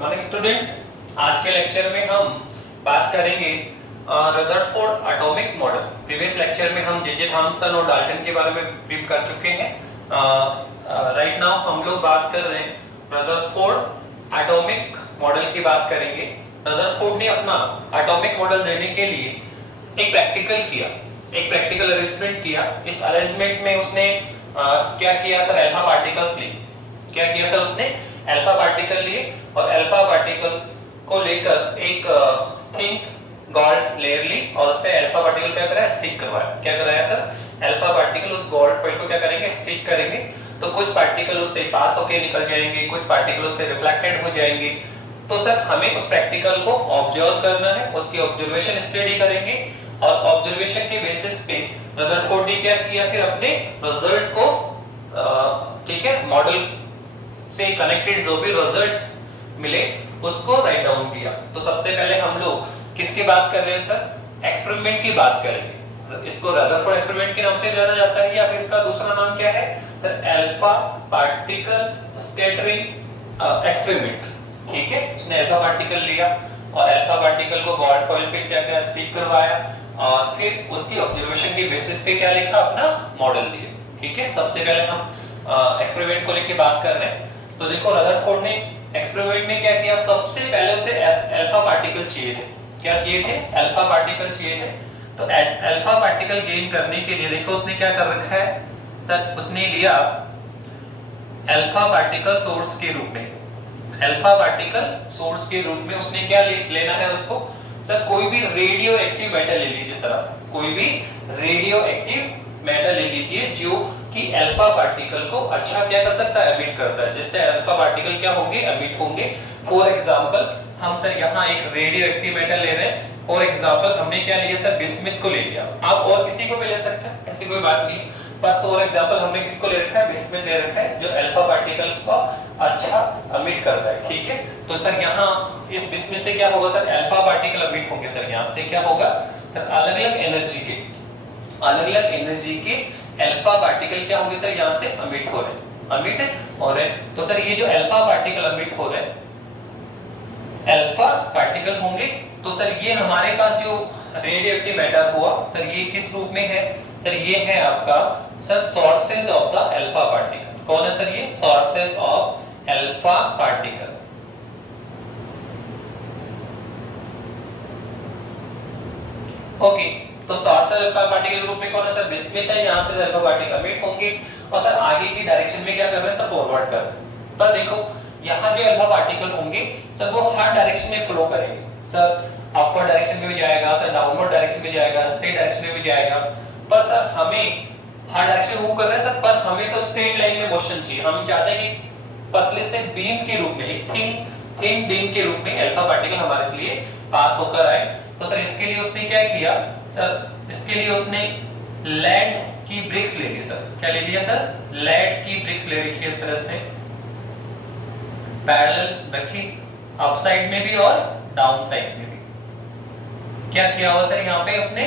Good morning student. आज के lecture में हम बात करेंगे Rutherford atomic model. Previous lecture में हम जे थॉमसन और डाल्टन के बारे में ब्रीफ कर चुके हैं। राइट नाउ हम लोग बात कर रहे हैं रदरफोर्ड एटॉमिक मॉडल की बात करेंगे। रदरफोर्ड ने अपना एटॉमिक मॉडल देने के लिए एक प्रैक्टिकल किया, एक प्रैक्टिकल अरेंजमेंट किया। इस अरेंजमेंट में उसने क्या किया सर, अल्फा पार्टिकल्स लिए। क्या किया सर, उसने अल्फा पार्टिकल लिए और अल्फा पार्टिकल को लेकर एक थिन गोल्ड लेयर ली और उस पे अल्फा पार्टिकल क्या कराया, स्टिक करवाया। क्या कराया सर, अल्फा पार्टिकल उस गोल्ड फाइल को क्या करेंगे, स्टिक करेंगे। तो कुछ पार्टिकल उससे पास होके निकल जाएंगे, कुछ पार्टिकल उससे रिफ्लेक्टेड हो जाएंगे। तो सर हमें उस प्रैक्टिकल को ऑब्जर्व करना है, उसकी ऑब्जर्वेशन स्टडी करेंगे और ऑब्जर्वेशन के बेसिस पे रदरफोर्ड ने क्या किया, फिर अपने रिजल्ट को ठीक है मॉडल से कनेक्टेड जो भी रिजल्ट मिले उसको राइट डाउन किया। तो सबसे पहले हम लोग किसकी बात कर रहे हैं सर, एक्सपेरिमेंट की बात करेंगे। इसको रदरफोर्ड एक्सपेरिमेंट के नाम से जाना जाता है या फिर इसका दूसरा नाम क्या है sir, alpha particle scattering experiment. ठीक है, उसने अल्फा पार्टिकल लिया और अल्फा पार्टिकल को गोल्ड फॉइल पे क्या क्या स्टिक करवाया और फिर उसकी ऑब्जर्वेशन के बेसिस पे क्या लिखा, अपना मॉडल दिया। ठीक है, सबसे पहले हम एक्सपेरिमेंट को लेके बात कर रहे हैं। तो देखो रदरफोर्ड ने एक्सपेरिमेंट में क्या किया, सबसे पहले उसे अल्फा पार्टिकल चाहिए थे। क्या चाहिए थे, अल्फा पार्टिकल चाहिए थे। तो अल्फा पार्टिकल गेन करने के लिए देखो उसने क्या कर रखा है सर, उसने लिया अल्फा पार्टिकल सोर्स के रूप में। अल्फा पार्टिकल सोर्स के रूप में उसने क्या लेना है उसको सर, कोई भी रेडियो एक्टिव मेटल ले लीजिए सर, कोई भी रेडियो एक्टिव मेटल ले लीजिए जो कि अल्फा पार्टिकल को अच्छा क्या कर सकता है, एमिट करता है, जिससे अल्फा पार्टिकल क्या होंगे, एमिट होंगे। फॉर एग्जांपल हम सर यहाँ एक रेडियो एक्टिव मेटल ले रहे हैं। फॉर एग्जांपल हमने क्या लिया सर, बिस्मिथ को ले लिया। आप और किसी को भी ले सकते हैं, ऐसी कोई बात नहीं। पर फॉर एग्जांपल हमने किसको ले रखा है, बिस्मिथ ले रखा है जो अल्फा पार्टिकल को अच्छा एमिट करता है। ठीक है, तो सर यहाँ इस बिस्मिथ से क्या होगा सर, अल्फा पार्टिकल एमिट होंगे। सर यहाँ से क्या होगा सर, अलग-अलग एनर्जी के अल्फा पार्टिकल क्या होंगे सर, यहाँ से एमिट हो रहे हैं। तो सर ये जो अल्फा पार्टिकल एमिट हो रहे हैं, अल्फा पार्टिकल होंगे। तो सर ये हमारे पास जो रेडियो एक्टिव मैटर हुआ सर, ये किस रूप में है सर, ये है आपका sir sources of the alpha particle. कौन है सर, ये sources of alpha particle. Okay, तो सोर्स अल्फा पार्टिकल ग्रुप में कौन है सर, बिस्मिथ है। यहां से अल्फा पार्टिकल एमिट होंगे और सर आगे की डायरेक्शन में क्या कर रहे हैं सर, फॉरवर्ड कर रहे हैं। तो देखो यहां जो अल्फा पार्टिकल होंगे सर वो हर डायरेक्शन में फ्लो करेंगे सर, अपवर्ड डायरेक्शन में भी जाएगा सर, डाउनवर्ड डायरेक्शन में जाएगा, स्ट्रेट डायरेक्शन में भी जाएगा। पर सर हमें हर डायरेक्शन मूव कर रहे हैं सर, पर हमें तो स्ट्रेट लाइन में मोशन चाहिए। हम चाहते हैं कि पतले से बीम के रूप में, एक थिन बीम के रूप में अल्फा पार्टिकल हमारे लिए पास होकर आए। तो सर इसके लिए उसने क्या किया सर, इसके लिए उसने लेड की ब्रिक्स ले ली सर। क्या ले लिया सर, लेड की ब्रिक्स ले रखी है इस तरह से, पैरेलल रखी, अप साइड में भी और डाउन साइड में भी। क्या किया हुआ सर, यहाँ पे उसने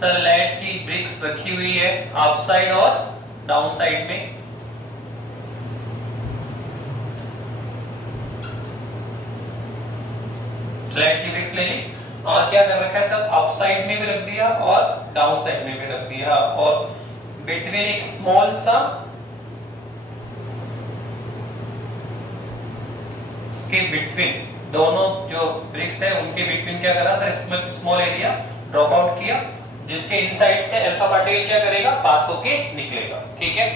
सर लेड की ब्रिक्स रखी हुई है अप साइड और डाउन साइड में। लेड की ब्रिक्स ले ली और क्या कर रखा है सब, अप साइड में भी रख दिया और डाउन साइड में भी रख दिया और बिटवीन एक स्मॉल सा इसके बिटवीन दोनों जो ब्रिक्स है उनके बिटवीन क्या करा sir, small area drop out किया जिसके इनसाइड से अल्फा पार्टिकल क्या करेगा, पास होके निकलेगा। ठीक है,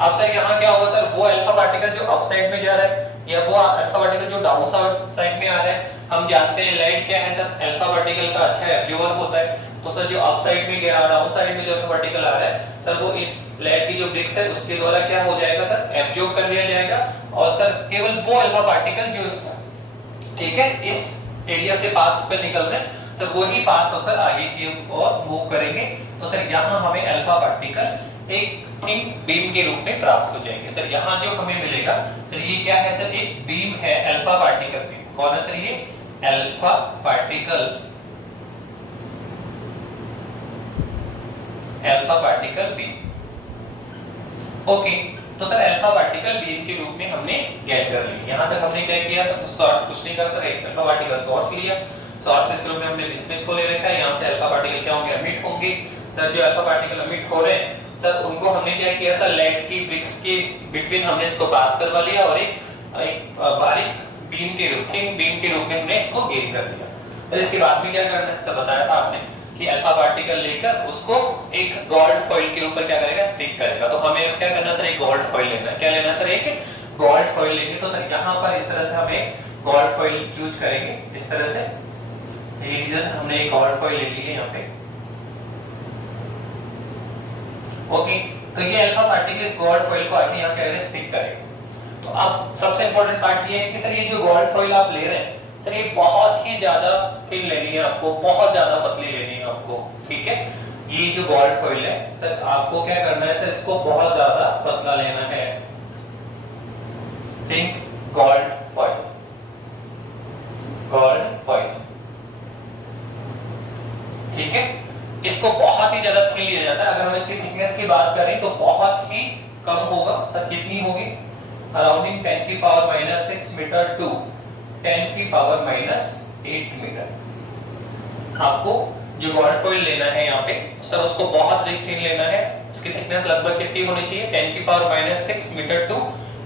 अब सर यहाँ क्या होगा सर, वो अल्फा पार्टिकल जो अप साइड में जा रहा है या वो अल्फा पार्टिकल जो डाउन साइड में आ रहा है, हम जानते हैं लाइट क्या है सर, अल्फा पार्टिकल का अच्छा एब्जॉर्बर होता है। तो सर जो अप साइड में गया, डाउन साइड में जो अल्फा पार्टिकल आ रहा है सर, वो इस लाइट की जो ब्रिक्स है उसके द्वारा क्या हो जाएगा सर, एब्जॉर्ब कर लिया जाएगा और सर केवल वो अल्फा पार्टिकल जो इस ठीक है इस एरिया से पास होकर निकल रहे हैं सर, वही पास होकर आगे की ओर मूव करेंगे। तो सर यहाँ हमें अल्फा पार्टिकल एक थिन बीम के रूप में प्राप्त हो जाएंगे। सर यहाँ जो हमें मिलेगा सर, ये क्या है सर, एक बीम है, अल्फा पार्टिकल बीम। कौन है सर, ये अल्फा पार्टिकल बीम। ओके, तो सर अल्फा पार्टिकल बीम के रूप में हमने गेट कर ली। यहाँ तक हमने क्या किया सर, शॉर्ट कुछ नहीं कर सर, एक अल्फा पार्टिकल सोर्स लिया, सोर्स के रूप में हमने बिस्मिथ को ले रखा है, यहाँ से अल्फा पार्टिकल क्या होंगे, एमिट होंगे। सर जो अल्फा पार्टिकल एमिट हो रहे हैं सर उनको हमने क्या किया सर, लेड की ब्रिक्स के बिटवीन हमने इसको पास करवा लिया और एक बारीक बीम के रूप में हमने इसको गेन कर लिया। फिर इसके बाद में क्या करना है सर, बताया था आपने कि अल्फा पार्टिकल लेकर उसको एक गोल्ड फॉइल के ऊपर क्या करेगा, स्टिक करेगा। तो हमें क्या करना सर, एक गोल्ड फॉइल लेना है। क्या लेना सर, एक गोल्ड फॉइल लेंगे। तो सर यहाँ पर इस तरह से हमें गोल्ड फॉइल यूज करेंगे, इस तरह से हमने एक गोल्ड फॉइल ले ली है यहाँ पे। ओके, तो ये अल्फा पार्टिकल इस गोल्ड फॉइल को आके यहाँ क्या स्टिक करेगा। तो अब सबसे इंपॉर्टेंट पार्ट ये है कि सर ये जो गोल्ड फॉइल आप ले रहे हैं सर, ये बहुत ही ज्यादा थिन लेनी है आपको, बहुत ज्यादा पतली लेनी है आपको, ठीक है। ये जो गोल्ड फॉइल है सर, आपको क्या करना है सर, इसको बहुत ज्यादा पतला लेना है। Think gold foil, gold foil, ठीक है। इसको बहुत ही ज्यादा थिन लिया जाता है। अगर हम इसकी थिकनेस की बात करें तो बहुत ही कम होगा सर, कितनी होगी, अराउंडिंग 10 की पावर -6 मीटर टू 10 की पावर -8 मीटर। आपको जो गोल्ड फॉइल लेना है यहाँ पे सर, उसको बहुत थिन लेना है। इसकी थिकनेस लगभग कितनी होनी चाहिए, 10 की पावर -6 मीटर टू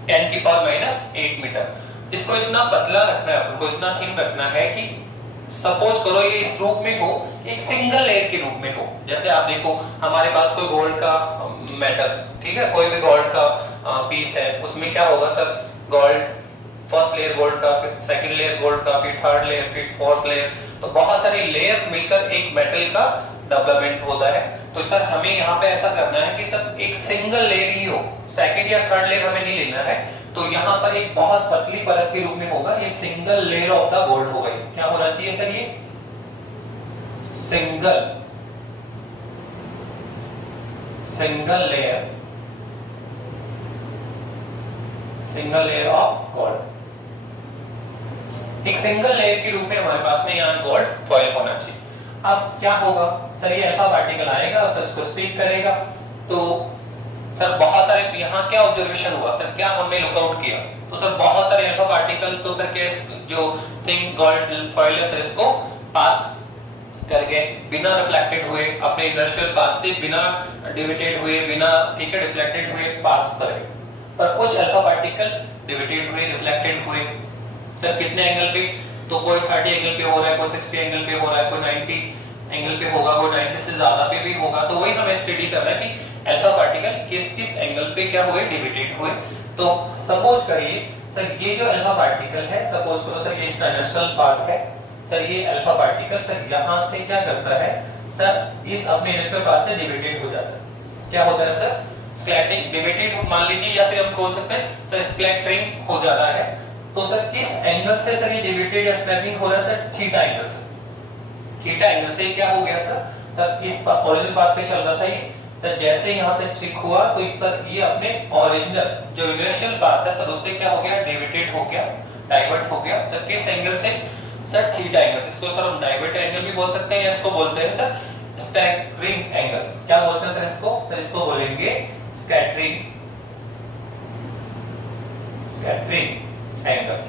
10 की पावर -8 मीटर। इसको इतना पतला रखना है आपको, इतना थिन रखना है कि सपोज करो ये इस रूप में हो, एक सिंगल लेयर के रूप में हो। जैसे आप देखो हमारे पास कोई गोल्ड का मेटल, ठीक है, कोई भी गोल्ड का पीस है, उसमें क्या होगा sir, gold first layer gold का, फिर सेकंड लेयर गोल्ड का, फिर थर्ड लेयर, फिर फोर्थ लेयर, तो बहुत सारी लेयर मिलकर एक मेटल का डेवलपमेंट होता है। तो सर हमें यहाँ पे ऐसा करना है कि सर एक सिंगल लेयर ही हो, सेकंड या थर्ड लेयर हमें नहीं लेना है। तो यहाँ पर एक बहुत पतली परत के रूप में होगा, ये single layer of the gold होगा। क्या होना चाहिए सर, ये सिंगल लेयर ऑफ गोल्ड, एक सिंगल लेयर के रूप में हमारे पास में यहाँ गोल्ड फॉइल होना चाहिए। अब क्या होगा सर, ये अल्फा पार्टिकल आएगा और सर इसको स्टिक करेगा। तो सर बहुत सारे यहाँ क्या ऑब्जर्वेशन हुआ सर, क्या हमने लुकआउट किया, तो सर बहुत सारे अल्फा पार्टिकल तो सर के जो थिन गोल्ड फॉइल है सर, इसको पास कर गए बिना रिफ्लेक्टेड हुए, अपने इनर्शियल पाथ से बिना डिविएटेड हुए, बिना ठीक है रिफ्लेक्टेड हुए पास कर गए। पर कुछ अल्फा पार्टिकल डिविएटेड हुए, रिफ्लेक्टेड हुए सर कितने एंगल पे, तो कोई 30 एंगल पे हो रहा है, कोई 60 एंगल पे हो रहा है, कोई 90 एंगल पे होगा, कोई 90 से ज्यादा पे भी होगा। तो वही हमें स्टडी करना है कि अल्फा पार्टिकल किस किस एंगल पे क्या हुए, डिविएटेड हुए। तो सपोज करिए सर ये जो अल्फा पार्टिकल है, सपोज करो सर ये इनर्शियल पाथ है सर, ये अल्फा पार्टिकल सर यहाँ से क्या करता है सर, इस अपने इनर्शियल पाथ से डिविएटेड हो जाता है। क्या होता है सर, स्कैटरिंग, डिविएटेड मान लीजिए, या फिर हम बोल सकते हैं सर स्कैटरिंग हो जाता है। तो सर किस एंगल से सर ये डिविएटेड या स्कैटरिंग हो रहा है सर, थीटा एंगल से। थीटा एंगल से क्या हो गया सर इस ओरिजिनल पाथ पे चल रहा था ये सर, जैसे यहां से स्टिक हुआ तो सर ये अपने ओरिजिनल जो इनिशियल पाथ है सर, उससे क्या हो गया, डिविएटेड हो गया, डाइवर्ट हो गया सर। किस एंगल से सर, थीटा एंगल से। इसको सर हम डाइवर्ट एंगल भी बोल सकते हैं, या इसको बोलते हैं सर स्कैटरिंग एंगल। क्या बोलते हैं सर इसको, सर इसको बोलेंगे स्कैटरिंग एंगल।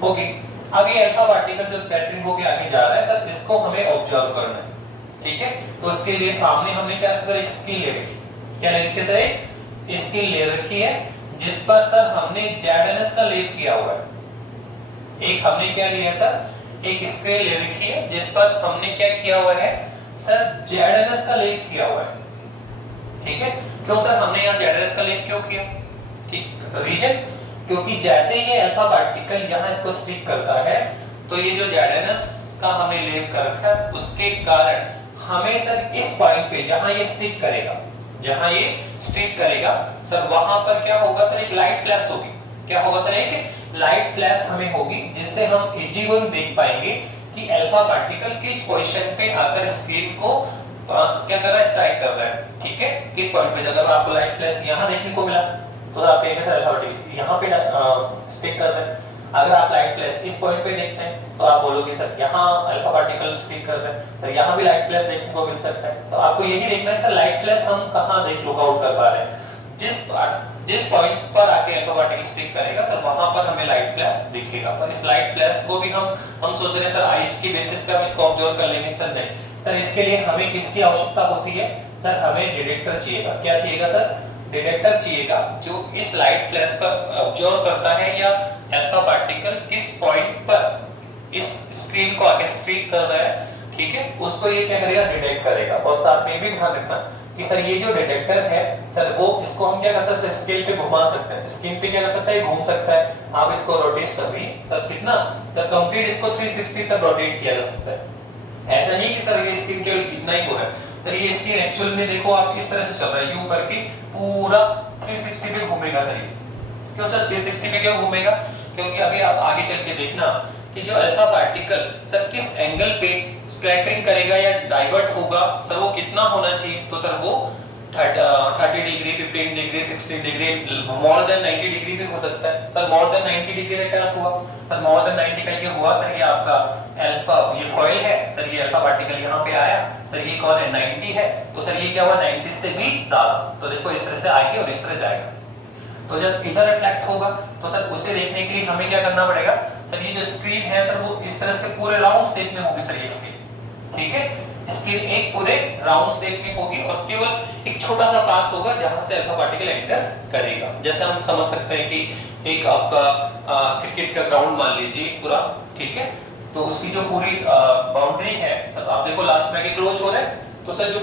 ओके, अब ये अल्फा पार्टिकल जो स्कैटरिंग होके आगे जा रहा है सर, इसको हमें ऑब्जर्व करना है, ठीक है। तो उसके लिए सामने हमने क्या सर, एक स्केल ले रखी, क्या ले रखी सर, एक स्केल ले रखी है जिस पर सर हमने जेडएनएस का लेप किया हुआ है। एक हमने क्या लिया सर, एक स्केल ले रखी है जिस पर हमने क्या किया हुआ है सर, जेडएनएस का लेप किया हुआ है, ठीक है। क्यों सर हमने यहाँ जेडएनएस का लेप क्यों किया, ठीक रीजन, क्योंकि जैसे ये अल्फा पार्टिकल यहाँ इसको स्टिक करता है तो ये जो जेडएनएस का हमने लेप कर रखा है उसके कारण हमें सर इस पॉइंट पे जहां ये स्टिक करेगा, जहां ये स्टिक करेगा सर, वहां पर क्या होगा सर, एक लाइट फ्लैश होगी। क्या होगा सर, एक लाइट फ्लैश हमें होगी, जिससे हम इजीली देख पाएंगे कि अल्फा पार्टिकल किस पोजीशन पे आकर स्क्रीन को क्या कर रहा है, स्ट्राइक कर रहा है, ठीक है, किस पॉइंट पे। अगर आपको लाइट फ्लैश यहां देखने को मिला तो आप कहेंगे सर अल्फा पार्टिकल यहां पे स्टिक कर रहा है। अगर आप लाइट फ्लैश इस पॉइंट पे देखते हैं तो आप बोलोगे सर यहाँ अल्फा पार्टिकल स्टिक कर रहे हैं, सर यहाँ भी लाइट फ्लैश देखने को मिल सकता है। तो आपको यही देखना है सर लाइट फ्लैश हम कहाँ देख लुक आउट कर पा रहे हैं, जिस पॉइंट पर आके अल्फा पार्टिकल स्टिक करेगा सर वहां पर हमें लाइट फ्लैश दिखेगा। पर इस लाइट फ्लैश को भी हम सोच रहे हैं सर आइज की बेसिस पे हम इसको ऑब्जर्व कर लेंगे, सर नहीं सर, इसके लिए हमें किसकी आवश्यकता होती है सर, हमें डिटेक्टर चाहिएगा। क्या चाहिएगा सर, डिटेक्टर चाहिएगा जो इस लाइट फ्लैश पर ऑब्जर्व करता है या अल्फा पार्टिकल किस पॉइंट पर इस स्क्रीन को आके स्ट्रिक कर रहा है, ठीक है, उसको ये क्या करेगा, डिटेक्ट करेगा। और साथ में भी ध्यान रखना कि सर ये जो डिटेक्टर है सर वो इसको हम क्या कर सकते हैं, स्केल पे घुमा सकते हैं, स्क्रीन पे क्या कर सकता है, घूम सकता है। आप इसको रोटेट कर भी सर कितना सर कंप्लीट इसको 360 तक रोटेट किया जा सकता है। ऐसा नहीं कि सर ये स्क्रीन केवल इतना ही हो रहा है सर, ये स्क्रीन एक्चुअल में देखो आप इस तरह से चल रहा है, यूं करके पूरा 360 पे घूमेगा सर। ये क्यों सर 360 पे क्यों घूमेगा, क्योंकि अभी आप आगे चल के देखना कि जो अल्फा पार्टिकल सर किस एंगल पे स्कैटरिंग करेगा या डाइवर्ट होगा सर, वो कितना होना चाहिए, तो सर वो 30 degree, 15 degree, 60 degree, more than 90 degree भी हो सकता है। सर मोर देन 90 डिग्री का क्या हुआ सर, मोर देन 90 का ये हुआ सर, ये आपका अल्फा ये फॉइल है सर, ये अल्फा पार्टिकल यहाँ पे आया सर, ये कौन है 90 है, तो सर ये क्या हुआ 90 से भी ज्यादा, तो देखो इस तरह से आएगी और इस तरह जाएगा। तो जब इधर रिफ्लेक्ट होगा तो सर उसे देखने के लिए हमें क्या करना पड़ेगा सर, ये जो स्क्रीन है सर वो इस तरह से पूरे राउंड शेप में होगी सर, ये स्क्रीन, ठीक है, स्क्रीन एक पूरे राउंड शेप में होगी और केवल एक छोटा सा पास होगा जहां से अल्फा पार्टिकल एंटर करेगा। जैसे हम समझ सकते हैं कि एक आपका क्रिकेट का ग्राउंड मान लीजिए पूरा, ठीक है, तो उसकी जो पूरी बाउंड्री है सर, आप देखो लास्ट में क्लोज हो रहा है, तो सर जो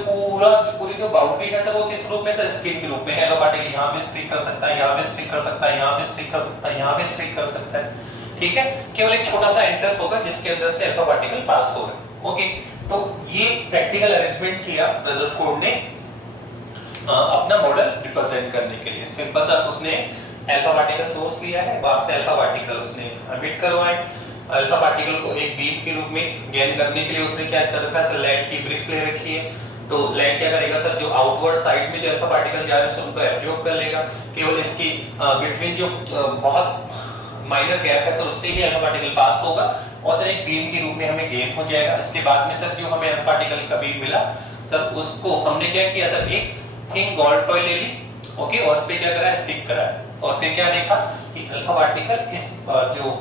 पूरी जो बाउंड्री है सर वो किस रूप में सर, स्क्रीन के रूप में है। अल्फा पार्टिकल यहाँ पे स्टिक कर सकता है, यहाँ पे स्टिक कर सकता है, यहाँ पे स्टिक कर सकता है, यहाँ पे स्टिक कर सकता है, ठीक है, केवल एक छोटा सा एंट्रेंस होगा जिसके अंदर से अल्फा पार्टिकल पास हो रहा है। ओके, तो ये प्रैक्टिकल अरेंजमेंट किया रदरफोर्ड ने अपना मॉडल रिप्रेजेंट करने के लिए। सिंपल सा उसने अल्फा पार्टिकल सोर्स लिया है, वहां से अल्फा पार्टिकल उसने एमिट करवाए, अल्फा पार्टिकल को एक बीम के रूप में गेन करने के लिए उसने क्या कर रखा है सर, लाइट की ब्रिक्स ले रखी है। तो लाइट क्या करेगा सर, जो आउटवर्ड साइड में जो अल्फा पार्टिकल जा रहे हैं उनको एब्जॉर्ब कर लेगा, केवल इसकी बिटवीन जो बहुत माइनर गैप है सर उससे ही अल्फा पार्टिकल पास होगा और सर एक बीम के रूप में हमें गेन हो जाएगा। इसके बाद में सर जो हमें अल्फा पार्टिकल का बीम मिला सर, उसको हमने क्या किया सर, एक थिन गोल्ड फॉइल ले ली, ओके, और इस पे क्या करा है, स्टिक करा है, और फिर क्या देखा कि अल्फा पार्टिकल इस जो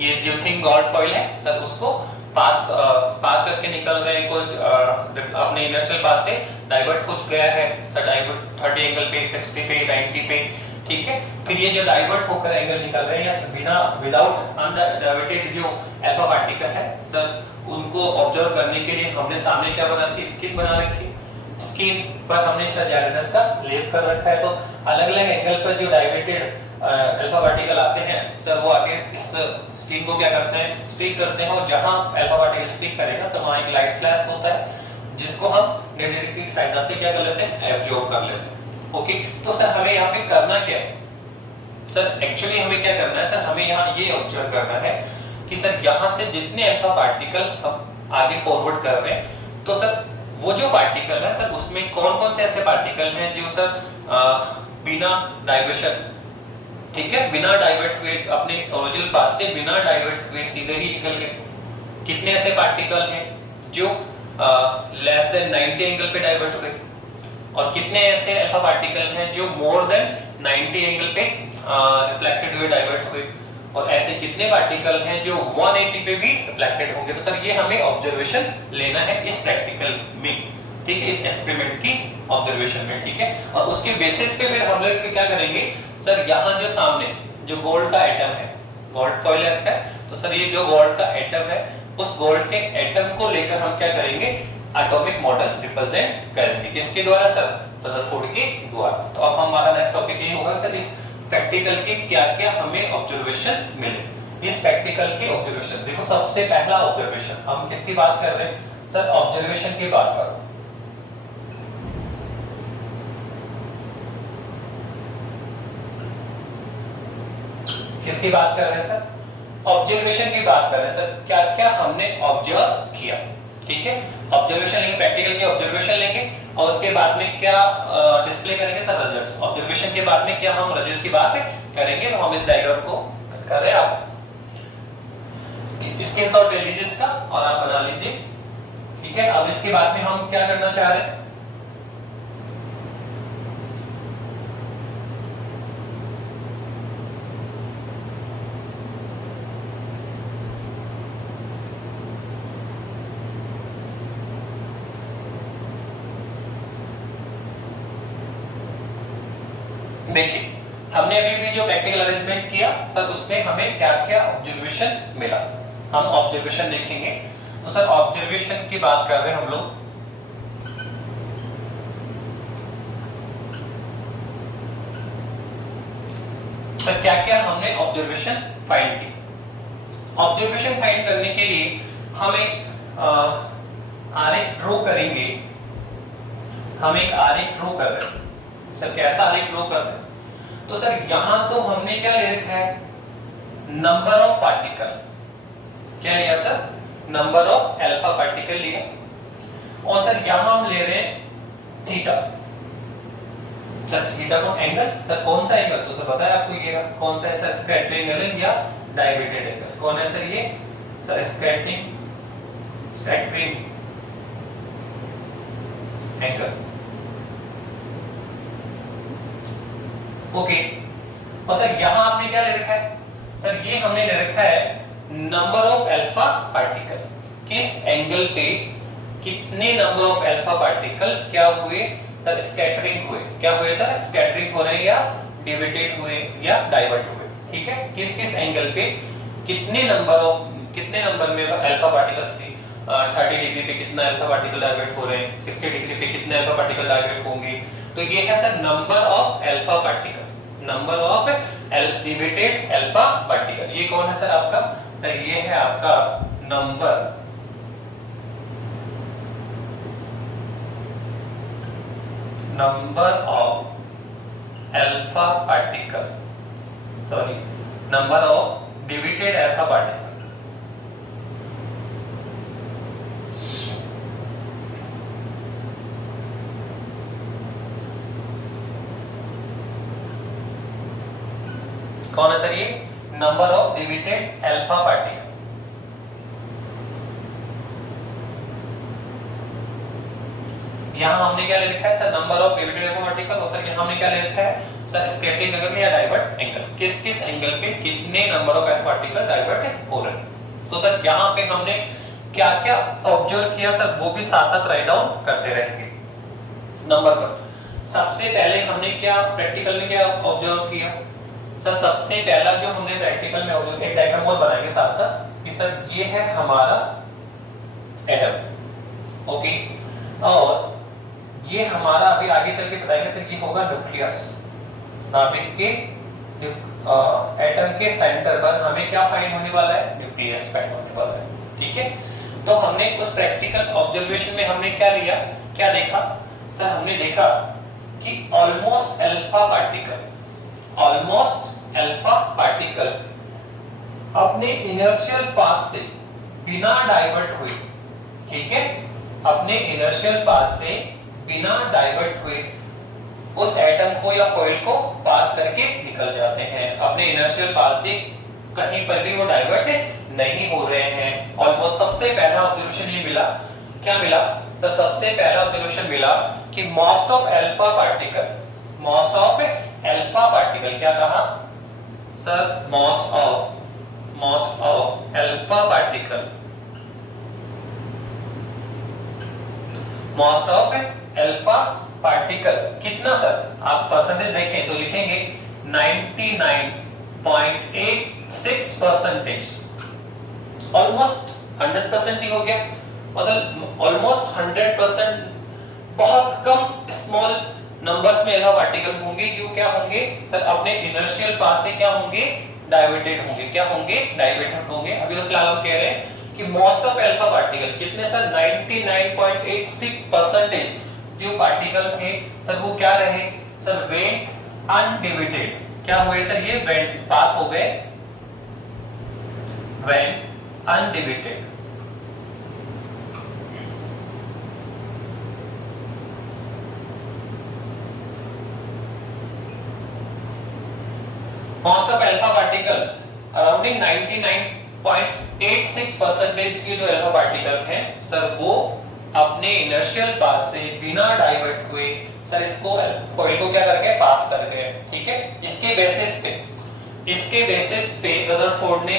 ये जो थिन गोल्ड फॉइल है सर उसको पास करके निकल रहे हैं, कोई अपने इनर्शियल पास से डाइवर्ट हो गया है सर, डाइवर्ट 30 एंगल पे, 60 पे, 90 पे, ठीक है। फिर ये जो डाइवर्ट होकर एंगल निकल रहे हैं या बिना विदाउट अनडाइवर्टेड जो अल्फा पार्टिकल है सर, उनको ऑब्जर्व करने के लिए हमने सामने क्या बना रखी, स्किन बना रखी, स्किन पर हमने सर जैलिनस का लेप कर रखा है। तो अलग-अलग एंगल पर जो डाइवर्टेड अल्फा पार्टिकल आते हैं सर, वो आके इस स्क्रीन को क्या करते हैं, स्टिक करते हैं, और जहां अल्फा पार्टिकल स्टिक करेगा सर वहां एक लाइट फ्लैश होता है जिसको हम नेगेटिव की साइड से क्या कर लेते हैं, एब्जॉर्ब कर लेते हैं। ओके, तो सर हमें यहाँ पे करना क्या है सर, एक्चुअली हमें क्या करना है सर, हमें यहाँ ये ऑब्जर्व करना है कि सर यहाँ से जितने अल्फा पार्टिकल हम आगे फॉरवर्ड कर रहे हैं तो सर वो जो पार्टिकल है सर उसमें कौन कौन से ऐसे पार्टिकल हैं जो सर बिना डाइवर्शन, ठीक है, बिना डाइवर्ट हुए अपने ओरिजिनल पाथ से बिना डाइवर्ट हुए सीधे ही निकल गए। कितने ऐसे पार्टिकल हैं जो लेस देन 90 एंगल पे डाइवर्ट हुए, और कितने ऐसे अल्फा पार्टिकल हैं जो मोर देन 90 एंगल पे रिफ्लेक्टेड हुए, डाइवर्ट हुए, और ऐसे कितने पार्टिकल हैं जो 180 पे भी रिफ्लेक्टेड होंगे। तो सर ये हमें ऑब्जर्वेशन लेना है इस प्रैक्टिकल में, ठीक है, इस एक्सपेरिमेंट की ऑब्जर्वेशन में, ठीक है। और उसके बेसिस पे फिर हम लोग क्या करेंगे सर, यहाँ जो सामने जो गोल्ड का एटम है, गोल्ड फॉइल है, तो सर ये जो गोल्ड का एटम है उस गोल्ड के एटम को लेकर हम क्या करेंगे, एटॉमिक मॉडल रिप्रेजेंट करेंगे। किसके द्वारा सर, रदरफोर्ड के द्वारा। तो अब हमारा नेक्स्ट टॉपिक ये होगा सर, इस प्रैक्टिकल के क्या-क्या हमें ऑब्जर्वेशन मिले। इस प्रैक्टिकल के ऑब्जर्वेशन देखो, सबसे पहला ऑब्जर्वेशन हम किसकी बात कर रहे हैं सर, ऑब्जर्वेशन की बात कर रहे हैं। किसकी बात कर रहे हैं सर, ऑब्जर्वेशन की बात कर रहे हैं सर, क्या क्या हमने ऑब्जर्व किया, ठीक है। ऑब्जर्वेशन लेंगे, प्रैक्टिकल की ऑब्जर्वेशन लेंगे और उसके बाद में क्या डिस्प्ले करेंगे सर, रिजल्ट्स। ऑब्जर्वेशन के बाद में क्या हम रिजल्ट की बात करेंगे। तो हम इस डायग्राम को कर रहे हैं, आप स्क्रीनशॉट ले लीजिए इसका और आप बना लीजिए। ठीक है, अब इसके बाद में हम क्या करना चाह रहे हैं, देखिए हमने अभी भी जो प्रैक्टिकल अरेंजमेंट किया सर, उसमें हमें क्या क्या ऑब्जर्वेशन मिला। हम ऑब्जर्वेशन देखेंगे। तो सर ऑब्जर्वेशन की बात कर रहे हैं हम लोग। सर क्या क्या हमने ऑब्जर्वेशन फाइंड की। ऑब्जर्वेशन फाइंड करने के लिए हम एक आरेख ड्रॉ करेंगे। हम एक आरेख ड्रॉ कर रहे हैं। सर कैसा आरेख ड्रॉ कर रहे हैं, तो सर यहां तो हमने क्या ले रखा है, नंबर ऑफ पार्टिकल। क्या लिया sir, number of alpha particle लिया। और सर यहां हम ले रहे हैं थीटा। सर थीटा को एंगल, सर कौन सा एंगल, तो सर पता है आपको ये कौन सा है सर, स्कैटरिंग एंगल या डायवर्टेड एंगल। कौन है सर ये, सर स्कैटरिंग एंगल। ओके, और सर यहां आपने क्या ले रखा है, सर ये हमने ले रखा है नंबर ऑफ अल्फा पार्टिकल। किस एंगल पे कितने नंबर ऑफ अल्फा पार्टिकल क्या हुए सर, स्कैटरिंग हुए। क्या हुए सर, स्कैटरिंग हो रहे हैं या डिविडेट हुए या डाइवर्ट हुए। ठीक है, किस किस एंगल पे कितने नंबर में अल्फा पार्टिकल्स थे। 30 डिग्री पे कितना अल्फा पार्टिकल डाइवर्ट हो रहे हैं, 60 डिग्री पे कितने अल्फा पार्टिकल डाइवर्ट होंगे। तो ये है sir number of alpha particle, number of deviated alpha particle. ये कौन है सर आपका, तो ये है आपका number of alpha particle, sorry number of deviated alpha particle. कौन है सर ये, number of deviated alpha particle. यहां हमने क्या ले लिखा है sir, number of deviated alpha particle. और सर यहां हमने क्या ले लिखा है सर, स्कैटरिंग एंगल या डाइवर्ट एंगल। किस किस एंगल पे कितने number of alpha particle divert हो रहे हैं। तो सर यहां पे हमने क्या क्या ऑब्जर्व किया सर, वो भी साथ साथ राइट डाउन करते रहेंगे। नंबर पर सबसे पहले हमने क्या प्रैक्टिकल में क्या ऑब्जर्व किया सर, सबसे पहला जो हमने प्रैक्टिकल में ऑब्जर्व, एक डायग्राम और बनाएंगे साथ साथ कि सर ये है हमारा एटम। ओके, और ये हमारा अभी आगे चल के बताएंगे सर, ये होगा न्यूक्लियस। नाभिक के एटम के सेंटर पर हमें क्या फाइंड होने वाला है, न्यूक्लियस फाइंड होने वाला है। ठीक है, तो हमने उस प्रैक्टिकल ऑब्जर्वेशन में हमने क्या लिया, क्या देखा सर, हमने देखा कि ऑलमोस्ट अल्फा पार्टिकल अपने इनर्शियल पाथ से बिना डाइवर्ट हुए, ठीक है, अपने इनर्शियल पाथ से बिना डाइवर्ट हुए उस एटम को या कॉइल को पास करके निकल जाते हैं। अपने इनर्शियल पाथ से कहीं पर भी वो डाइवर्ट नहीं हो रहे हैं। ऑलमोस्ट सबसे पहला ऑब्जर्वेशन ये मिला, क्या मिला तो सबसे पहला ऑब्जर्वेशन मिला कि मोस्ट ऑफ अल्फा पार्टिकल क्या कहा sir, most of alpha particle कितना सर, आप परसेंटेज देखें तो लिखेंगे 99.86%। ऑलमोस्ट 100% ही हो गया, मतलब ऑलमोस्ट 100%। बहुत कम स्मॉल नंबर्स में अल्फा पार्टिकल होंगे जो क्या होंगे सर, अपने इनर्शियल पाथ से क्या होंगे, डाइवर्टेड होंगे। क्या होंगे, डाइवर्टेड होंगे। अभी तो फिलहाल हम कह रहे हैं कि मोस्ट ऑफ अल्फा पार्टिकल कितने सर, 99.86% जो पार्टिकल थे सर वो क्या रहे सर, वेंट अनडिविडेड। क्या हुए सर, ये वेंट पास हो गए, went undeviated. Most of alpha particle अराउंडिंग 99 0.86% के जो अल्फा पार्टिकल हैं सर वो अपने इनर्शियल पाथ से बिना डाइवर्ट हुए सर इसको कॉइल को क्या करके पास कर गए, ठीक है। इसके बेसिस पे रदरफोर्ड ने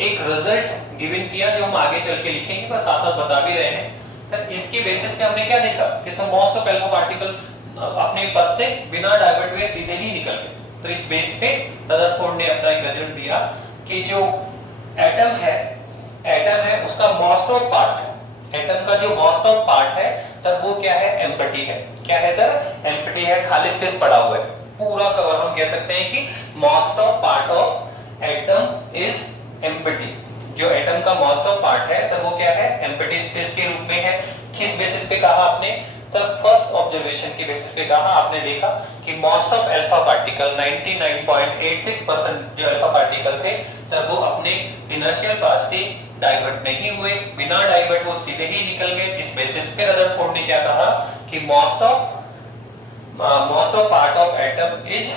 एक रिजल्ट गिवन किया जो हम आगे चल के लिखेंगे, बस साथ साथ बता भी रहे हैं सर। इसके बेसिस पे हमने क्या देखा कि sir most of alpha particle अपने पथ से बिना डाइवर्ट हुए सीधे ही निकल गए। तो इस बेस पे रदरफोर्ड ने अपना एक रिजल्ट दिया कि जो एटम है उसका मोस्ट ऑफ पार्ट, एटम का जो मोस्ट ऑफ पार्ट है सर वो क्या है, एम्प्टी है। क्या है सर, एम्प्टी है, खाली स्पेस पड़ा हुआ है। पूरा कवर हम कह सकते हैं कि most of part of atom is empty. जो एटम का मोस्ट ऑफ पार्ट है सर वो क्या है, एम्प्टी स्पेस के रूप में है। किस बेसिस पे कहा आपने सर, फर्स्ट ऑब्जर्वेशन के बेसिस पे कहा। आपने देखा कि मोस्ट ऑफ अल्फा पार्टिकल 99.86% जो अल्फा पार्टिकल थे सर वो अपने इनर्शियल पाथ से डाइवर्ट नहीं हुए, बिना डाइवर्ट वो सीधे ही निकल गए। इस बेसिस पे रदरफोर्ड ने क्या कहा कि most of part of atom is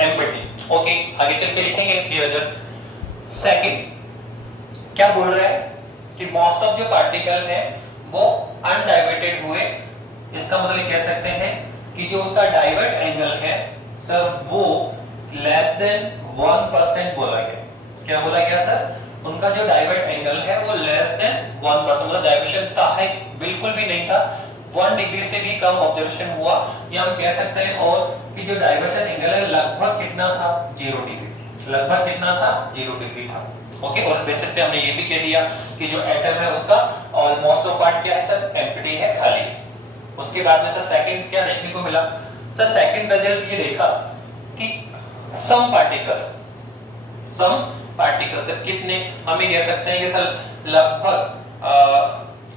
empty. Okay, आगे चल के लिखेंगे ये रिजल्ट। सेकंड क्या बोल रहा है कि मोस्ट ऑफ जो पार्टिकल है वो अनडाइवर्टेड हुए। इसका मतलब कह सकते हैं कि जो उसका डाइवर्ट एंगल है सर वो लेस देन 1% बोला गया। क्या बोला गया सर, उनका जो डाइवर्ट एंगल है वो लेस देन 1%, मतलब डाइवर्शन था है बिल्कुल भी नहीं था, 1 डिग्री से भी कम ऑब्जर्वेशन हुआ। या हम कह सकते हैं और कि जो डाइवर्शन एंगल है लगभग कितना था, 0 डिग्री। लगभग कितना था, 0 डिग्री था। ओके, और इस बेसिस पे हमने ये भी कह दिया कि जो एटम है उसका ऑलमोस्ट ऑफ पार्ट क्या है सर, एम्प्टी है, खाली है। उसके बाद में सर सेकंड क्या देखने को मिला सर, सेकंड रिजल्ट ये देखा कि सम पार्टिकल्स सर कितने, हम ये कह सकते हैं कि सर लगभग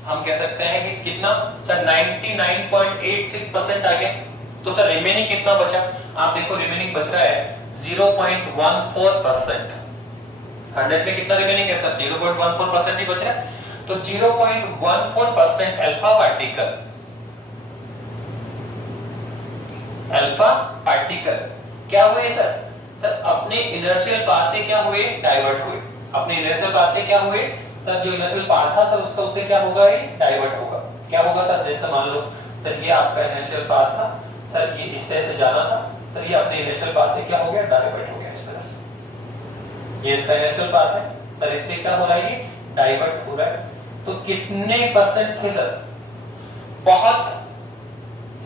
हम कह सकते हैं कि कितना सर 99.86% आ गया। तो सर रिमेनिंग कितना बचा, आप देखो रिमेनिंग बच रहा है 0.14%। 100 में कितना रिमेनिंग है सर, 0.14% ही बच रहा है। तो 0.14% अल्फा पार्टिकल क्या हुए सर, अपने इनर्शियल पाथ से क्या हुए, डाइवर्ट हुए। अपने इनर्शियल पाथ से क्या हुए सर, जो इनर्शियल पाथ था सर उसका उससे क्या होगा, ये डाइवर्ट होगा। क्या होगा सर, जैसे मान लो सर ये आपका इनर्शियल पाथ था सर, ये इस तरह से जाना था सर, ये अपने इनर्शियल पाथ से क्या हो गया, डाइवर्ट हो गया इस तरह से। ये इसका इनर्शियल पाथ है सर, इससे क्या हो रहा है, ये डाइवर्ट हो रहा है। तो कितने परसेंट थे सर, बहुत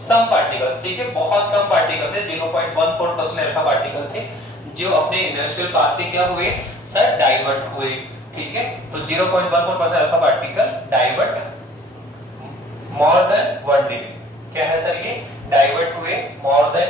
सम पार्टिकल्स, ठीक है, बहुत कम पार्टिकल थे, 0.14% अल्फा पार्टिकल थे जो अपने इनर्शियल पाथ से क्या हुए सर, डाइवर्ट हुए। ठीक है, तो 0.14% alpha particle divert more than 1 degree. क्या है सर, ये डाइवर्ट हुए मोर देन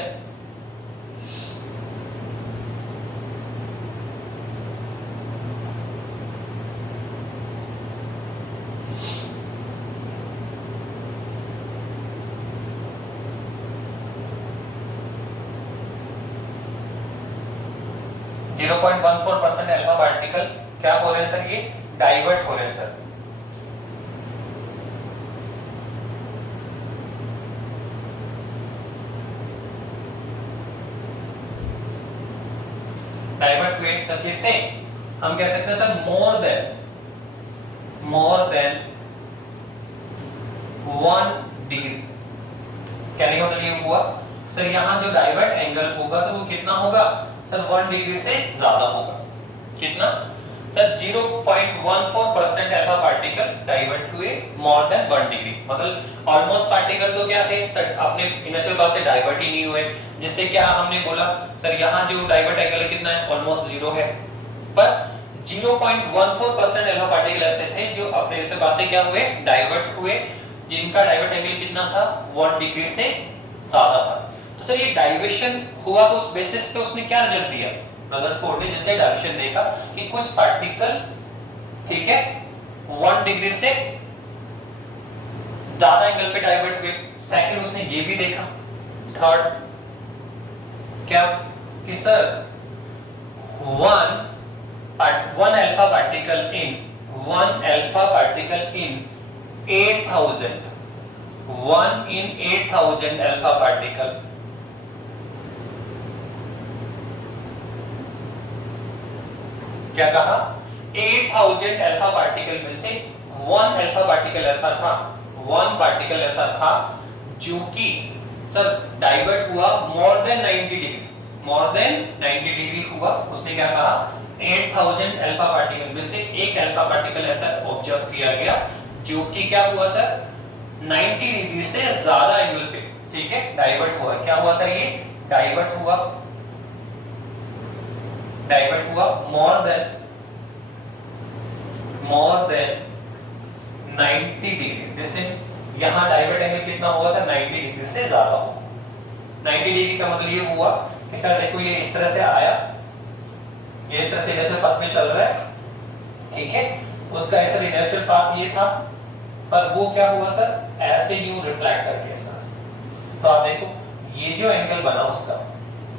0.14% अल्फा पार्टिकल क्या हो रहे हैं सर, ये डाइवर्ट हो रहे हैं सर। डाइवर्ट हुए सर, किससे हम कह सकते हैं सर, मोर देन 1 डिग्री। क्या नहीं मतलब ये हुआ सर, यहां जो डाइवर्ट एंगल होगा सर वो कितना होगा सर, 1 डिग्री से ज्यादा होगा। कितना सर, 0.14% अल्फा पार्टिकल डाइवर्ट हुए मोर देन 1 डिग्री। मतलब ऑलमोस्ट पार्टिकल तो क्या थे सर, अपने इनर्शियल पाथ से डाइवर्ट ही नहीं हुए, जिससे क्या हमने बोला सर, यहाँ जो डाइवर्ट एंगल कितना है, ऑलमोस्ट 0 है। पर 0.14% अल्फा पार्टिकल ऐसे थे जो अपने इनर्शियल पाथ से क्या हुए, डाइवर्ट हुए, जिनका डाइवर्ट एंगल कितना था, 1 डिग्री से ज्यादा था। तो सर ये डाइवर्शन हुआ, तो उस बेसिस पे उसने क्या रिजल्ट दिया, रदरफोर्ड ने जिससे डाइवर्शन देखा कि कुछ पार्टिकल, ठीक है, 1 डिग्री से ज्यादा एंगल पे डाइवर्ट हुए। सेकंड उसने ये भी देखा, थर्ड क्या कि sir 1 alpha particle in 8000, 1 in 8000 alpha particle क्या कहा 8000 अल्फा पार्टिकल में से 1 अल्फा पार्टिकल ऐसा था, 1 पार्टिकल ऐसा था जो कि सर डाइवर्ट हुआ more than 90 degree, more than 90 degree हुआ। उसने क्या कहा 8000 अल्फा पार्टिकल में से एक अल्फा पार्टिकल ऐसा ऑब्जर्व किया गया जो कि क्या हुआ सर 90 डिग्री से ज्यादा एंगल पे, ठीक है, डाइवर्ट हुआ। क्या हुआ था ये डाइवर्ट हुआ मोर देन 90 डिग्री। जैसे यहां डाइवर्ट एंगल कितना होगा सर 90 डिग्री से ज्यादा होगा। 90 डिग्री का मतलब ये हुआ कि सर देखो ये इस तरह से आया, ये इस तरह से इनर्शियल पाथ में चल रहा है, ठीक है, उसका सर इनर्शियल पाथ ये था, पर वो क्या हुआ सर ऐसे यूं रिफ्लेक्ट कर गया सर। तो आप देखो ये जो एंगल बना उसका,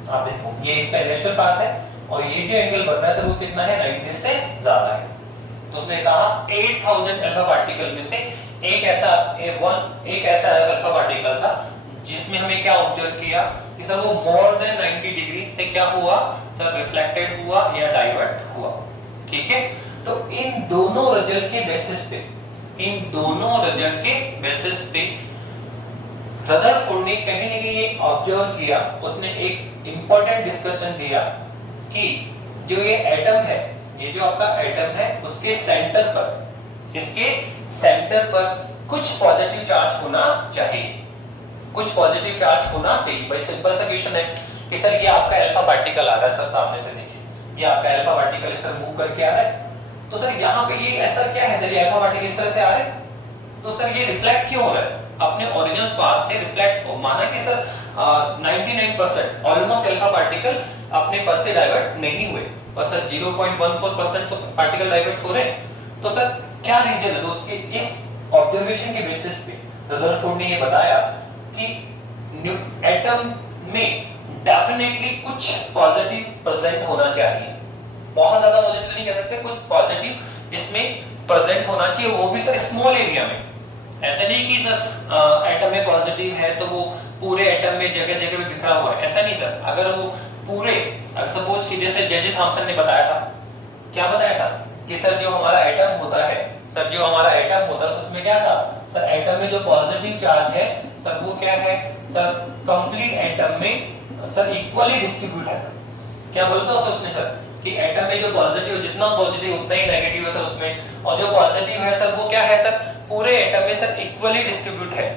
आप देखो ये इसका इनर्शियल पाथ है और ये जो एंगल बन रहा है सर वो कितना है 90 से ज्यादा है। तो उसने कहा 8000 अल्फा पार्टिकल में से एक ऐसा अल्फा पार्टिकल था जिसमें हमें क्या ऑब्जर्व किया कि सर वो मोर देन 90 डिग्री से क्या हुआ सर रिफ्लेक्टेड हुआ या डाइवर्ट हुआ, ठीक है। तो इन दोनों रिजल्ट के बेसिस पे रदरफोर्ड ने कहीं न कहीं ये ऑब्जर्व किया, उसने एक इंपॉर्टेंट डिस्कशन दिया कि जो ये एटम है, ये जो आपका एटम है उसके सेंटर पर, इसके सेंटर पर कुछ पॉजिटिव चार्ज होना चाहिए, कुछ पॉजिटिव चार्ज होना चाहिए। भाई सिंपल सा क्वेश्चन है कि सर ये आपका अल्फा पार्टिकल आ रहा है सर, सामने से देखिए ये आपका अल्फा पार्टिकल इस तरह मूव करके आ रहा है, तो सर यहाँ पे ये ऐसा क्या है सर, ये अल्फा पार्टिकल इस तरह से आ रहा है, तो सर ये रिफ्लेक्ट क्यों हो रहा है अपने ओरिजिनल पाथ से रिफ्लेक्ट हो। माना कि सर 99% ऑलमोस्ट अल्फा पार्टिकल अपने पाथ से डाइवर्ट नहीं हुए, और सर 0.14% तो पार्टिकल डाइवर्ट हो रहे हैं। तो सर क्या रीजन है, तो उसके इस ऑब्जर्वेशन के बेसिस पे रदरफोर्ड ने ये बताया कि एटम में डेफिनेटली कुछ पॉजिटिव प्रेजेंट होना चाहिए, बहुत ज्यादा पॉजिटिव नहीं कह सकते, कुछ पॉजिटिव इसमें प्रेजेंट होना चाहिए, वो भी सर स्मॉल एरिया में। ऐसा नहीं कि सर एटम में पॉजिटिव है तो वो पूरे एटम में जगह जगह पे बिखरा हुआ है, ऐसा नहीं सर। अगर वो पूरे सपोज कि जैसे जे थॉमसन ने बताया था, क्या बताया था कि सर जो हमारा एटम होता है, सर जो हमारा एटम होता है उसमें क्या था सर, एटम में जो पॉजिटिव चार्ज है सर वो क्या है सर कंप्लीट एटम में सर इक्वली डिस्ट्रीब्यूट है। क्या बोलता है उसने सर कि एटम में जो पॉजिटिव, जितना पॉजिटिव उतना ही नेगेटिव है सर उसमें, और जो पॉजिटिव है सर वो क्या है सर पूरे एटम में सर इक्वली डिस्ट्रीब्यूट है,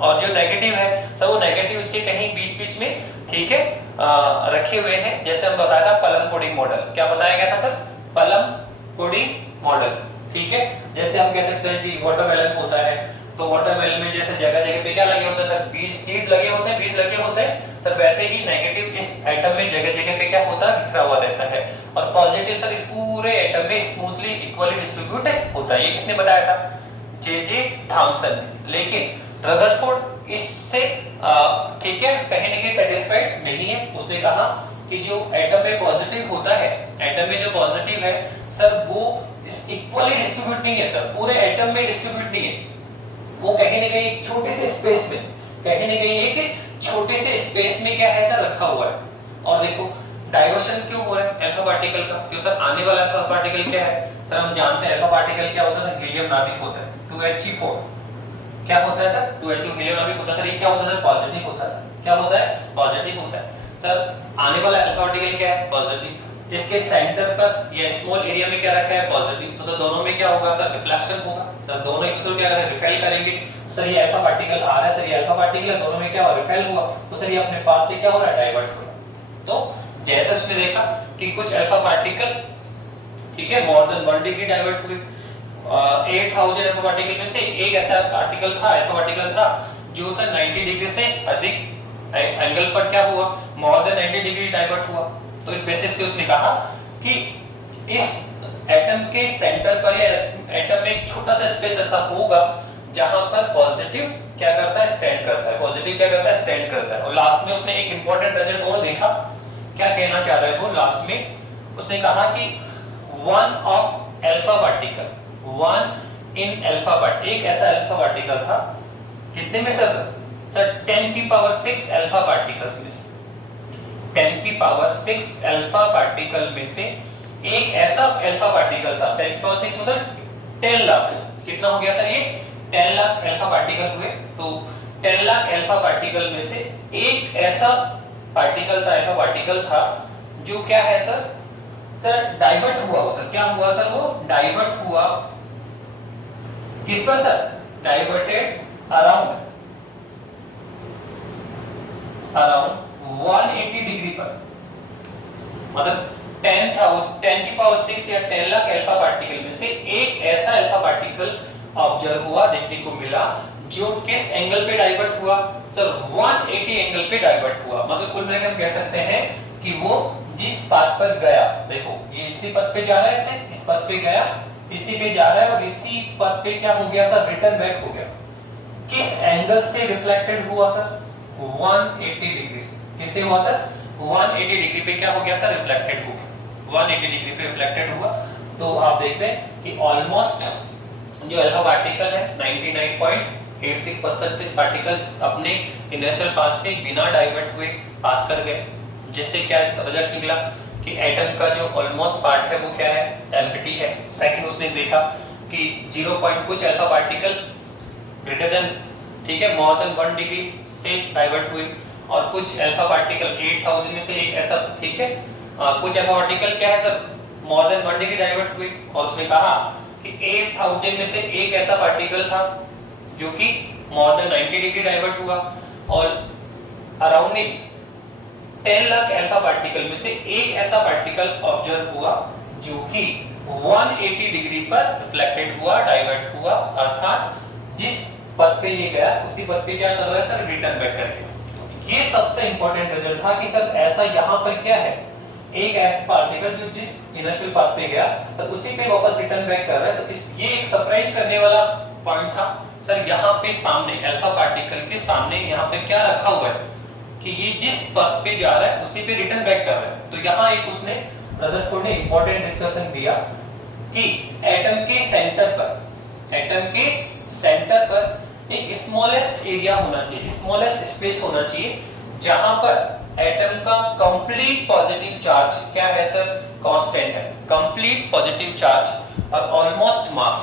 और जो नेगेटिव है सर वो नेगेटिव इसके कहीं बीच बीच में, ठीक है, रखे हुए हैं। जैसे हम बताया था पलम पुडिंग मॉडल, क्या बताया गया था सर पलम पुडिंग मॉडल, ठीक है। जैसे हम कह सकते हैं कि वाटरमेलन होता है, तो वाटरमेलन में जैसे जगह जगह पे क्या लगे होते हैं सर, बीज सीड लगे होते हैं, बीज लगे होते हैं सर, वैसे ही नेगेटिव इस एटम में जगह जगह पे क्या होता है बिखरा हुआ रहता है, और पॉजिटिव सर इस पूरे एटम में स्मूथली इक्वली डिस्ट्रीब्यूट होता है। ये किसने बताया था, जे थॉमसन ने। लेकिन रदरफोर्ड इससे ठीक है कहीं न कहीं सेटिस्फाइड नहीं है। उसने कहा कि जो एटम में पॉजिटिव होता है, एटम में जो पॉजिटिव है सर वो इस इक्वली डिस्ट्रीब्यूट नहीं है सर, पूरे एटम में डिस्ट्रीब्यूट नहीं है, वो कहीं न कहीं छोटे से स्पेस में, कहीं न कहीं एक छोटे से स्पेस में क्या है सर रखा हुआ है। और देखो डाइवर्शन क्यों हो रहा है अल्फा पार्टिकल का, क्यों सर आने वाला अल्फा पार्टिकल क्या है सर, हम जानते हैं अल्फा पार्टिकल क्या होता है, हीलियम नाभिक होता है 2He4, क्या होता है सर 2He हीलियम नाभिक होता है सर, ये क्या होता है पॉजिटिव होता है, क्या होता है पॉजिटिव होता है सर। आने वाला अल्फा पार्टिकल क्या है पॉजिटिव, इसके सेंटर पर या स्मॉल एरिया में क्या रखा है पॉजिटिव, तो सर दोनों में क्या होगा सर रिफ्लेक्शन होगा सर, दोनों एक दूसरे को क्या करेंगे रिपेल करेंगे। सर ये अल्फा पार्टिकल आ रहा है सर, ये अल्फा पार्टिकल है, दोनों में क्या हुआ रिपेल हुआ, तो सर ये अपने पास से क्या हो रहा है डाइवर्ट हो रहा है। तो जैसे उसने देखा कि कुछ अल्फा पार्टिकल ठीक है मोर देन 1 डिग्री डाइवर्ट हुए, 8000 अल्फा पार्टिकल में से एक ऐसा पार्टिकल था, अल्फा पार्टिकल था जो सर 90 डिग्री से अधिक एंगल पर क्या हुआ मोर देन 90 डिग्री डाइवर्ट हुआ। तो इस बेसिस पे उसने कहा कि इस एटम के सेंटर पर या एटम में एक छोटा सा स्पेस ऐसा होगा जहां पर पॉजिटिव क्या करता है स्टैंड करता है, पॉजिटिव क्या करता है स्टैंड करता है। और लास्ट में उसने एक इंपॉर्टेंट रिजल्ट और देखा, क्या कहना चाह रहा है वो लास्ट में उसने कहा कि one of alpha particle, one in alpha particle, एक ऐसा अल्फा पार्टिकल था कितने में सर 10 की पावर 6 अल्फा पार्टिकल्स में, 10 की पावर 6 अल्फा पार्टिकल में से एक ऐसा अल्फा पार्टिकल था, 10 की पावर 6 मतलब 10 लाख, कितना हो गया सर ये 10 लाख अल्फा पार्टिकल हुए। तो 10 लाख अल्फा पार्टिकल में से एक ऐसा पार्टिकल था, अल्फा पार्टिकल था जो क्या है सर, डाइवर्ट हुआ। वो सर क्या हुआ सर, वो डाइवर्ट हुआ किस पर सर, डाइवर्टेड अराउंड 180 डिग्री पर। मतलब 10 की पावर 6 या 10 लाख अल्फा पार्टिकल में से एक ऐसा अल्फा पार्टिकल ऑब्जर्व हुआ, देखने को मिला, जो किस एंगल पे डाइवर्ट हुआ सर, 180 एंगल पे डाइवर्ट हुआ। मतलब कुल मिलाकर हम कह सकते हैं कि वो जिस पाथ पर गया, देखो ये इसी पथ पे जा रहा है, इसे इस पथ पे गया, इसी पे जा रहा है, और इसी पथ पे क्या हो गया सर, रिटर्न बैक हो गया। किस एंगल से रिफ्लेक्टेड हुआ सर, 180 डिग्री से। किससे हुआ सर, 180 डिग्री पे क्या हो गया सर, रिफ्लेक्टेड हो गया, 180 डिग्री पे रिफ्लेक्टेड हुआ। तो आप देख रहे हैं कि ऑलमोस्ट जो अल्फा पार्टिकल है 99.86% पार्टिकल अपने इनर्शियल पाथ से बिना डाइवर्ट हुए पास कर गए। जिससे क्या रिजल्ट निकला कि एटम का जो ऑलमोस्ट पार्ट है वो क्या है, एम्प्टी है। सेकंड उसने देखा कि 0 पॉइंट कुछ अल्फा पार्टिकल ग्रेटर देन, ठीक है, मोर देन 1 डिग्री से डाइवर्ट हुए, और कुछ अल्फा पार्टिकल 8000 में से एक ऐसा, ठीक है, कुछ अल्फा पार्टिकल क्या है sir, more than 1 degree divert हुए। और उसने कहा कि 8000 में से एक ऐसा पार्टिकल था जो कि मोर देन 90 डिग्री डाइवर्ट हुआ, और अराउंडिंग 10 लाख अल्फा पार्टिकल में से एक ऐसा पार्टिकल ऑब्जर्व हुआ जो कि 180 डिग्री पर रिफ्लेक्टेड हुआ, डाइवर्ट हुआ, अर्थात जिस पथ पे ये गया उसी पथ पे क्या कर रहा है सर, रिटर्न बैक कर गया। ये सबसे इंपॉर्टेंट रिजल्ट था कि सर ऐसा यहाँ पर क्या है, एक पार्टिकल जो जिस इनर्शियल पाथ पे गया तो उसी पे वापस रिटर्न बैक कर रहा है। तो इस ये एक सरप्राइज करने वाला पॉइंट था सर। यहाँ पे सामने अल्फा पार्टिकल के सामने यहाँ पे क्या रखा हुआ है कि ये जिस पथ पे जा रहा है उसी पे रिटर्न बैक कर रहा है। तो यहाँ एक उसने रदरफोर्ड ने इंपॉर्टेंट डिस्कशन दिया कि एटम के सेंटर पर एक स्मॉलेस्ट एरिया होना चाहिए, स्मॉलेस्ट स्पेस होना चाहिए, जहां पर एटम का कंप्लीट पॉजिटिव चार्ज क्या है सर, कांस्टेंट है, कंप्लीट पॉजिटिव चार्ज और ऑलमोस्ट मास,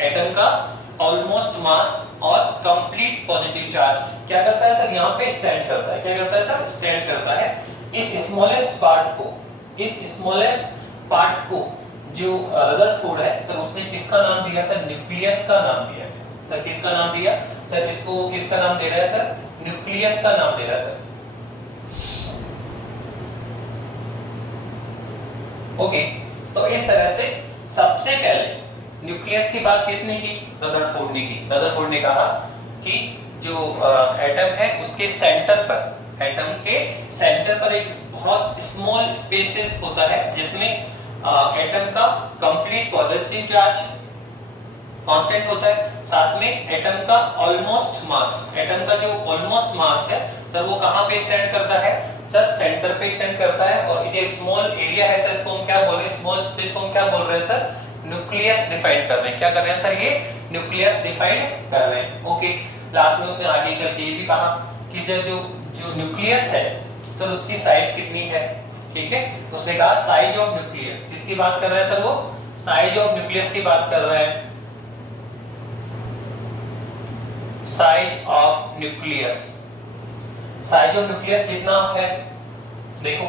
एटम का ऑलमोस्ट मास और कंप्लीट पॉजिटिव चार्ज क्या करता है सर, यहाँ पे स्टैंड करता है। क्या करता है सर, स्टैंड करता है। इस स्मॉलेस्ट पार्ट को जो रदरफोर्ड है सर, उसने किसका नाम दिया सर, न्यूक्लियस का नाम दिया सर। किसका नाम दिया सर, इसको किसका नाम दे रहा है सर, न्यूक्लियस का नाम दे रहा है सर। ओके, तो इस तरह से सबसे पहले न्यूक्लियस की बात किसने की, रदरफोर्ड ने की। रदरफोर्ड ने कहा कि जो एटम है उसके सेंटर पर, एटम के सेंटर पर एक बहुत स्मॉल स्पेसेस होता है जिसमें एटम का कंप्लीट पॉजिटिव चार्ज कांस्टेंट होता है, साथ में एटम का ऑलमोस्ट मास, एटम का जो ऑलमोस्ट मास है सर वो कहां पे स्टैंड करता है सर, सेंटर पे स्टैंड करता है। और ये स्मॉल एरिया है सर, इसको हम क्या बोल रहे हैं, स्मॉल स्पेस को हम क्या बोल रहे हैं सर, न्यूक्लियस डिफाइन कर रहे हैं। क्या कर रहे हैं सर, ये न्यूक्लियस डिफाइन कर रहे हैं। ओके, लास्ट में उसने आगे चल के ये भी कहा कि जो न्यूक्लियस है तो उसकी साइज कितनी है, ठीक है। उसने कहा साइज ऑफ न्यूक्लियस, किसकी बात कर रहा है सर, वो साइज ऑफ न्यूक्लियस की बात कर रहा है, size of nucleus. Size of nucleus कितना है, देखो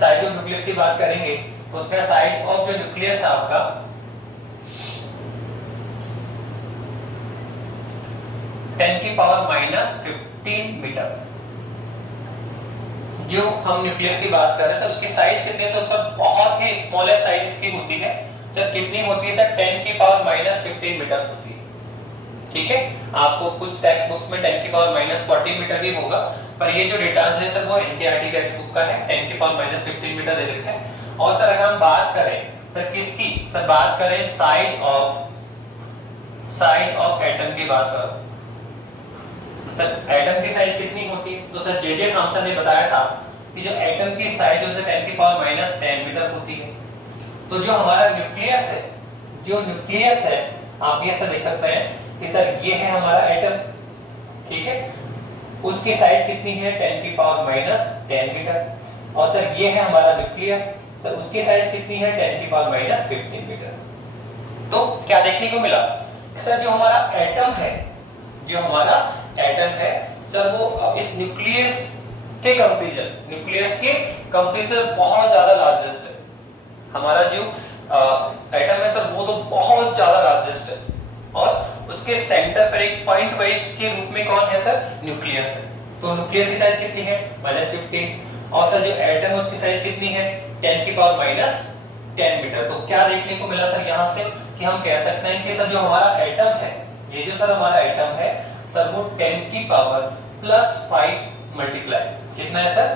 साइज ऑफ न्यूक्लियस की बात करेंगे तो उसका साइज ऑफ जो न्यूक्लियस है आपका 10⁻⁻15 मीटर। जो हम न्यूक्लियस की बात कर रहे हैं सर, उसकी साइज कितनी है, तो सब बहुत ही स्मॉलेस्ट साइज की होती है। जब कितनी होती है सर, 10⁻⁻15 मीटर होती है, ठीक है। आपको कुछ टेक्स्ट बुक्स में 10⁻⁻40 मीटर भी होगा, पर ये जो डेटा है सर वो एनसीईआरटी टेक्स्ट बुक का है, 10⁻⁻15 मीटर दे रखा है। और सर अगर हम बात करें सर किसकी, सर बात करें साइज ऑफ एटम की बात करो, सर एटम की साइज कितनी होती है, तो सर जे थॉमसन ने बताया था कि जो एटम की साइज होती है 10⁻⁻10 मीटर होती है। तो जो हमारा न्यूक्लियस है, जो न्यूक्लियस है आप ये देख सकते हैं कि सर ये है हमारा एटम, ठीक है, उसकी साइज कितनी है 10⁻⁻10 मीटर। और सर ये है हमारा न्यूक्लियस, तो उसकी साइज कितनी है 10 की पावर माइनस 15 मीटर। तो क्या देखने को मिला सर, जो हमारा एटम है, जो हमारा एटम है सर, वो इस न्यूक्लियस के कंपेरिजन बहुत ज्यादा लार्जेस्ट है। हमारा जो एटम है सर वो तो बहुत ज्यादा लार्जेस्ट है, और उसके सेंटर पर एक पॉइंट वाइज के रूप में कौन है सर, न्यूक्लियस है। तो न्यूक्लियस की साइज कितनी है -15, और सर जो एटम है उसकी साइज कितनी है 10 की पावर माइनस 10 मीटर। तो क्या देखने को मिला सर यहाँ से कि हम कह सकते हैं कि सर जो हमारा एटम है, ये जो सर हमारा एटम है सर वो 10 की पावर प्लस 5 मल्टीप्लाई कितना है सर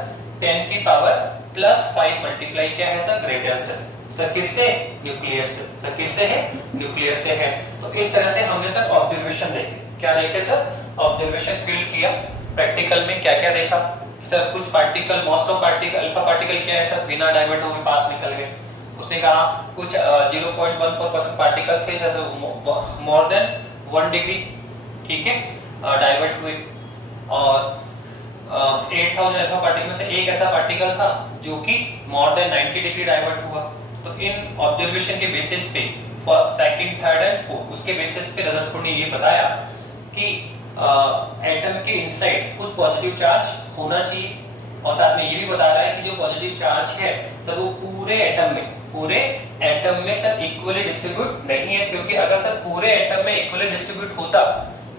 10 की पावर प्लस 5 मल्टीप्लाई क्या है सर, ग्रेटेस्ट है सर, किससे, न्यूक्लियस से। सर किससे है, न्यूक्लियस से है। तो इस तरह से हमने सर ऑब्जर्वेशन देखे, क्या देखे सर, ऑब्जर्वेशन फील्ड किया। प्रैक्टिकल में क्या क्या देखा सर, कुछ particle, most of particle, alpha particle क्या है सर, बिना डाइवर्ट हुए पास निकल गए। उसने कहा कुछ 0.14% पार्टिकल थे सर मोर देन 1 डिग्री, ठीक है, डाइवर्ट हुए। और 8000 अल्फा पार्टिकल में से एक ऐसा पार्टिकल था जो कि मोर देन 90 डिग्री डाइवर्ट हुआ। तो इन ऑब्जर्वेशन के बेसिस पे सेकंड, थर्ड एंड फोर्थ, उसके बेसिस पे रदरफोर्ड ने ये बताया कि एटम के इनसाइड कुछ पॉजिटिव चार्ज होना चाहिए, और साथ में ये भी बता रहा है कि जो पॉजिटिव चार्ज है सर वो पूरे एटम में सर इक्वली डिस्ट्रीब्यूट नहीं है, क्योंकि अगर सर पूरे एटम में इक्वली डिस्ट्रीब्यूट होता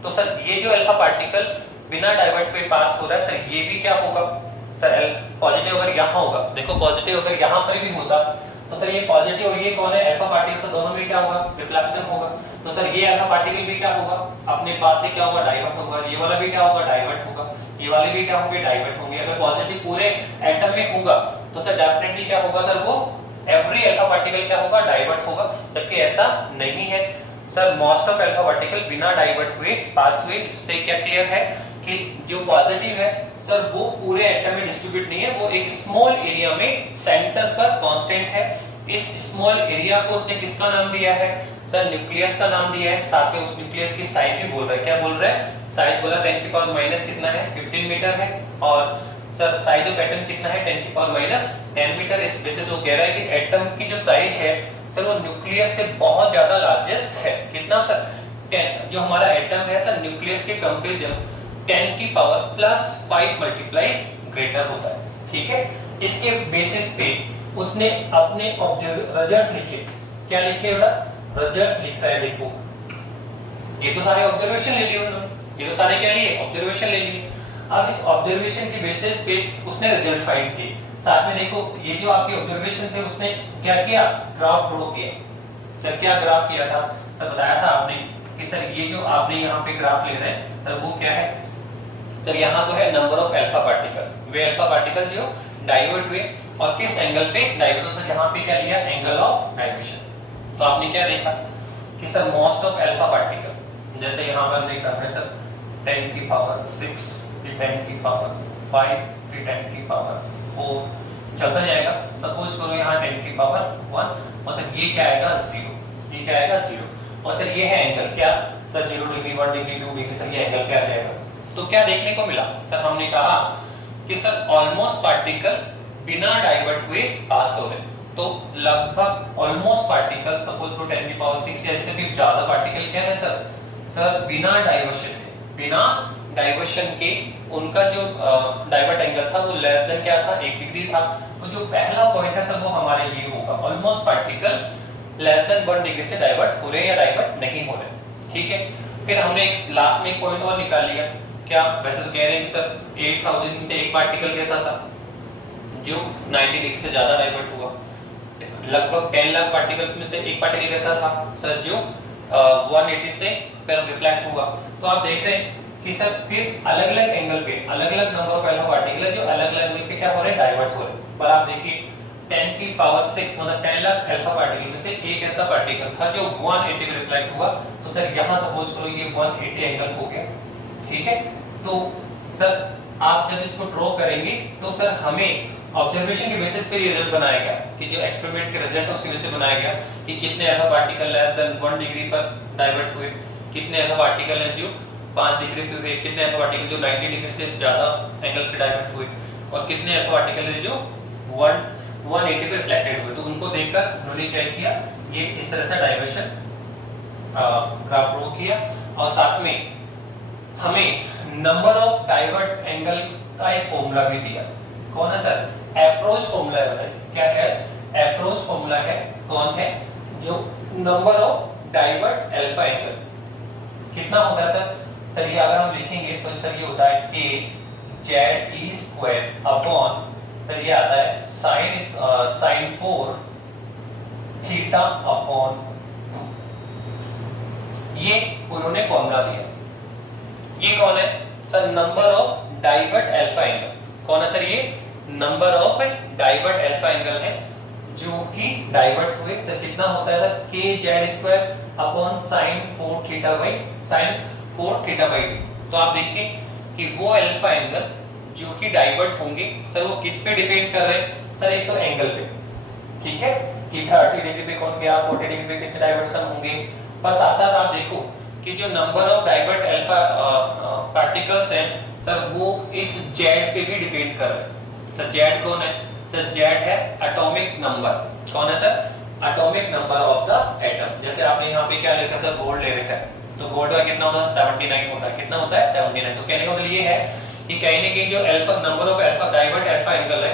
तो सर ये जो अल्फा पार्टिकल बिना डाइवर्ट हुए पास हो रहा है सर, ये भी क्या होगा सर, पॉजिटिव अगर यहाँ होगा, देखो पॉजिटिव अगर यहाँ पर भी होता तो सर ये पॉजिटिव और ये कौन है, अल्फा पार्टिकल, तो दोनों में क्या होगा, रिफ्लेक्शन होगा। तो सर ये अल्फा पार्टिकल भी क्या होगा, अपने पास से क्या होगा, डाइवर्ट होगा। ये वाला भी क्या होगा, डाइवर्ट होगा। ये वाले भी क्या होंगे, डाइवर्ट होंगे। अगर पॉजिटिव पूरे एटम में होगा तो सर डेफिनेटली क्या होगा सर, वो एवरी अल्फा पार्टिकल क्या होगा, डाइवर्ट होगा। जबकि ऐसा नहीं है sir, most of alpha particle बिना डाइवर्ट हुए पास हुए। इससे क्या क्लियर है कि जो पॉजिटिव है सर वो पूरे एटम में डिस्ट्रीब्यूट नहीं है, वो एक स्मॉल एरिया में सेंटर पर कांस्टेंट है। इस स्मॉल एरिया को उसने किसका नाम दिया है सर, न्यूक्लियस का नाम दिया है। साथ में उस न्यूक्लियस की साइज भी बोल रहा है, क्या बोल रहा है, साइज बोला 10 की पावर माइनस कितना है 15 मीटर है, और सर साइज ऑफ एटम कितना है 10 की पावर माइनस 10 मीटर। इस बेसिस पे वो कह रहा है कि एटम की जो साइज है सर वो न्यूक्लियस से बहुत ज्यादा लार्जेस्ट है। कितना सर, 10। जो हमारा एटम है सर न्यूक्लियस के कंपैरिजन 10 की पावर प्लस 5 मल्टीप्लाई ग्रेटर होता है, ठीक है। इसके बेसिस पे उसने अपने रिजल्ट्स लिखे, क्या लिखे बेटा, रिजल्ट्स लिख रहा है। देखो ये तो सारे ऑब्जर्वेशन ले लिए उन्होंने, ये तो सारे क्या लिए, ऑब्जर्वेशन ले लिए। अब इस ऑब्जर्वेशन के बेसिस पे उसने रिजल्ट फाइंड किए। साथ में देखो ये जो आपके ऑब्जर्वेशन थे उसने क्या किया, ग्राफ ड्रॉ किया। सर क्या ग्राफ किया था सर, बताया था आपने कि सर ये जो आपने यहाँ पे ग्राफ ले रहे हैं सर वो क्या है सर, यहाँ तो है number of alpha particle, way alpha particle जो डाइवर्ट हुए और किस एंगल पे डाइवर्ट हुए। यहाँ पे क्या लिया, एंगल ऑफ डाइवर्शन। तो आपने क्या देखा कि sir most of alpha particle, जैसे यहाँ पर देखा है सर 10 की पावर 6, 10 की पावर 5, 10 की पावर 4 चलता जाएगा। सपोज करो यहाँ 10 की पावर 1, और सर ये क्या आएगा 0, ये क्या आएगा 0, और सर ये है एंगल क्या sir 0 degree, 1 degree, 2 degree, sir ये एंगल क्या आ जाएगा। तो क्या देखने को मिला सर, हमने कहा कि सर ऑलमोस्ट पार्टिकल बिना डाइवर्ट हुए पास हो रहे। तो लगभग ऑलमोस्ट पार्टिकल, सपोज करो 10 की पावर 6 या इससे भी ज्यादा पार्टिकल क्या है सर बिना डाइवर्शन के, बिना डाइवर्शन के उनका जो डाइवर्ट एंगल था वो लेस देन क्या था, 1 डिग्री था। तो जो पहला पॉइंट है सर वो हमारे ये होगा, almost particle less than 1 degree से डाइवर्ट हो रहे हैं या डाइवर्ट नहीं हो रहे, ठीक है। फिर हमने एक लास्ट में एक पॉइंट और निकाल लिया, क्या, वैसे तो कह रहे हैं कि सर 8000 से एक पार्टिकल कैसा था जो 90 डिग्री से ज्यादा डाइवर्ट हुआ। लगभग 10 लाख पार्टिकल्स में से एक पार्टिकल कैसा था सर जो 180 से फिर रिफ्लेक्ट हुआ। तो आप देख रहे हैं कि सर फिर अलग-अलग एंगल पे अलग-अलग नंबर ऑफ अल्फा पार्टिकल है जो अलग-अलग एंगल पे क्या हो रहे हैं, डाइवर्ट हो रहे हैं। पर आप देखिए 10 की पावर 6 मतलब 10 लाख अल्फा पार्टिकल में से एक ऐसा पार्टिकल था जो 180 में रिफ्लेक्ट हुआ। तो सर यहाँ सपोज करो ये 180 एंगल हो गया, ठीक है। तो सर आप जब इसको ड्रॉ करेंगे तो सर हमें ऑब्जर्वेशन के बेसिस पे ये रिजल्ट बनाएगा कि जो एक्सपेरिमेंट के रिजल्ट उसकी वजह से बनाएगा कि कितने alpha particle less than 1 degree पर डाइवर्ट हुए, कितने अल्फा पार्टिकल हैं जो 5 डिग्री पे हुए, कितने अल्फा पार्टिकल जो 90 डिग्री से ज्यादा एंगल पे डाइवर्ट हुए, और कितने अल्फा पार्टिकल हैं जो 180 पे रिफ्लेक्टेड हुए। तो उनको देखकर उन्होंने क्या किया, ये इस तरह से डाइवर्शन ग्राफ ड्रॉ किया और साथ में हमें नंबर ऑफ डाइवर्ट एंगल का एक फॉर्मूला भी दिया। कौन है सर? अप्रोच फॉर्मूला है। क्या है? अप्रोच फॉर्मूला है। कौन है? जो number of divert alpha angle कितना होता है सर? सर ये अगर हम लिखेंगे तो सर ये होता है कि ZE² अपॉन, सर ये आता है sin 4 थीटा अपॉन 2। ये उन्होंने फॉर्मूला दिया। ये कौन है sir? Number of divert alpha angle. कौन है सर? ये number of divert alpha angle है जो कि डाइवर्ट हुए। सर कितना होता है sir? KZ² upon sin 4 theta by sin 4 theta by 2। तो आप देखिए कि वो अल्फा एंगल जो कि डाइवर्ट होंगे सर वो किस पे डिपेंड कर रहे हैं सर? एक तो एंगल पे, ठीक है, कि 30 डिग्री पे कौन गया, 40 डिग्री पे कितने डाइवर्शन होंगे। बस साथ साथ आप देखो कि जो number of divert alpha particles हैं सर वो इस जेड पे भी डिपेंड कर रहे हैं। सर जेड कौन है? सर जेड है एटॉमिक नंबर। कौन है sir? Atomic number of the atom. जैसे आपने यहाँ पे क्या लिखा सर? गोल्ड ले रखा है, तो गोल्ड का कितना होता है? 79 होता है। कितना होता है? 79। तो कहने का मतलब ये है कि कहने की जो alpha number of alpha divert alpha angle है,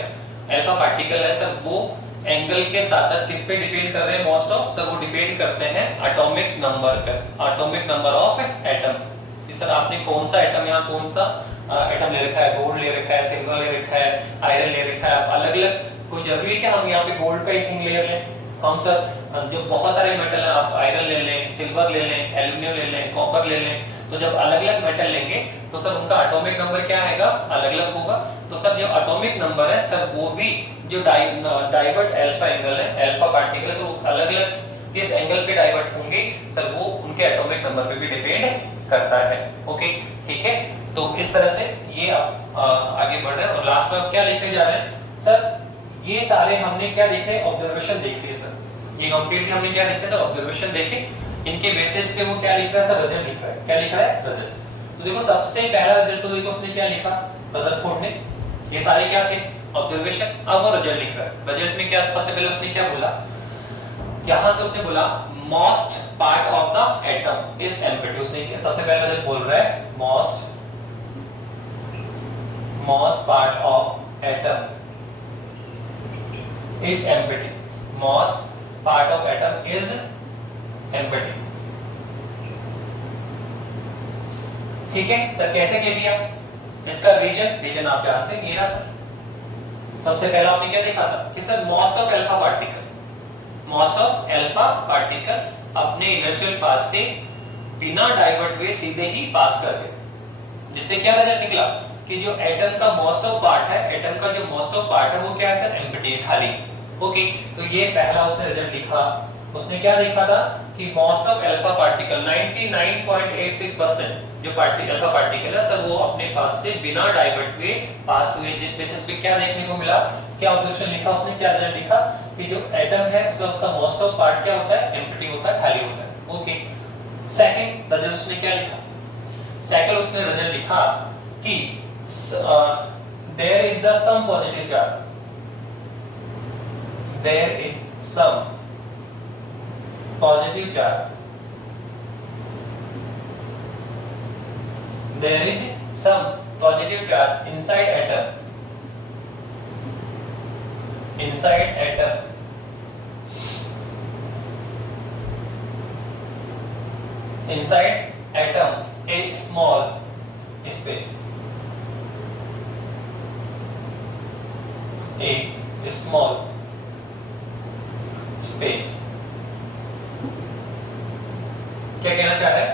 अल्फा पार्टिकल है सर, वो एंगल के साथ साथ किस पे डिपेंड कर रहे हैं? मोस्ट ऑफ सर वो डिपेंड करते हैं एटॉमिक नंबर पे, atomic number of atom. Sir आपने कौन सा एटम, यहाँ कौन सा एटम ले रखा है? गोल्ड ले रखा है, सिल्वर ले रखा है, आयरन ले रखा है। अलग अलग कोई जरूरी है कि हम यहाँ पे गोल्ड का ही थिंग ले लें? हम सर जो बहुत सारे मेटल है, आप आयरन ले लें, सिल्वर ले लें, एल्यूमिनियम ले लें, कॉपर ले लें, तो जब अलग अलग मेटल लेंगे तो सर उनका एटॉमिक नंबर क्या आएगा? अलग अलग होगा। तो सर जो एटॉमिक नंबर है सर वो भी जो डाइवर्ट अल्फा एंगल है, अल्फा पार्टिकल है, तो अलग अलग किस एंगल पे डाइवर्ट होंगे सर वो उनके एटॉमिक नंबर पे भी डिपेंड करता है। ओके, ठीक है। तो इस तरह से ये आप आगे बढ़ रहे हैं और लास्ट में क्या लिखते जा रहे हैं सर? ये सारे हमने क्या देखे? ऑब्जर्वेशन देख लिए सर। ये कंप्लीटली हमने क्या देखे सर? ऑब्जर्वेशन देखे। इनके बेसिस पे वो क्या लिख रहा है सर? रिजल्ट लिख रहा है। क्या लिख रहा है? रिजल्ट। तो देखो सबसे पहला रिजल्ट तो देखो उसने क्या लिखा? रदरफोर्ड ने। ये सारे क्या थे? ऑब्जर्वेशन। अब वो रिजल्ट लिख रहा है। रिजल्ट में क्या सबसे पहले उसने क्या बोला? यहां से उसने बोला most part of the atom is empty. उसने सबसे पहले रिजल्ट बोल रहा है most part of atom is empty. Most part of atom is empty. ठीक है, तो कैसे कह दिया? इसका रीजन आप जानते हैं, ये ना सर। सबसे पहला आपने क्या देखा था कि sir most of alpha particle अपने इनर्शियल पाथ से बिना डाइवर्ट हुए सीधे ही पास कर गए, जिससे क्या रिजल्ट निकला कि जो एटम का मोस्ट ऑफ पार्ट है, एटम का जो मोस्ट ऑफ पार्ट है वो क्या है सर? एम्प्टी है, खाली। ओके, तो ये पहला उसने रिजल्ट लिखा। उसने क्या लिखा था कि मोस्ट ऑफ अल्फा पार्टिकल 99.86% जो अल्फा पार्टिकल है सर वो अपने पास से बिना डाइवर्ट हुए पास हुए। जिस बेसिस पे क्या देखने को मिला, क्या ऑब्जर्वेशन लिखा उसने? क्या रिजल्ट लिखा कि जो एटम है उसका मोस्ट ऑफ पार्ट क्या होता है? एम्प्टी होता है, खाली होता है। ओके, सेकंड रिजल्ट उसने क्या लिखा? सेकंड उसने रिजल्ट लिखा कि there is the some positive charge, there is some positive charge, there is some positive charge inside atom, inside atom a small space, a small space। क्या कहना चाह रहा है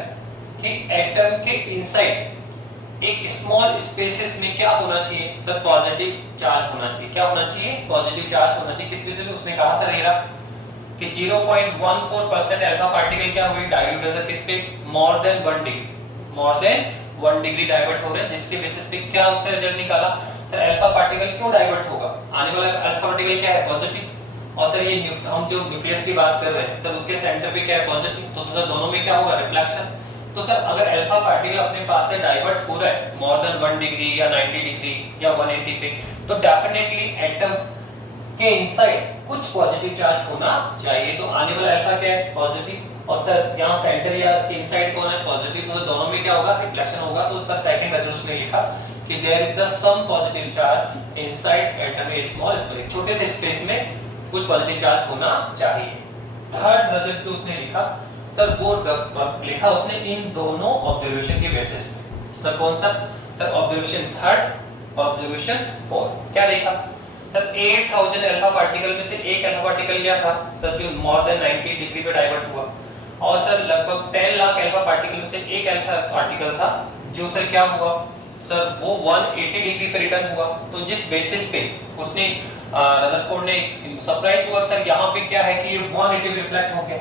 कि एटम के इनसाइड एक स्मॉल स्पेसेस में क्या होना चाहिए सर? पॉजिटिव चार्ज होना चाहिए। क्या होना चाहिए? पॉजिटिव चार्ज होना चाहिए। किस बेसिस पे उसने कहा सर? ये रहा कि 0.14% अल्फा पार्टिकल क्या हुई? डाइवर्ट है सर किस पे? More than 1 degree, more than 1 degree divert हो रहे हैं, जिसके बेसिस पे क्या उसने रिजल्ट निकाला सर? अल्फा पार्टिकल क्यों डाइवर्ट होगा? आने वाला अल्फा पार्टिकल क्या है? पॉजिटिव। और सर ये हम जो न्यूक्लियस की बात कर रहे हैं सर उसके सेंटर पे क्या है? पॉजिटिव। तो सर दोनों में क्या होगा? रिफ्लेक्शन। तो सर अगर अल्फा पार्टिकल अपने पास से डाइवर्ट हो रहा है मोर देन 1 डिग्री या 90 डिग्री या 180 पे, तो डेफिनेटली एटम के इनसाइड कुछ पॉजिटिव चार्ज होना चाहिए। तो आने वाला अल्फा क्या है? पॉजिटिव। और सर यहाँ सेंटर या इसके इनसाइड कौन है? पॉजिटिव। तो दोनों में क्या होगा? रिफ्लेक्शन होगा। तो उसका सेकंड रेजल्ट उसने लिखा कि there is the some positive charge inside atom a small space, छोटे से स्पेस में कुछ पॉजिटिव चार्ज होना चाहिए। थर्ड रिजल्ट जो उसने लिखा सर वो लिखा उसने इन दोनों ऑब्जर्वेशन के बेसिस पे। सर कौन सा? Sir observation third, observation fourth. क्या देखा सर? 8000 अल्फा पार्टिकल में से एक अल्फा पार्टिकल क्या था सर? जो मोर देन 90 डिग्री पे डाइवर्ट हुआ। और सर लगभग 10 लाख अल्फा पार्टिकल में से एक अल्फा पार्टिकल था जो सर क्या हुआ सर? वो 180 डिग्री पे रिटर्न हुआ। तो जिस बेसिस पे उसने रदरफोर्ड ने सरप्राइज हुआ सर, यहाँ पे क्या है कि ये 180 रिफ्लेक्ट हो गया,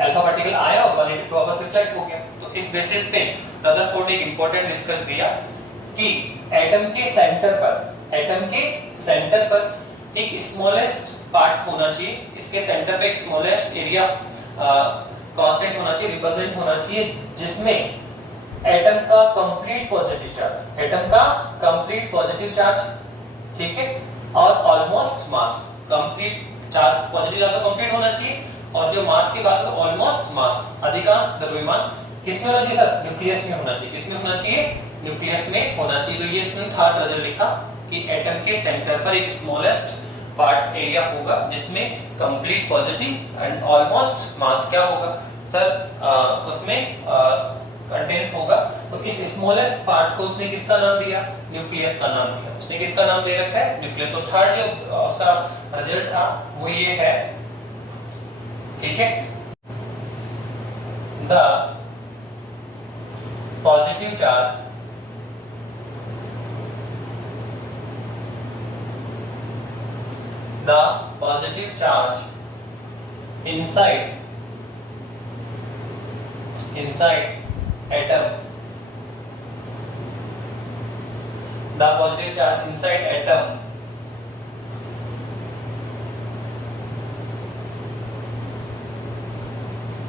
अल्फा पार्टिकल आया और 180 वापस रिफ्लेक्ट हो गया। तो इस बेसिस पे रदरफोर्ड ने एक इंपॉर्टेंट डिस्कस दिया कि एटम के सेंटर पर, एटम के सेंटर पर एक स्मॉलेस्ट पार्ट होना चाहिए, इसके सेंटर पे एक स्मॉलेस्ट एरिया कांस्टेंट होना चाहिए, रिप्रेजेंट होना चाहिए, जिसमें एटम का कंप्लीट पॉजिटिव चार्ज, एटम का कंप्लीट पॉजिटिव चार्ज, ठीक है, और almost mass, complete charge positive charge complete होना चाहिए। और जो मास की बात है तो ऑलमोस्ट मास, अधिकांश द्रव्यमान किसमें होना चाहिए सर? न्यूक्लियस में होना चाहिए। किसमें होना चाहिए? न्यूक्लियस में होना चाहिए। तो ये इसने थर्ड रिजल्ट लिखा कि एटम के सेंटर पर एक स्मॉलेस्ट पार्ट एरिया होगा जिसमें कंप्लीट पॉजिटिव एंड ऑलमोस्ट मास क्या होगा सर? उसमें कंटेंस होगा। तो इस स्मॉलेस्ट पार्ट को उसने किसका नाम दिया? न्यूक्लियस का नाम दिया। उसने किसका नाम दे रखा है? न्यूक्लियस। तो थर्ड जो उसका रिजल्ट था वो ये है, ठीक है, the positive charge inside atom, the positive charge inside atom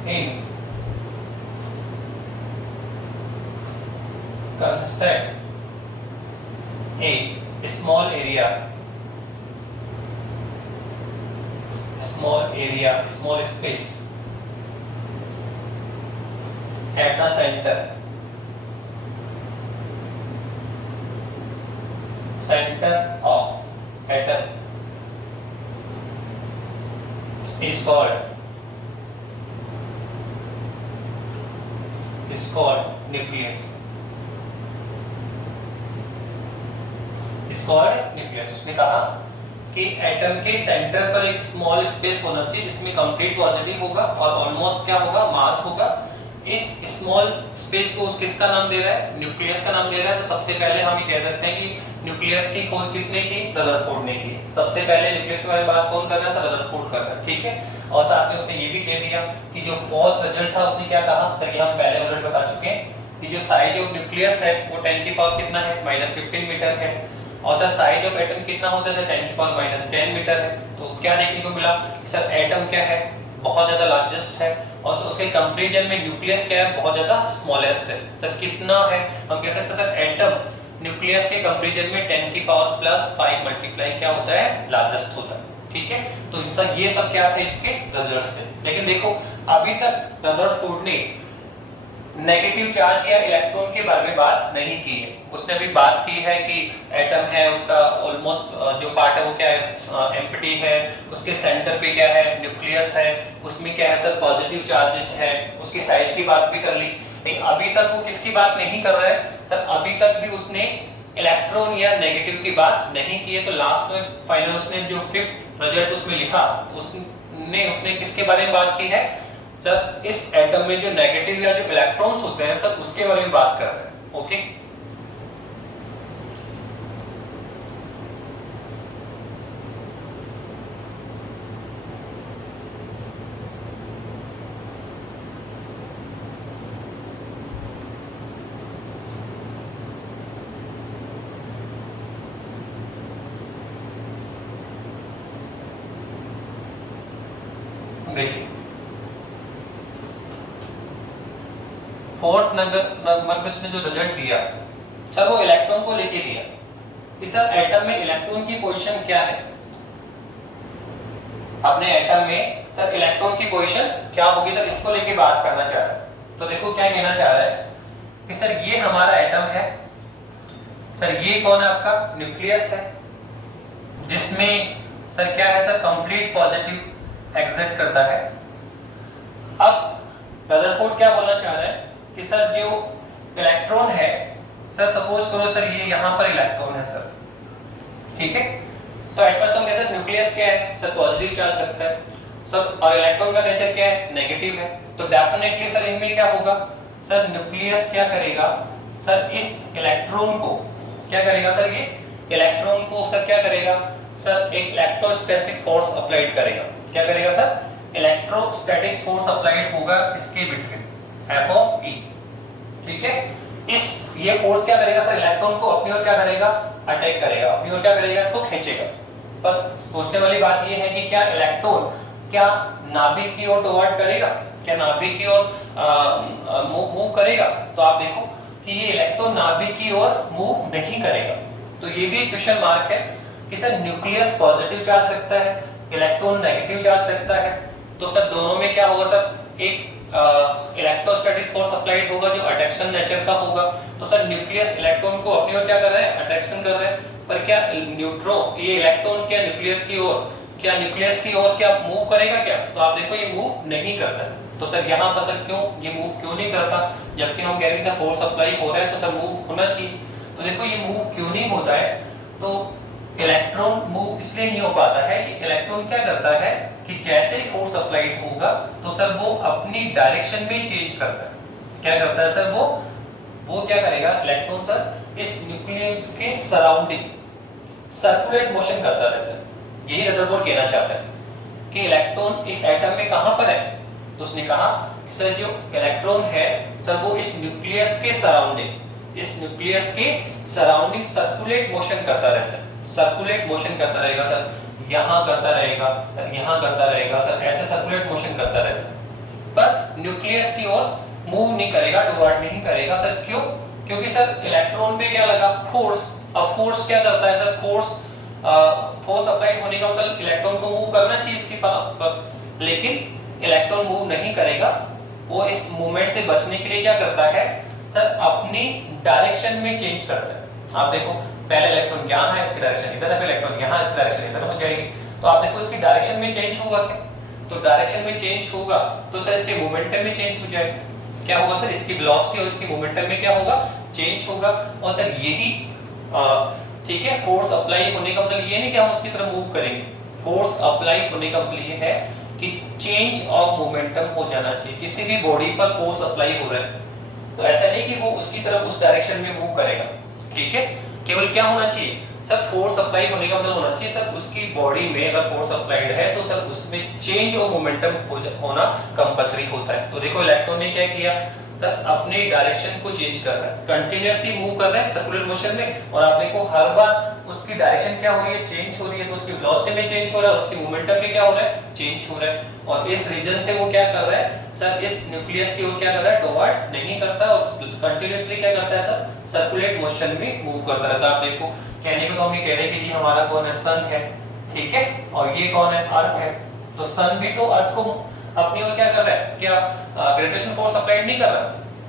in constant a small area, small space at the center of atom is called nucleus. उसने कहा कि एटम के सेंटर पर एक स्मॉल स्पेस होना चाहिए जिसमें कंप्लीट पॉजिटिव होगा और ऑलमोस्ट क्या होगा? मास होगा। इस स्मॉल स्पेस को किसका नाम दे रहा है? न्यूक्लियस का नाम दे रहा है। तो सबसे पहले हम ये कह सकते हैं कि न्यूक्लियस की खोज किसने की? रदरफोर्ड ने की। सबसे पहले न्यूक्लियस के बारे में बात कौन कर रहा था? रदरफोर्ड कर रहा है, ठीक है। और साथ में उसने ये भी कह दिया कि जो फोर्थ रिजल्ट था उसने क्या कहा? तो ये हम पहले रिजल्ट बता चुके हैं कि जो साइज ऑफ न्यूक्लियस है वो 10 की पावर कितना है? -15 मीटर है। और सर साइज ऑफ एटम कितना होता है? 10 की पावर -10 मीटर है। तो क्या देखने को मिला? सर एटम क्या है? बहुत ज्यादा लार्जेस्ट है। और उसके कंपैरिजन में न्यूक्लियस क्या है? बहुत ज्यादा स्मॉलेस्ट है। सर कितना है? हम कह सकते हैं सर एटम न्यूक्लियस के कंपैरिजन में 10 की पावर +5 मल्टीप्लाई क्या होता है? लार्जेस्ट होता है, ठीक है। तो सर ये सब क्या थे? इसके रिजल्ट्स थे। लेकिन देखो अभी तक रदरफोर्ड ने नेगेटिव चार्ज या इलेक्ट्रॉन के बारे में बात नहीं की है। उसने अभी बात की है कि एटम है, उसका ऑलमोस्ट जो पार्ट है वो क्या है? एम्प्टी है। उसके सेंटर पे क्या है? न्यूक्लियस है। उसमें क्या है सर? पॉजिटिव चार्जेस है। उसकी साइज की बात भी कर ली। लेकिन अभी तक वो किसकी बात नहीं कर रहा है सर? अभी तक भी उसने इलेक्ट्रॉन या नेगेटिव की बात नहीं की है। तो लास्ट में फाइनल उसने जो फिफ्थ रिजल्ट उसमें लिखा उसने किसके बारे में बात की है सर? इस एटम में जो नेगेटिव या जो इलेक्ट्रॉन्स होते हैं सर उसके बारे में बात कर रहे हैं, ओके। देखिए फोर्थ नंबर उसने जो रिजल्ट दिया सर वो इलेक्ट्रॉन को लेके दिया कि सर एटम में इलेक्ट्रॉन की पोजीशन क्या है। अपने एटम में सर इलेक्ट्रॉन की पोजीशन क्या होगी सर, इसको लेके बात करना चाह रहा है। तो देखो क्या कहना चाह रहा है कि सर ये हमारा एटम है, सर ये कौन है आपका न्यूक्लियस है, जिसमें सर क्या है सर कंप्लीट पॉजिटिव एग्जिट करता है। अब रदरफोर्ड क्या बोलना चाह रहा है कि सर जो इलेक्ट्रॉन है सर, सपोज करो सर ये यहां पर इलेक्ट्रॉन है सर, ठीक है। तो एट फर्स्ट हम कह सकते न्यूक्लियस क्या है सर, पॉजिटिव चार्ज रखता है सर, और इलेक्ट्रॉन का नेचर क्या है, नेगेटिव है। तो डेफिनेटली सर इनमें क्या होगा सर, न्यूक्लियस क्या करेगा सर, इस इलेक्ट्रॉन को क्या करेगा सर, ये इलेक्ट्रॉन को सर क्या करेगा सर, एक इलेक्ट्रोस्टैटिक फोर्स अप्लाइड करेगा। क्या करेगा सर, इलेक्ट्रोस्टैटिक फोर्स अप्लाइड होगा इसके बिटवीन F(E), ठीक है। इस ये फोर्स क्या करेगा सर, इलेक्ट्रॉन को अपनी ओर क्या करेगा, अटैक करेगा, अपनी ओर क्या करेगा, इसको खींचेगा। पर सोचने वाली बात ये है कि क्या इलेक्ट्रॉन क्या नाभिक की ओर टुवर्ड करेगा, क्या नाभिक की ओर मूव करेगा। तो आप देखो कि ये इलेक्ट्रॉन नाभिक की ओर मूव नहीं करेगा। तो ये भी क्वेश्चन मार्क है कि सर न्यूक्लियस पॉजिटिव चार्ज रखता है, इलेक्ट्रॉन नेगेटिव चार्ज रखता है। तो सर दोनों में क्या होगा सर, एक इलेक्ट्रोस्टैटिक फोर्स अप्लाइड होगा जो अट्रैक्शन नेचर का होगा। तो सर न्यूक्लियस इलेक्ट्रॉन को अपनी ओर क्या कर रहा है, अट्रैक्शन कर रहा है। पर क्या न्यूट्रॉन ये इलेक्ट्रॉन क्या न्यूक्लियस की ओर, क्या न्यूक्लियस की ओर क्या मूव करेगा क्या। तो आप देखो ये मूव नहीं करता। तो सर यहाँ पर सर क्यों ये मूव क्यों नहीं करता, जबकि हम कह रहे थे फोर्स अप्लाई हो रहा है तो सर मूव होना चाहिए। तो देखो ये मूव क्यों नहीं होता है, तो इलेक्ट्रॉन मूव इसलिए नहीं हो पाता है कि इलेक्ट्रॉन क्या करता है कि जैसे ही फोर्स अप्लाइड होगा तो सर वो अपनी डायरेक्शन में चेंज करता है। क्या करता है सर, वो क्या करेगा इलेक्ट्रॉन सर, इस न्यूक्लियस के सराउंडिंग सर्कुलेट मोशन करता रहता है। यही रदरफोर्ड कहना चाहता है कि इलेक्ट्रॉन इस एटम में कहां पर है। तो उसने कहा कि सर जो इलेक्ट्रॉन है सर वो इस न्यूक्लियस के सराउंडिंग, इस न्यूक्लियस के सराउंडिंग सर्कुलेट मोशन करता रहता है। सर्कुलेट मोशन करता रहेगा सर, यहां करता रहेगा, यहां करता रहेगा सर, ऐसे सर्कुलेट मोशन करता रहेगा। पर न्यूक्लियस की ओर मूव नहीं करेगा, टुवर्ड नहीं करेगा सर। क्यों, क्योंकि सर इलेक्ट्रॉन पे क्या लगा, फोर्स। अब फोर्स क्या करता है सर, फोर्स अप्लाई होने का मतलब इलेक्ट्रॉन को मूव करना चाहिए इसकी पर, लेकिन इलेक्ट्रॉन मूव नहीं करेगा। वो इस मूवमेंट से बचने के लिए क्या करता है सर, अपनी डायरेक्शन में चेंज करता है। आप देखो पहले इलेक्ट्रॉन यहाँ है, इसकी डायरेक्शन इधर है, इलेक्ट्रॉन यहाँ, इसकी डायरेक्शन इधर हो जाएगी। तो आप देखो इसकी डायरेक्शन में चेंज होगा क्या, तो डायरेक्शन में चेंज होगा तो सर इसके मोमेंटम में चेंज हो जाएगा। क्या होगा सर, इसकी वेलोसिटी और इसकी मोमेंटम में क्या होगा, चेंज होगा। और सर यही ठीक है, फोर्स अप्लाई होने का मतलब ये नहीं कि हम उसकी तरफ मूव करेंगे। फोर्स अप्लाई होने का मतलब ये है कि चेंज ऑफ मोमेंटम हो जाना चाहिए। किसी भी बॉडी पर फोर्स अप्लाई हो रहा है तो ऐसा नहीं कि वो उसकी तरफ उस डायरेक्शन में मूव करेगा, ठीक है। केवल क्या होना चाहिए सर, फोर्स अप्लाई होने का मतलब होना चाहिए सर उसकी बॉडी में अगर फोर्स अप्लाइड है तो सर उसमें चेंज ऑफ मोमेंटम होना कंपल्सरी होता है। तो देखो इलेक्ट्रॉन ने क्या किया सर, अपने डायरेक्शन को चेंज कर रहा है, कंटिन्यूअसली मूव कर रहा है सर्कुलर मोशन में। और आप देखो हर बार उसकी डायरेक्शन क्या हो रही है, चेंज हो रही है। तो उसकी वेलोसिटी में चेंज हो रहा है, उसकी मोमेंटम में क्या हो रहा है, चेंज हो रहा है। और इस रीजन से वो क्या कर रहा है सर, इस न्यूक्लियस की ओर क्या कर रहा है, टुवर्ड नहीं करता और कंटिन्यूअसली क्या करता है सर, सर्कुलेट मोशन में मूव करता रहता है। आप देखो कहने को तो हम ये कह रहे हैं कि ये हमारा कौन है, सन है, ठीक है, और ये कौन है, अर्थ है। तो सन भी तो अर्थ को अपनी ओर क्या कर रहा है, क्या ग्रेविटेशन फोर्स अप्लाई नहीं कर रहा।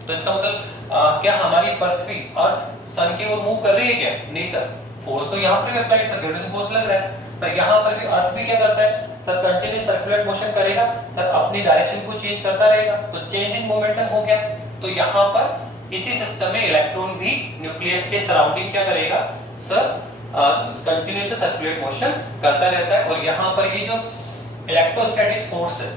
तो इसका मतलब क्या हमारी पृथ्वी अर्थ सन की ओर मूव कर रही है क्या, नहीं सर। फोर्स तो यहाँ पर भी अप्लाई सर, ग्रेविटेशन फोर्स लग रहा है, पर यहाँ पर भी अर्थ भी क्या करता है सर, कंटिन्यूअस सर्कुलेट मोशन करेगा सर, अपनी डायरेक्शन को चेंज करता रहेगा। तो चेंज इन मोमेंटम हो गया। तो यहाँ पर इसी सिस्टम में इलेक्ट्रॉन भी न्यूक्लियस के सराउंडिंग क्या करेगा सर, कंटिन्यूअस सर्कुलेट मोशन करता रहता है। और यहाँ पर ये जो इलेक्ट्रोस्टैटिक फोर्स है,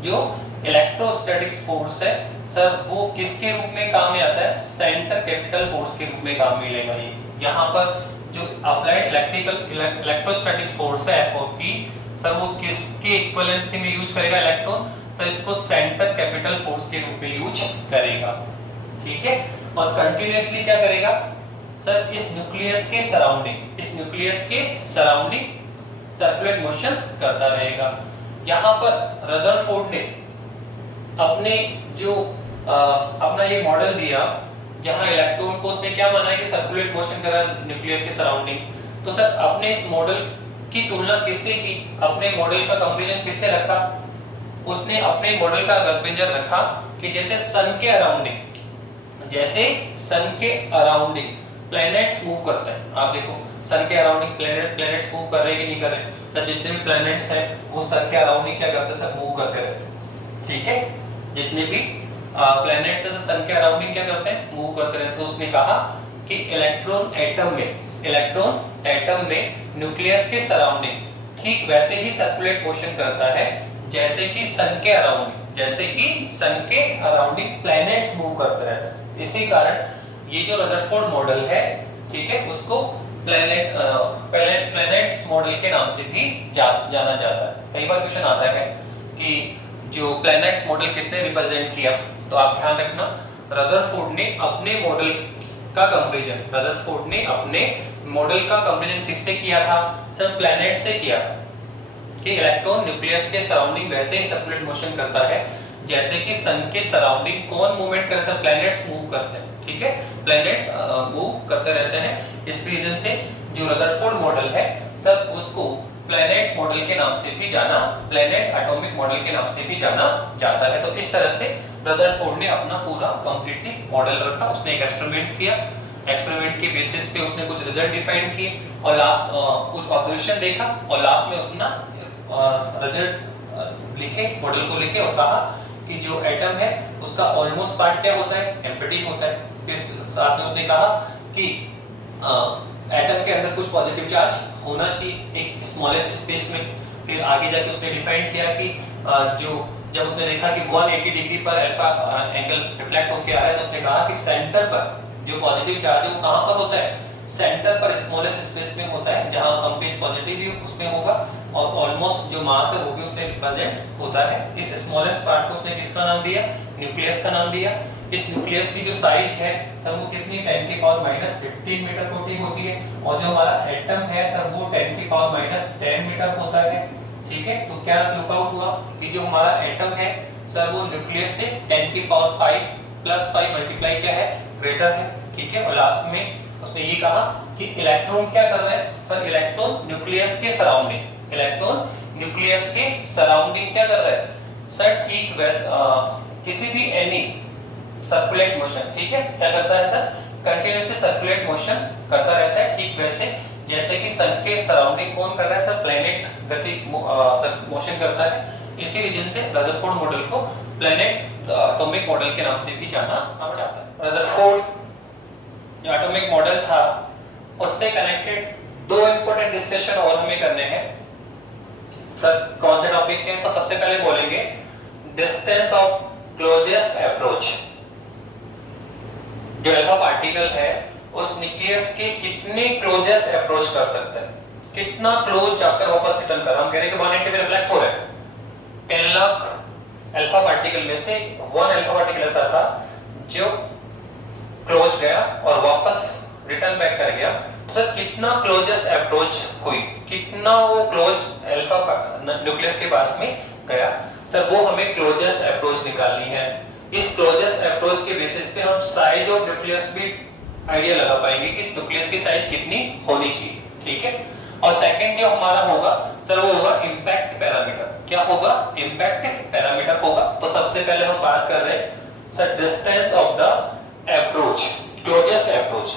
जो इलेक्ट्रोस्टैटिक फोर्स है सर, वो किसके रूप में काम में आता है, सेंटर कैपिटल फोर्स के रूप में काम में लेगा। ये यहाँ पर जो अप्लाइड इलेक्ट्रोस्टैटिक फोर्स है FOP सर, वो किसके इक्विवेलेंसी में यूज करेगा इलेक्ट्रॉन सर, इसको सेंटर कैपिटल फोर्स के रूप में यूज करेगा, ठीक है। और कंटिन्यूअसली क्या करेगा सर, इस न्यूक्लियस के सराउंडिंग, इस न्यूक्लियस के सराउंडिंग सर्कुलेट मोशन करता रहेगा। यहाँ पर रदरफोर्ड ने अपने जो अपना ये मॉडल दिया जहां इलेक्ट्रॉन को उसने क्या माना है कि सर्कुलेट मोशन कर रहा है न्यूक्लियर के सराउंडिंग। तो सर अपने इस मॉडल की तुलना किससे की, अपने मॉडल का कंपैरिजन किससे रखा, उसने अपने मॉडल का कंपैरिजन रखा कि जैसे सन के अराउंडिंग, जैसे सन के अराउंडिंग प्लैनेट्स मूव करते हैं। आप देखो सन के अराउंडिंग प्लैनेट्स मूव कर रहे हैं कि नहीं कर रहे, सर जितने भी प्लैनेट्स हैं वो सन के अराउंडिंग क्या करते हैं सर, मूव करते रहते हैं। ठीक है, जितने भी प्लैनेट्स हैं सन के अराउंडिंग क्या करते हैं, मूव करते रहते हैं। तो उसने कहा कि इलेक्ट्रॉन एटम में न्यूक्लियस के सराउंडिंग ठीक वैसे ही सर्कुलेट मोशन करता है जैसे कि सन के अराउंडिंग प्लैनेट्स मूव करते रहते हैं। इसी कारण ये जो रदरफोर्ड मॉडल है, ठीक है, उसको प्लैनेट्स मॉडल के नाम से भी जाना जाता है। कई बार क्वेश्चन आता है कि जो प्लैनेट्स मॉडल किसने रिप्रेजेंट किया, तो आप ध्यान रखना रदरफोर्ड ने अपने मॉडल का कंपैरिजन किससे किया था सर, प्लैनेट से किया था कि इलेक्ट्रॉन न्यूक्लियस के सराउंडिंग वैसे ही सर्कुलेट मोशन करता है जैसे कि सन के सराउंडिंग कौन मूवमेंट करता है, प्लैनेट्स मूव करते हैं। ठीक है, प्लैनेट्स मूव करते रहते हैं। इस रीजन से जो रदरफोर्ड मॉडल है सर उसको प्लैनेट मॉडल के नाम से भी जाना, प्लैनेट एटॉमिक मॉडल के नाम से भी जाना जाता है। तो इस तरह से रदरफोर्ड ने अपना पूरा कंप्लीटली मॉडल रखा। उसने एक एक्सपेरिमेंट किया, एक्सपेरिमेंट के बेसिस पे उसने कुछ रिजल्ट डिफाइन किए और लास्ट कुछ ऑब्जर्वेशन देखा और लास्ट में अपना रिजल्ट लिखे, मॉडल को लिखे और कहा कि जो एटम है उसका ऑलमोस्ट पार्ट क्या होता है, एम्प्टी होता है। इस साथ में उसने कहा कि एटम के अंदर कुछ पॉजिटिव चार्ज होना चाहिए एक स्मॉलेस्ट स्पेस में। फिर आगे जाके उसने डिफाइन किया कि जो जब उसने देखा कि 180 डिग्री पर अल्फा एंगल रिफ्लेक्ट होकर आ रहा है, तो उसने कहा कि सेंटर पर जो पॉजिटिव चार्ज है वो कहां पर होता है, सेंटर पर स्मॉलेस्ट स्पेस में होता है, जहां कंप्लीट पॉजिटिव भी उसमें होगा और ऑलमोस्ट जो मास है वो भी उसमें प्रेजेंट होता है। इस स्मॉलेस्ट पार्ट को उसने किसका नाम दिया, न्यूक्लियस का नाम दिया। इस न्यूक्लियस की जो साइज है सर वो कितनी 10 की पावर -15 मीटर प्रोटीन होती है और जो हमारा एटम है सर वो 10 की पावर -10 मीटर होता है। ठीक है, तो क्या लुकआउट हुआ कि जो हमारा एटम है सर वो न्यूक्लियस से 10 की पावर 5 + 5 मल्टीप्लाई क्या है, ग्रेटर है। ठीक है, और लास्ट में उसने ये कहा कि इलेक्ट्रॉन क्या कर रहा है सर, इलेक्ट्रॉन न्यूक्लियस के सराउंडिंग क्या कर रहा है सर, ठीक वैसे किसी भी एनी सर्कुलेट मोशन, ठीक है, क्या करता है सर, कंटीन्यूअसली सर्कुलेट मोशन करता रहता है, ठीक वैसे जैसे कि सन के सराउंडिंग कौन कर रहा है सर, प्लैनेट गति मोशन करता है। इसी रीजन से रदरफोर्ड मॉडल को प्लैनेट एटॉमिक मॉडल के नाम से भी जाना जाता है। रदरफोर्ड जो एटॉमिक मॉडल था उससे कनेक्टेड दो इंपॉर्टेंट डिस्कशन और हमें करने हैं सर। कौन से टॉपिक हैं, तो सबसे पहले बोलेंगे डिस्टेंस ऑफ क्लोजेस्ट अप्रोच। जो अल्फा पार्टिकल है उस न्यूक्लियस के कितने क्लोजेस्ट अप्रोच कर सकता है, कितना क्लोज जाकर वापस रिटर्न कर, हम कह रहे हैं कि 180 में रिफ्लेक्ट हो रहा है, 10 लाख अल्फा पार्टिकल में से 1 अल्फा पार्टिकल ऐसा था जो क्लोज गया और वापस रिटर्न बैक कर गया, तो सर कितना क्लोजेस्ट अप्रोच हुई, कितना वो क्लोज अल्फा न्यूक्लियस के पास में गया सर, वो हमें क्लोजेस्ट अप्रोच निकालनी है। इस क्लोजेस्ट अप्रोच के बेसिस पे हम साइज ऑफ न्यूक्लियस भी आइडिया लगा पाएंगे कि न्यूक्लियस की साइज कितनी होनी चाहिए। ठीक है, और सेकंड जो हमारा होगा सर वो होगा इंपैक्ट पैरामीटर। क्या होगा, इंपैक्ट पैरामीटर होगा। तो सबसे पहले हम बात कर रहे हैं sir distance of the approach, closest approach,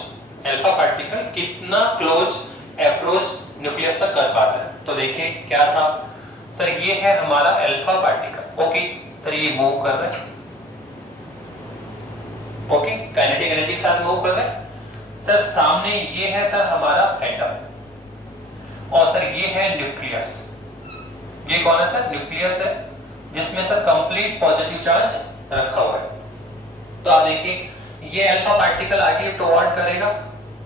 alpha particle कितना क्लोज अप्रोच न्यूक्लियस तक कर पाता है। तो देखिए क्या था सर, ये है हमारा अल्फा पार्टिकल। ओके सर, ये मूव कर रहा है, ओके काइनेटिक एनर्जी के साथ मूव कर रहे हैं सर। सामने ये है सर हमारा एटम और सर ये है न्यूक्लियस। ये कौन है सर, न्यूक्लियस है जिसमें सर कंप्लीट पॉजिटिव चार्ज रखा हुआ है। तो आप देखिए ये अल्फा पार्टिकल आगे टुवर्ड करेगा,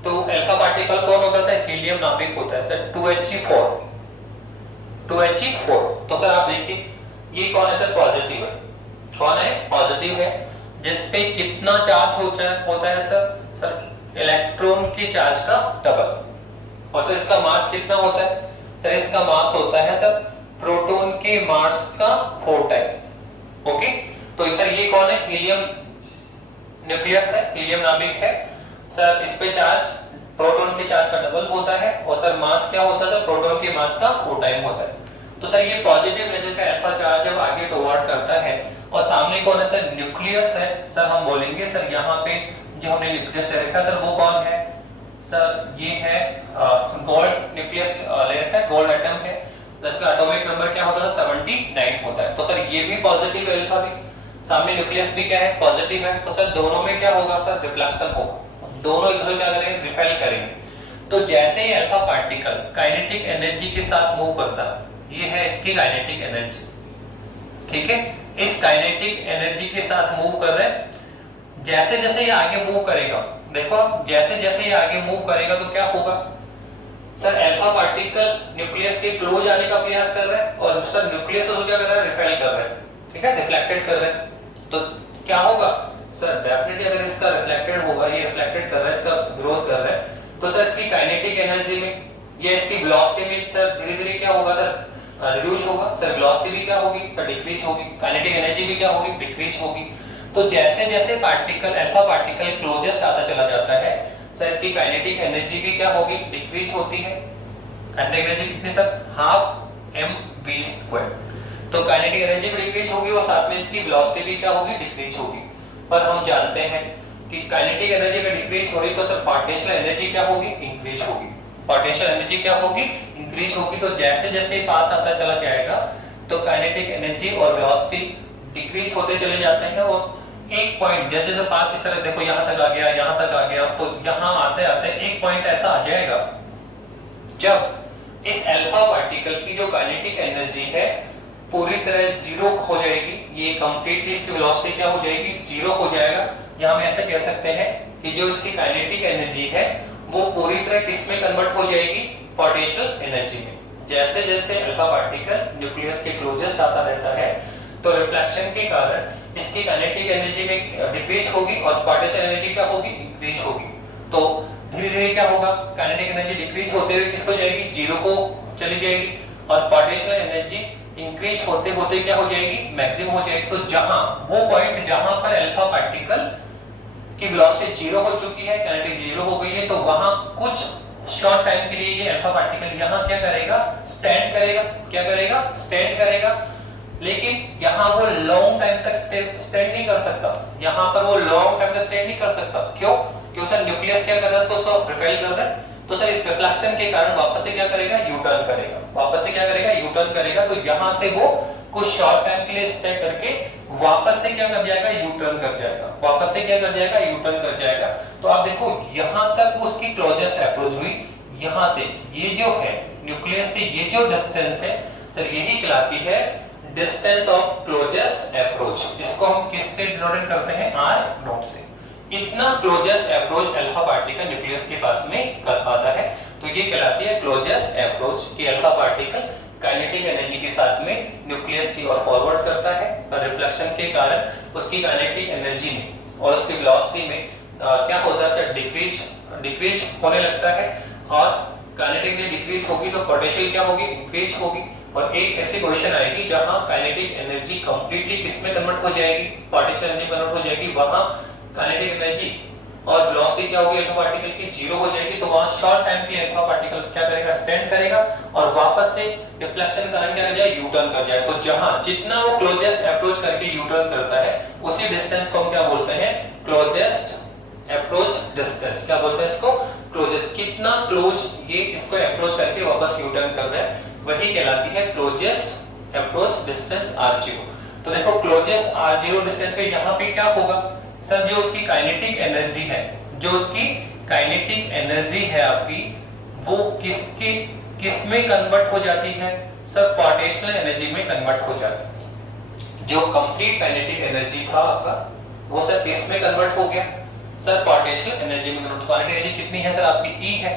तो अल्फा पार्टिकल कौन होगा सर, हीलियम नाभिक होता है सर, 2He4। तो सर आप देखिए ये कौन है सर, पॉजिटिव है। कौन है, पॉजिटिव है, जिसपे कितना चार्ज होता है सर इलेक्ट्रॉन के चार्ज का डबल। और सर इसका मास कितना होता है सर, इसका मास होता है सर प्रोटॉन के मास का 4 टाइम। ओके, तो सर ये कौन है, हीलियम न्यूक्लियस है, हीलियम नाभिक है सर, इस पे चार्ज प्रोटॉन के चार्ज का डबल होता है, और सर मास क्या होता है, तो प्रोटॉन के मास का 4 टाइम होता है। तो सर ये पॉजिटिव लेजर का अल्फा चार्ज जब आगे टुवर्ड करता है, और सामने कौन है सर, न्यूक्लियस है। सर हम बोलेंगे सर यहाँ पे जो हमने न्यूक्लियस ले रखा है सर वो कौन है, सर ये है गोल्ड न्यूक्लियस ले रखा है, गोल्ड एटम है, जिसका एटॉमिक नंबर क्या होता है, 79 होता है। तो सर ये भी पॉजिटिव है, अल्फा भी, सामने न्यूक्लियस भी क्या है, पॉजिटिव है। तो सर दोनों में क्या होगा सर, रिफ्लेक्शन होगा, दोनों एक दूसरे क्या करेंगे, रिपेल करेंगे। तो जैसे ही अल्फा पार्टिकल काइनेटिक एनर्जी के साथ मूव करता है, ये है इसकी काइनेटिक एनर्जी, ठीक है, इस काइनेटिक एनर्जी के साथ मूव कर रहे हैं। जैसे जैसे ये आगे मूव करेगा, देखो जैसे जैसे ये आगे मूव करेगा तो क्या होगा सर, अल्फा पार्टिकल न्यूक्लियस के क्लोज आने का प्रयास कर रहा है, और सर न्यूक्लियस को क्या कर रहा है, रिपेल कर रहा है, ठीक है, रिफ्लेक्टेड कर रहा है। तो क्या होगा सर, डेफिनेटली अगर इसका रिफ्लेक्टेड होगा, ये रिफ्लेक्टेड कर रहा है, इसका ग्रोथ कर रहा है, तो सर इसकी काइनेटिक एनर्जी में या इसकी वेलोसिटी में सर धीरे धीरे क्या होगा सर, रिड्यूस होगा। सर वेलोसिटी भी क्या होगी सर, डिक्रीज होगी, काइनेटिक एनर्जी भी क्या होगी, डिक्रीज होगी। तो जैसे जैसे पार्टिकल अल्फा पार्टिकल क्लोजेस्ट आता चला जाता है, सर इसकी काइनेटिक एनर्जी भी क्या होगी, डिक्रीज होती है। काइनेटिक एनर्जी कितनी सर, हाफ mv²। तो काइनेटिक एनर्जी भी डिक्रीज होगी और साथ में इसकी वेलोसिटी भी क्या होगी, डिक्रीज होगी। पर हम जानते हैं कि काइनेटिक एनर्जी का डिक्रीज हो रही तो सर पोटेंशियल एनर्जी क्या होगी, इंक्रीज होगी। पोटेंशियल एनर्जी क्या होगी, इंक्रीज होगी। तो जैसे जैसे पास आता चला जाएगा तो काइनेटिक एनर्जी और वेलोसिटी डिक्रीज होते चले जाते हैं, और एक पॉइंट जैसे जैसे पास इस तरह देखो यहां तक आ गया, यहां तक आ गया, तो यहां आते आते एक पॉइंट ऐसा आ जाएगा जब इस अल्फा पार्टिकल की जो काइनेटिक एनर्जी है पूरी तरह जीरो हो जाएगी, ये कंप्लीटली इसकी वेलोसिटी क्या हो जाएगी, जीरो हो जाएगा। या हम ऐसे कह सकते हैं कि जो इसकी काइनेटिक एनर्जी है वो पूरी तरह किस में कन्वर्ट हो जाएगी, पोटेंशियल एनर्जी में। जैसे जैसे अल्फा पार्टिकल न्यूक्लियस के क्लोजेस्ट आता रहता है तो रिफ्लेक्शन के कारण इसकी काइनेटिक एनर्जी में डिक्रीज होगी और पोटेंशियल एनर्जी क्या होगी, इंक्रीज होगी। तो धीरे धीरे क्या होगा, काइनेटिक एनर्जी डिक्रीज होते हुए किसको जाएगी, जीरो को चली जाएगी, और पोटेंशियल एनर्जी इंक्रीज होते होते क्या हो जाएगी, मैक्सिमम हो जाएगी। तो जहां वो पॉइंट जहां पर अल्फा पार्टिकल की वेलोसिटी जीरो हो चुकी है, काइनेटिक जीरो हो गई है, तो वहां कुछ शॉर्ट टाइम के लिए ये अल्फा पार्टिकल यहां क्या करेगा, स्टैंड करेगा। क्या करेगा, स्टैंड करेगा। लेकिन यहां वो लॉन्ग टाइम तक स्टैंड नहीं कर सकता, यहां पर वो लॉन्ग टाइम तक स्टैंड नहीं कर सकता। क्यों, क्योंकि सर न्यूक्लियस क्या कर रहा है, उसको रिपेल कर रहा है। तो सर इस रिफ्लेक्शन के कारण वापस से क्या करेगा, यू टर्न करेगा, वापस से क्या करेगा, यू टर्न करेगा। तो यहां से वो कुछ शॉर्ट टाइम के लिए स्टे करके वापस से क्या कर जाएगा, यू टर्न कर जाएगा, वापस से क्या कर जाएगा, यू टर्न कर जाएगा। तो आप देखो यहां तक उसकी क्लोजेस्ट अप्रोच हुई, यहां से ये जो है न्यूक्लियस से ये जो डिस्टेंस है, तो यही कहलाती है डिस्टेंस ऑफ क्लोजेस्ट अप्रोच। इसको हम किससे डिनोट करते हैं, आर नॉट से। इतना closest approach alpha particle nucleus के पास में कर पाता है, तो ये कहलाती है क्लोजेस्ट अप्रोच कि अल्फा पार्टिकल काइनेटिक एनर्जी के साथ में न्यूक्लियस की ओर फॉरवर्ड करता है, और रिफ्लेक्शन के कारण उसकी काइनेटिक एनर्जी में और उसकी वेलोसिटी में क्या होता है, डिक्रीज होने लगता है। और काइनेटिक एनर्जी डिक्रीज होगी तो पोटेंशियल क्या होगी, इंक्रीज होगी। और एक ऐसी पोजीशन आएगी जहां काइनेटिक एनर्जी कंप्लीटली किसमें कन्वर्ट हो जाएगी, पोटेंशियल एनर्जी कन्वर्ट हो जाएगी। वहां काइनेटिक एनर्जी और वेलोसिटी क्या होगी, अल्फा पार्टिकल की जीरो हो जाएगी। तो वहां शॉर्ट टाइम के लिए अल्फा पार्टिकल क्या करेगा, स्टैंड करेगा, और वापस से रिफ्लेक्शन कारण क्या कर जाए, यू टर्न कर जाए। तो जहां जितना वो क्लोजेस्ट अप्रोच करके यू टर्न करता है, उसी डिस्टेंस को हम क्या बोलते हैं, क्लोजेस्ट अप्रोच डिस्टेंस। क्या बोलते हैं इसको, क्लोजेस्ट। कितना क्लोज ये इसको अप्रोच करके वापस यू टर्न कर रहा है, वही कहलाती है क्लोजेस्ट अप्रोच डिस्टेंस r0। तो देखो क्लोजेस्ट r0 डिस्टेंस पे यहां पे क्या होगा सर, जो उसकी काइनेटिक एनर्जी है, जो उसकी काइनेटिक एनर्जी है आपकी, वो किस में कन्वर्ट हो जाती है सर, पोटेंशियल एनर्जी में कन्वर्ट हो जाती है। जो कंप्लीट काइनेटिक एनर्जी था आपका, वो सर किस में कन्वर्ट हो गया सर, पोटेंशियल एनर्जी में कन्वर्ट। काइनेटिक एनर्जी कितनी है सर आपकी, E है।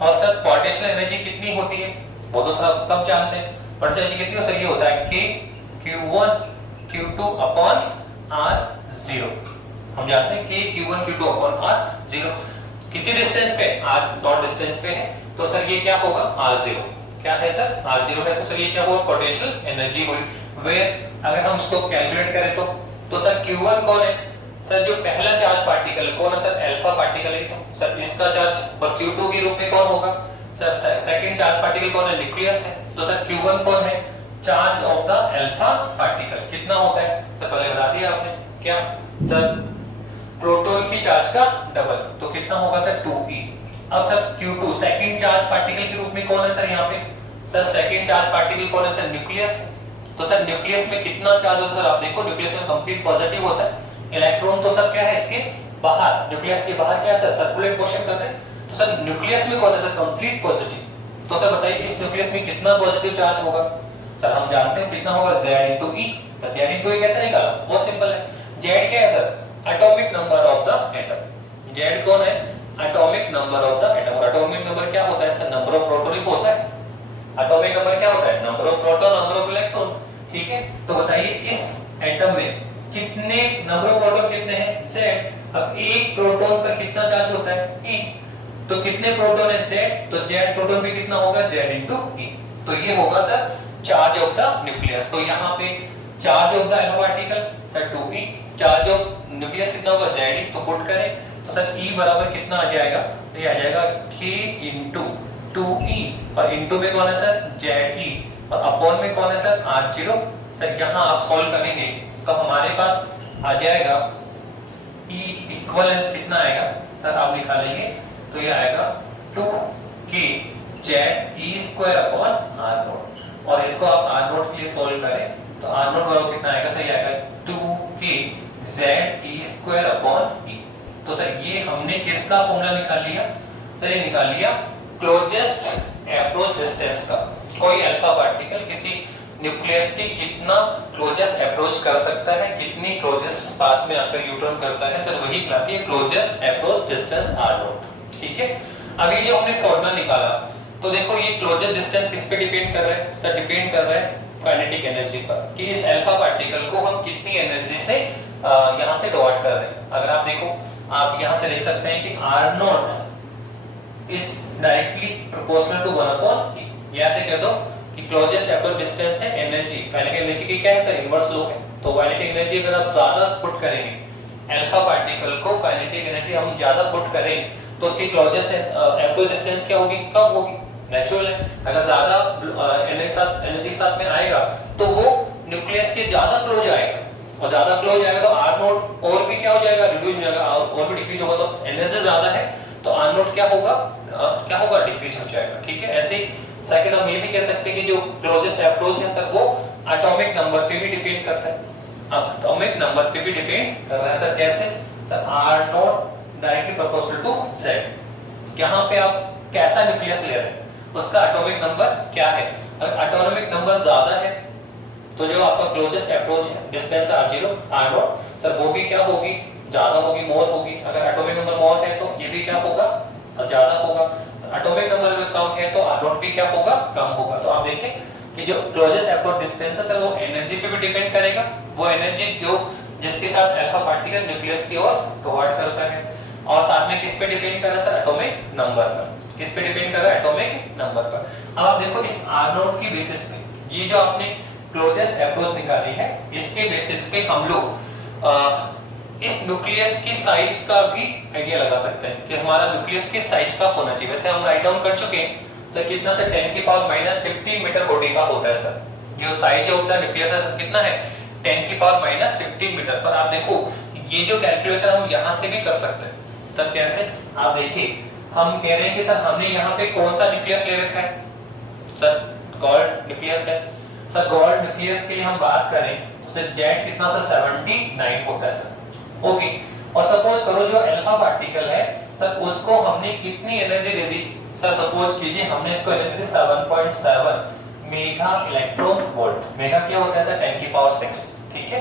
और सर पोटेंशियल एनर्जी कितनी होती है, वो तो सब जानते हैं। पोटेंशियल एनर्जी कितनी हो सर, ये होता है K Q1 Q2 upon R0। हम जानते हैं कि Q1 Q2 upon R0 कितनी डिस्टेंस पे, R डॉट डिस्टेंस पे है। तो सर ये क्या होगा, R0 क्या है सर, R0 है। तो सर ये क्या हुआ, पोटेंशियल एनर्जी हुई। वेयर अगर हम उसको कैलकुलेट करें तो सर Q1 कौन है सर जो पहला चार्ज पार्टिकल कौन है सर, अल्फा पार्टिकल है, तो सर इसका चार्ज और Q2 के रूप में कौन होगा सर, सेकंड चार्ज पार्टिकल कौन है, न्यूक्लियस है, तो सर Q1 कौन है, charge of the alpha particle कितना होता है सर, पहले बता दिया आपने क्या सर, प्रोटॉन की चार्ज का डबल, तो कितना होगा सर 2e। अब sir Q2 second charge particle के रूप में कौन है सर, यहाँ पे सर सेकंड चार्ज पार्टिकल कौन है सर, न्यूक्लियस, तो सर न्यूक्लियस में कितना चार्ज होता है सर, आप देखो न्यूक्लियस में कंप्लीट पॉजिटिव होता है, इलेक्ट्रॉन तो सब क्या है इसके बाहर, न्यूक्लियस के बाहर क्या है सर, सर्कुलेट मोशन कर रहे हैं, तो सर न्यूक्लियस में कौन है सर, कंप्लीट पॉजिटिव, तो सर बताइए इस न्यूक्लियस में कितना पॉजिटिव चार्ज होगा सर, हम जानते हैं कितना होगा Z into E, तो Z into E कैसे निकाला, बहुत सिंपल है, Z क्या है sir, atomic number of the atom, Z कौन है, atomic number of the atom, atomic number क्या होता है सर, नंबर ऑफ प्रोटॉन होता है, एटॉमिक नंबर क्या होता है, number of proton, number of electron, ठीक है, तो बताइए इस एटम में कितने नंबर ऑफ प्रोटॉन कितने हैं, Z, अब एक प्रोटॉन पर कितना चार्ज होता है, E, तो कितने प्रोटॉन है Z, तो Z प्रोटॉन पे कितना होगा, Z into E, तो ये होगा sir charge of the nucleus, तो यहाँ पे charge of the alpha particle sir 2e, charge of nucleus कितना होगा Ze, तो पुट करें तो सर E बराबर कितना आ जाएगा, तो ये आ जाएगा K into 2e, और इंटू में कौन है सर Ze, और अपॉन में कौन है सर R0, सर यहाँ आप सॉल्व करेंगे तो हमारे पास आ जाएगा E इक्वलेंस कितना आएगा सर, आप निकालेंगे तो ये आएगा 2k ZE² अपॉन R0, और इसको आप R0 के लिए सॉल्व करें तो R0 बराबर कितना आएगा सर, ये आएगा 2k ZE² अपॉन E, तो सर ये हमने किसका फॉर्मूला निकाल लिया सर, ये निकाल लिया क्लोजेस्ट अप्रोच डिस्टेंस का, कोई अल्फा पार्टिकल किसी न्यूक्लियस की कितना क्लोजेस्ट अप्रोच कर सकता है, कितनी क्लोजेस्ट पास में आकर यूटर्न करता है सर, वही कहलाती है क्लोजेस्ट अप्रोच डिस्टेंस R0, ठीक है। अब ये जो हमने फॉर्मूला निकाला तो देखो ये क्लोजेस्ट डिस्टेंस किस पे डिपेंड कर रहा है सर, डिपेंड कर रहा है काइनेटिक एनर्जी पर, कि इस अल्फा पार्टिकल को हम कितनी एनर्जी से यहां से डिवाइड कर रहे हैं। अगर आप देखो आप यहां से लिख सकते हैं कि R0 is directly proportional to 1 upon E, या ऐसे कह दो कि क्लोजेस्ट अप्रोच डिस्टेंस है एनर्जी, काइनेटिक एनर्जी की क्या है सर, इनवर्स लो है, तो काइनेटिक एनर्जी अगर आप ज्यादा पुट करेंगे अल्फा पार्टिकल को, काइनेटिक एनर्जी हम ज्यादा पुट करें तो उसकी क्लोजेस्ट अप्रोच डिस्टेंस क्या होगी, कम होगी, नेचुरल है। अगर ज्यादा एनर्जी साथ में आएगा तो वो न्यूक्लियस के ज्यादा क्लोज आएगा, और ज्यादा क्लोज आएगा तो R0 और भी क्या हो जाएगा, रिड्यूस हो जाएगा, और भी डिक्रीज होगा, तो एनर्जी ज्यादा है तो R0 क्या होगा डिक्रीज हो जाएगा, ठीक है। ऐसे सेकंड हम ये भी कह सकते हैं कि जो क्लोजेस्ट अप्रोच है सर वो एटॉमिक नंबर पे भी डिपेंड करता है, एटॉमिक नंबर पे भी डिपेंड कर रहा है सर, कैसे sir R0 directly proportional to Z, यहाँ पे आप कैसा न्यूक्लियस ले रहे हैं उसका एटॉमिक नंबर क्या है, अगर एटॉमिक नंबर ज्यादा है तो जो आपका क्लोजेस्ट अप्रोच है डिस्टेंस R0 सर वो भी क्या होगी, ज्यादा होगी, मोर होगी। अगर एटॉमिक नंबर मोर है तो ये भी क्या होगा, ज्यादा होगा। एटॉमिक नंबर अगर कम है तो R0 भी क्या होगा, कम होगा। तो आप देखें कि जो क्लोजेस्ट अप्रोच डिस्टेंस है वो एनर्जी पे भी डिपेंड करेगा, वो एनर्जी जो जिसके साथ अल्फा पार्टिकल न्यूक्लियस की ओर टुवर्ड करता है, और साथ में किस पे डिपेंड कर रहा है सर, एटॉमिक नंबर पर। किस पे डिपेंड कर रहा है, एटॉमिक नंबर पर। अब आप देखो इस R0 की बेसिस पे ये जो आपने क्लोजेस्ट अप्रोच निकाली है इसके बेसिस पे हम लोग इस न्यूक्लियस की साइज का भी आइडिया लगा सकते हैं कि हमारा न्यूक्लियस किस साइज का होना चाहिए। वैसे हम राइट डाउन कर चुके हैं सर, कितना से 10 की पावर -15 मीटर बॉडी का होता है सर, जो साइज होता है न्यूक्लियस का कितना है 10 की पावर -15 मीटर। पर आप देखो ये जो कैलकुलेशन हम यहाँ से भी कर सकते हैं सर, कैसे आप देखिए, हम कह रहे हैं कि सर हमने यहाँ पे कौन सा न्यूक्लियस ले रखा है सर, गोल्ड न्यूक्लियस है सर। गोल्ड न्यूक्लियस के लिए हम बात करें तो सर Z कितना सर 79 होता है सर, ओके। और सपोज करो जो अल्फा पार्टिकल है सर उसको हमने कितनी एनर्जी दे दी सर, सपोज कीजिए हमने इसको एनर्जी दी 7.7 मेगा इलेक्ट्रॉन वोल्ट। मेगा क्या होता है सर 10 की पावर 6, ठीक है।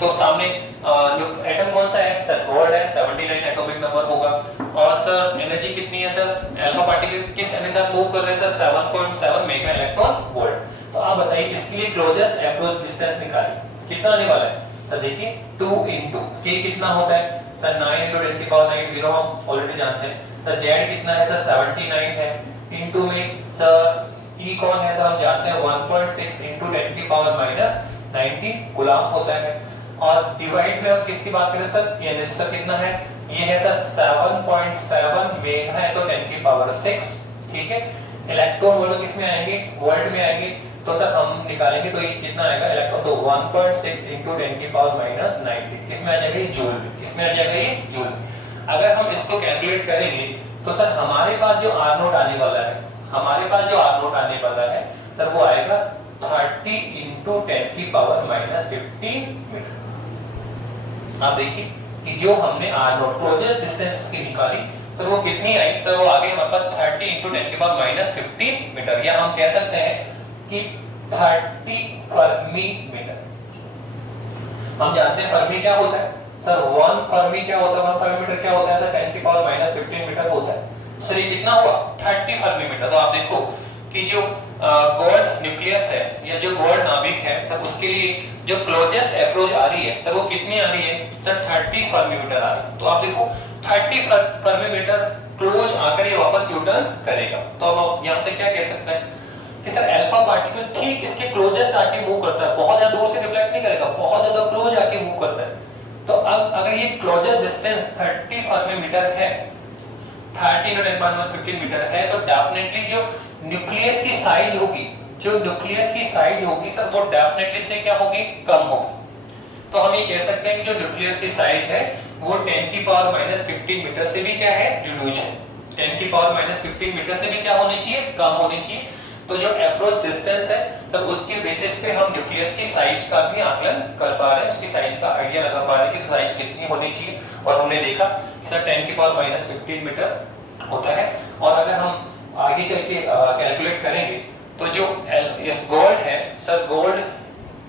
तो सामने एटम कौन सा है सर, गोल्ड है, 79 एटॉमिक नंबर होगा। और सर एनर्जी कितनी है सर, अल्फा पार्टिकल किस एनर्जी से मूव कर रहे हैं सर 7.7 मेगा इलेक्ट्रॉन वोल्ट। तो आप बताइए इसके लिए क्लोजेस्ट अप्रोच डिस्टेंस निकालिए, कितना आने वाला है सर, देखिए 2 into k कितना होता है सर 9 into 10 की पावर 9, जीरो हम ऑलरेडी जानते हैं सर। Z कितना है सर 79 है, इनटू में सर E कौन है सर हम जानते हैं 1.6 into 10 की पावर -19 कूलम होता है। और डिवाइड में हम किसकी बात करें सर, ये रेजिस्टर कितना है, ये है सर 7.7 वेग है तो 10 की पावर 6, ठीक है। इलेक्ट्रॉन वोल्ट किस में आएंगे, वोल्ट में आएंगे, तो सर हम निकालेंगे तो ये कितना आएगा, इलेक्ट्रॉन तो 1.6 into 10 की पावर माइनस 90, किसमें आ जाएगा ये जूल में, किसमें आ जाएगा ये जूल में। अगर हम इसको कैलकुलेट करेंगे तो सर हमारे पास जो R नोट आने वाला है, हमारे पास जो R नोट आने वाला है सर वो आएगा 30 into 10 की पावर माइनस 15 मीटर। आप देखिए कि जो हमने R नोट क्लोजेस्ट डिस्टेंस की निकाली सर वो कितनी आई, सर वो आ गई हमारे पास 30 into 10 की पावर माइनस 15 मीटर, या हम कह सकते हैं कि 30 फर्मी मीटर। हम जानते हैं फर्मी क्या होता है सर, 1 फर्मी क्या होता है, 1 फर्मी मीटर क्या होता है सर, 10 की पावर माइनस 15 मीटर होता है। सर ये कितना हुआ 30 फर्मी मीटर। तो आप देखो कि जो गोल्ड न्यूक्लियस है या जो गोल्ड नाभिक है सर उसके लिए जो क्लोजेस्ट अप्रोच आ रही है सर वो कितनी आ रही है सर 30 फर्मी मीटर आ रही है। तो आप देखो 30 फर्मी मीटर क्लोज आकर ये वापस यू टर्न करेगा। तो अब हम यहां से क्या कह सकते हैं कि सर अल्फा पार्टिकल ठीक इसके क्लोजेस्ट आके मूव करता है, बहुत ज्यादा दूर से रिफ्लेक्ट नहीं करेगा, बहुत ज्यादा क्लोज आके मूव करता है। तो अगर ये क्लोजेस्ट डिस्टेंस 30 फर्मी मीटर है, 30 into 10 पावर 15 मीटर है, तो डेफिनेटली जो न्यूक्लियस की साइज होगी, जो न्यूक्लियस की साइज होगी सर वो डेफिनेटली से क्या होगी, कम होगी। तो हम ये कह सकते हैं कि जो न्यूक्लियस की साइज है वो 10 की पावर माइनस 15 मीटर से भी क्या है, रिड्यूस है। 10 की पावर माइनस 15 मीटर से भी क्या होनी चाहिए, कम होनी चाहिए। तो जो अप्रोच डिस्टेंस है तो उसके बेसिस पे हम न्यूक्लियस की साइज का भी आकलन कर पा रहे हैं, उसकी साइज का आइडिया लगा पा रहे हैं कि साइज कितनी होनी चाहिए। और हमने देखा कि सर 10 की पावर माइनस 15 मीटर होता है। और अगर हम आगे चल के कैलकुलेट करेंगे तो जो गोल्ड है सर, गोल्ड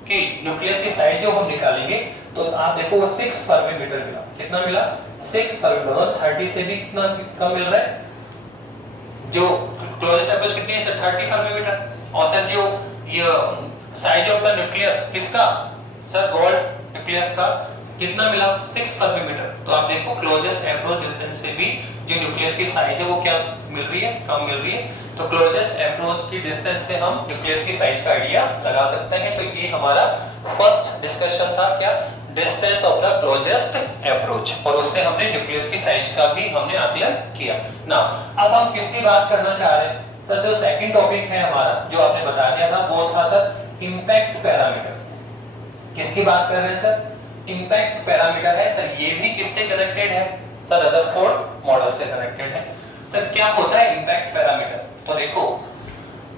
की न्यूक्लियस की साइज जो हम निकालेंगे तो आप देखो वो 6 फर्मी मीटर मिला। कितना मिला, 6 फर्मी मीटर। 30 से भी कितना कम मिल रहा है, जो क्लोजेस्ट अप्रोच कितनी है सर 30 फर्मी मीटर। और सर जो ये साइज ऑफ द न्यूक्लियस किसका सर, गोल्ड न्यूक्लियस का कितना मिला 6 फर्मी मीटर। तो आप देखो क्लोजेस्ट अप्रोच डिस्टेंस से भी जो न्यूक्लियस की साइज है वो क्या मिल रही है, कम मिल रही है। तो क्लोजेस्ट अप्रोच की डिस्टेंस से हम न्यूक्लियस की साइज का आइडिया लगा सकते हैं। तो ये हमारा फर्स्ट डिस्कशन था, क्या, distance of the closest approach, और उससे हमने न्यूक्लियस की साइज का भी हमने आकलन किया ना। अब हम किसकी बात करना चाह रहे हैं सर, जो सेकंड टॉपिक है हमारा जो आपने बता दिया था वो था सर इंपैक्ट पैरामीटर। किसकी बात कर रहे हैं सर, इंपैक्ट पैरामीटर है सर। ये भी किससे कनेक्टेड है सर, रदरफोर्ड मॉडल से कनेक्टेड है। सर क्या होता है इंपैक्ट पैरामीटर, तो देखो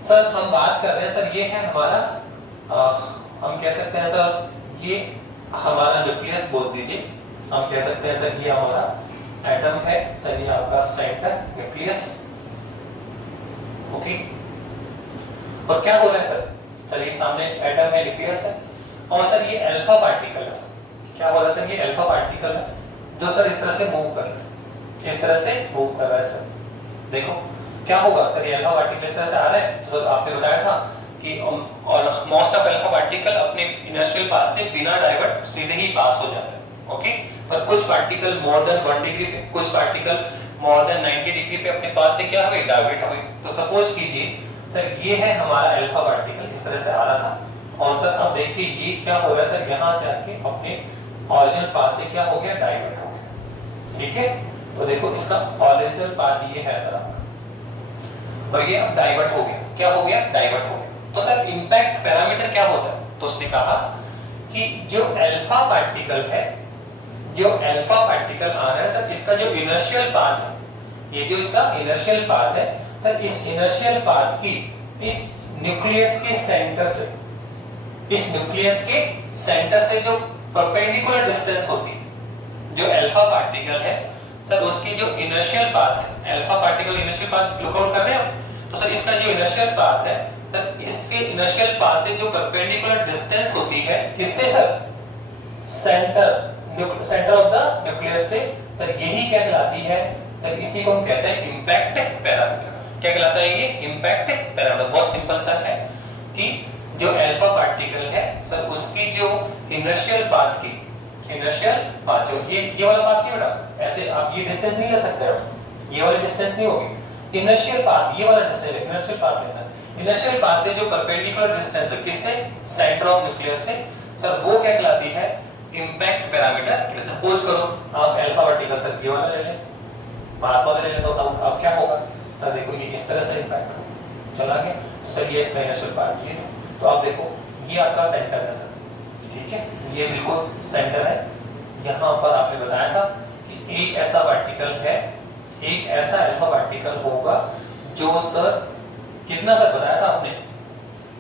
सर हम बात कर रहे हैं सर, ये है हमारा हम कह सकते हैं सर ये हमारा न्यूक्लियस बोल दीजिए, हम कह सकते हैं सर ये हमारा एटम है सर, ये आपका सेंटर न्यूक्लियस, ओके। और क्या हो रहा है सर, ये सामने एटम है, न्यूक्लियस है, और सर ये अल्फा पार्टिकल है सर। क्या हो रहा है सर, ये अल्फा पार्टिकल है जो सर इस तरह से मूव कर रहा है, इस तरह से मूव कर रहा है सर। देखो क्या होगा सर, ये अल्फा पार्टिकल इस तरह से आ रहा है, तो आपने बताया था कि मोस्ट ऑफ अल्फा पार्टिकल अपने इनर्शियल पाथ से बिना डाइवर्ट सीधे ही पास हो जाता है, ओके। पर कुछ पार्टिकल मोर देन 1 डिग्री पे, कुछ पार्टिकल मोर देन 90 डिग्री पे अपने पास से क्या हुए, डाइवर्ट हुए। तो सपोज कीजिए सर ये है हमारा अल्फा पार्टिकल, इस तरह से आ रहा था, और सर अब देखिए ये क्या हो रहा है सर, यहां से आके अपने ओरिजिनल पाथ से क्या हो गया, डाइवर्ट हो गया, ठीक है। तो देखो इसका ओरिजिनल पाथ ये है सर, और ये अब डाइवर्ट हो गया, क्या हो गया, डाइवर्ट हो गया। तो सर इंपैक्ट पैरामीटर क्या होता है, तो उसने कहा कि जो अल्फा पार्टिकल है, जो अल्फा पार्टिकल आ रहा है सर, इसका जो इनर्शियल पाथ है, ये जो इसका इनर्शियल पाथ है सर, इस इनर्शियल पाथ की इस न्यूक्लियस के सेंटर से, इस न्यूक्लियस के सेंटर से जो परपेंडिकुलर डिस्टेंस होती है, जो अल्फा पार्टिकल है सर उसकी जो इनर्शियल पाथ है, alpha particle inertial path lookout कर रहे हैं, तो सर इसका जो इनर्शियल पाथ है सर, इसके इनर्शियल पाथ से जो परपेंडिकुलर डिस्टेंस होती है किससे sir, centre of the nucleus से सर, यही क्या कहलाती है सर, इसी को हम कहते हैं इंपैक्ट पैरामीटर। क्या कहलाता है ये, इंपैक्ट पैरामीटर। बहुत सिंपल सा है कि जो अल्फा पार्टिकल है सर उसकी जो इनर्शियल पाथ की, इनर्शियल पाथ जो ये वाला पाथ नहीं बेटा, ऐसे आप ये डिस्टेंस नहीं ले सकते हो, ये वाली डिस्टेंस नहीं होगी, इनर्शियल पाथ ये वाला डिस्टेंस है, इनर्शियल पाथ लेना है। इनर्शियल पाथ से जो परपेंडिकुलर डिस्टेंस है किससे, सेंटर ऑफ न्यूक्लियस से सर, वो क्या कहलाती है इम्पैक्ट पैरामीटर। सपोज करो आप अल्फा पार्टिकल सर ये वाला ले लें, पास वाला ले लें, तो अब क्या होगा सर, देखो ये इस तरह से इम्पैक्ट होगा, चला गया। तो सर ये इसका इनिशियल पार्ट ये, तो आप देखो ये आपका सेंटर है सर, ठीक है, ये बिल्कुल सेंटर है। यहाँ पर आपने बताया था कि एक ऐसा पार्टिकल है, एक ऐसा अल्फा पार्टिकल होगा जो सर कितना तक बताया था आपने,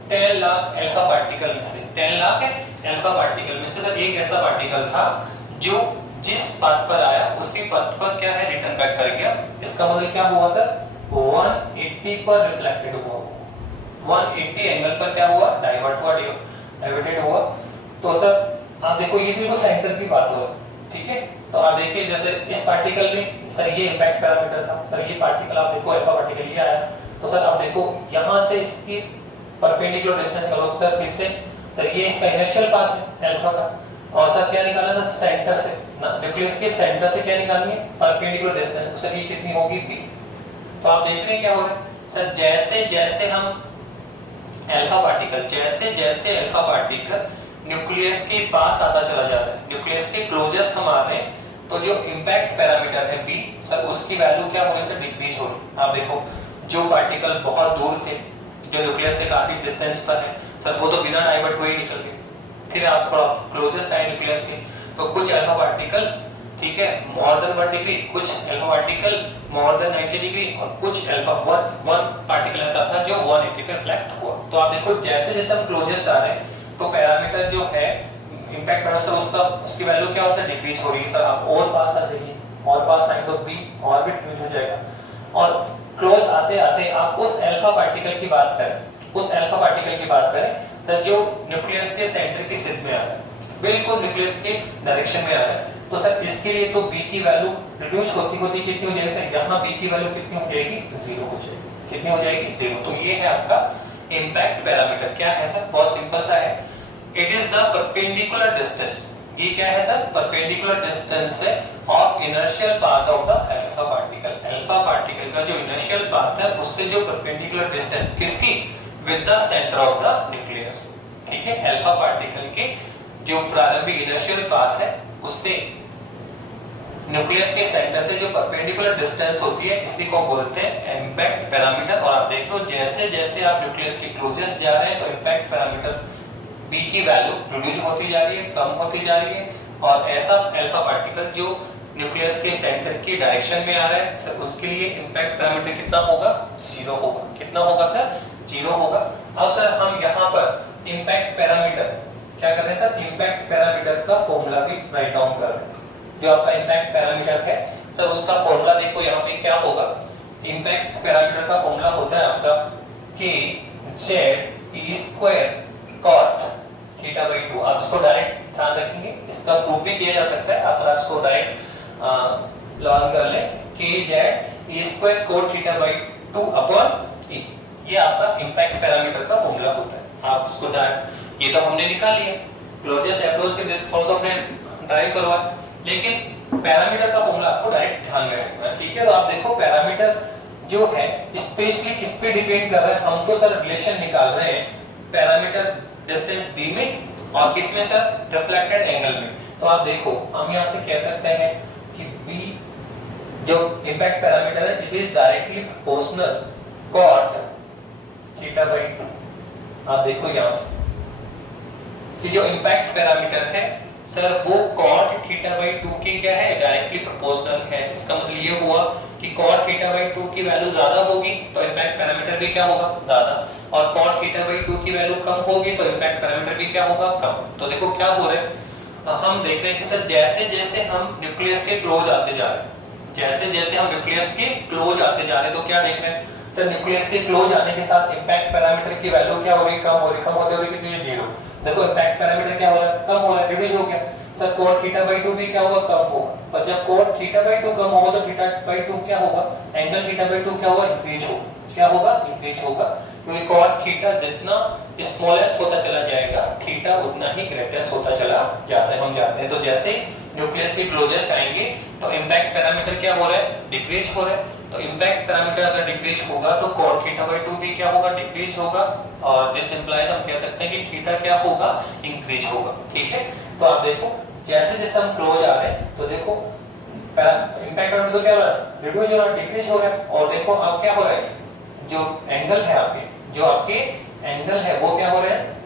10 लाख अल्फा पार्टिकल में से, 10 लाख है अल्फा पार्टिकल में से सर एक ऐसा पार्टिकल था जो जिस पथ पर आया उसी पथ पर क्या है रिटर्न बैक कर गया। इसका मतलब क्या हुआ सर, 180 पर रिफ्लेक्टेड हुआ, 180 एंगल पर क्या हुआ, डाइवर्ट हुआ, डाइवर्टेड हुआ। तो सर आप देखो ये बिल्कुल सेंटर की बात हो, ठीक है। तो आप देखिए जैसे इस पार्टिकल में सर ये इम्पैक्ट पैरामीटर था, सर ये पार्टिकल आप देखो अल्फा पार्टिकल ये आया, तो सर आप देखो यहां से इसकी परपेंडिकुलर डिस्टेंस निकालो सर, किससे सर, ये इसका इनिशियल पाथ है अल्फा का, और सर क्या निकालना था सेंटर से ना, न्यूक्लियस के सेंटर से क्या निकालनी है, परपेंडिकुलर डिस्टेंस, सर ये कितनी होगी p। तो आप देख रहे हैं क्या हो रहा है सर, जैसे जैसे हम अल्फा पार्टिकल, जैसे जैसे अल्फा पार्टिकल न्यूक्लियस के पास आता चला जा रहा है, न्यूक्लियस के क्लोजेस्ट हम आ रहे हैं, तो जो इम्पैक्ट पैरामीटर है b सर उसकी वैल्यू क्या होगी सर, डिक्रीज होगी। आप देखो जो पार्टिकल बहुत दूर थे, जो न्यूक्लियस से काफी डिस्टेंस पर है सर, वो तो बिना डाइवर्ट हुए ही निकल गए। फिर आप थोड़ा क्लोजेस्ट आए न्यूक्लियस के, तो कुछ अल्फा पार्टिकल ठीक है मोर देन 1 डिग्री, कुछ alpha particle more than 90 degree, और कुछ अल्फा वन पार्टिकल ऐसा था जो 180 पे रिफ्लेक्ट हुआ। तो आप देखो जैसे जैसे हम क्लोजेस्ट आ रहे हैं तो पैरामीटर जो है इंपैक्ट पैरामीटर उसका उसकी वैल्यू क्या होता है, डिक्रीज हो रही है सर। आप और पास आ जाइए, और पास आए तो b और भी डिक्रीज हो जाएगा, और क्लोज आते आते आप उस अल्फा पार्टिकल की बात करें, उस अल्फा पार्टिकल की बात करें सर जो न्यूक्लियस के सेंटर की सिद्ध में आ रहा है, बिल्कुल न्यूक्लियस के डायरेक्शन में आ रहा है, तो सर इसके लिए तो b की वैल्यू रिड्यूस होती होती कितनी हो जाएगी सर, यहाँ b की वैल्यू कितनी हो जाएगी, 0 हो जाएगी। कितनी हो जाएगी, 0। तो ये है आपका इम्पैक्ट पैरामीटर। क्या है सर, बहुत सिंपल सा है, it is the perpendicular distance. ये क्या है सर, परपेंडिकुलर डिस्टेंस है of inertial path of the alpha particle. Alpha particle का जो इनर्शियल पाथ है उससे जो परपेंडिकुलर डिस्टेंस किसकी, with the centre of the nucleus, ठीक है। अल्फा पार्टिकल के जो प्रारंभिक इनर्शियल पाथ है उससे न्यूक्लियस के सेंटर से जो परपेंडिकुलर डिस्टेंस होती है इसी को बोलते हैं इम्पैक्ट पैरामीटर। और आप देख लो जैसे जैसे आप न्यूक्लियस के क्लोजेस्ट जा रहे हैं तो इम्पैक्ट पैरामीटर b की वैल्यू रिड्यूस होती जा रही है, कम होती जा रही है, और ऐसा अल्फा पार्टिकल जो न्यूक्लियस के सेंटर की डायरेक्शन में आ रहा है सर उसके लिए इम्पैक्ट पैरामीटर कितना होगा, 0 होगा। कितना होगा सर, 0 होगा। अब सर हम यहाँ पर इम्पैक्ट पैरामीटर क्या कर रहे हैं सर, इम्पैक्ट पैरामीटर का फॉर्मूला भी राइट डाउन कर रहे हैं। जो आपका इम्पैक्ट पैरामीटर है सर उसका फॉर्मूला देखो यहाँ पे क्या होगा, इम्पैक्ट पैरामीटर का फॉर्मूला होता है आपका k z e² cot θ/2। आप इसको डायरेक्ट ध्यान रखेंगे, इसका प्रूफ भी किया जा सकता है, आप इसको डायरेक्ट लर्न कर लें, k z e² cot θ/2 upon e। ये आपका इम्पैक्ट पैरामीटर का फॉर्मूला होता है। आप इसको डायरेक्ट, ये तो हमने निकाल लिया, क्लोजेस्ट अप्रोच के फॉर्मूला हमने ड्राइव करवाया, लेकिन पैरामीटर का फॉर्मूला आपको डायरेक्ट ध्यान में रखना, ठीक है। तो आप देखो पैरामीटर जो है स्पेशली किस पे डिपेंड कर रहा है, हम तो सर रिलेशन निकाल रहे हैं पैरामीटर डिस्टेंस b में और किस में सर, रिफ्लेक्टेड एंगल में। तो आप देखो हम यहाँ से कह सकते हैं कि b जो इम्पैक्ट पैरामीटर है it is directly proportional cot θ/2। आप देखो यहाँ से कि जो इम्पैक्ट पैरामीटर है सर वो cot θ/2 के क्या है, डायरेक्टली प्रोपोर्शनल है। इसका मतलब ये हुआ कि cot θ/2 की वैल्यू ज्यादा होगी तो इम्पैक्ट पैरामीटर भी क्या होगा, ज्यादा, और cot θ/2 की वैल्यू कम होगी तो इम्पैक्ट पैरामीटर भी क्या होगा, कम। तो देखो क्या हो रहा है, हम देख रहे हैं कि सर जैसे जैसे हम न्यूक्लियस के क्लोज आते जा रहे हैं, जैसे जैसे हम न्यूक्लियस के क्लोज आते जा रहे हैं तो क्या देख रहे हैं सर, न्यूक्लियस के क्लोज आने के साथ इम्पैक्ट पैरामीटर की वैल्यू क्या हो रही है, कम हो रही, कम होते हुए कितनी है, 0। देखो इम्पैक्ट पैरामीटर क्या हो रहा है, कम हो रहा है, रिड्यूस हो गया। सर cot θ/2 भी क्या होगा, कम होगा, और जब cot θ/2 कम होगा तो θ/2 क्या होगा, एंगल θ/2 क्या होगा, इंक्रीज होगा। क्या होगा, इंक्रीज होगा, क्योंकि cot थीटा जितना स्मॉलेस्ट होता चला जाएगा थीटा उतना ही ग्रेटेस्ट होता चला जाता है, हम जानते हैं। तो जैसे न्यूक्लियस के क्लोजेस्ट आएंगे तो इम्पैक्ट पैरामीटर क्या हो रहा है, डिक्रीज हो रहा है। तो इम्पैक्ट पैरामीटर अगर डिक्रीज होगा तो cot θ/2 भी क्या होगा, डिक्रीज होगा, और दिस इंप्लाइज हम कह सकते हैं कि थीटा क्या होगा, इंक्रीज होगा, ठीक है। तो आप देखो जैसे जैसे हम क्लोज आ रहे हैं तो देखो इम्पैक्ट पैरामीटर तो क्या हो रहा है, रिड्यूस हो रहा है, डिक्रीज हो रहा है। और देखो अब क्या हो रहा है, जो एंगल है आपके, जो आपके एंगल है वो क्या हो रहे हैं,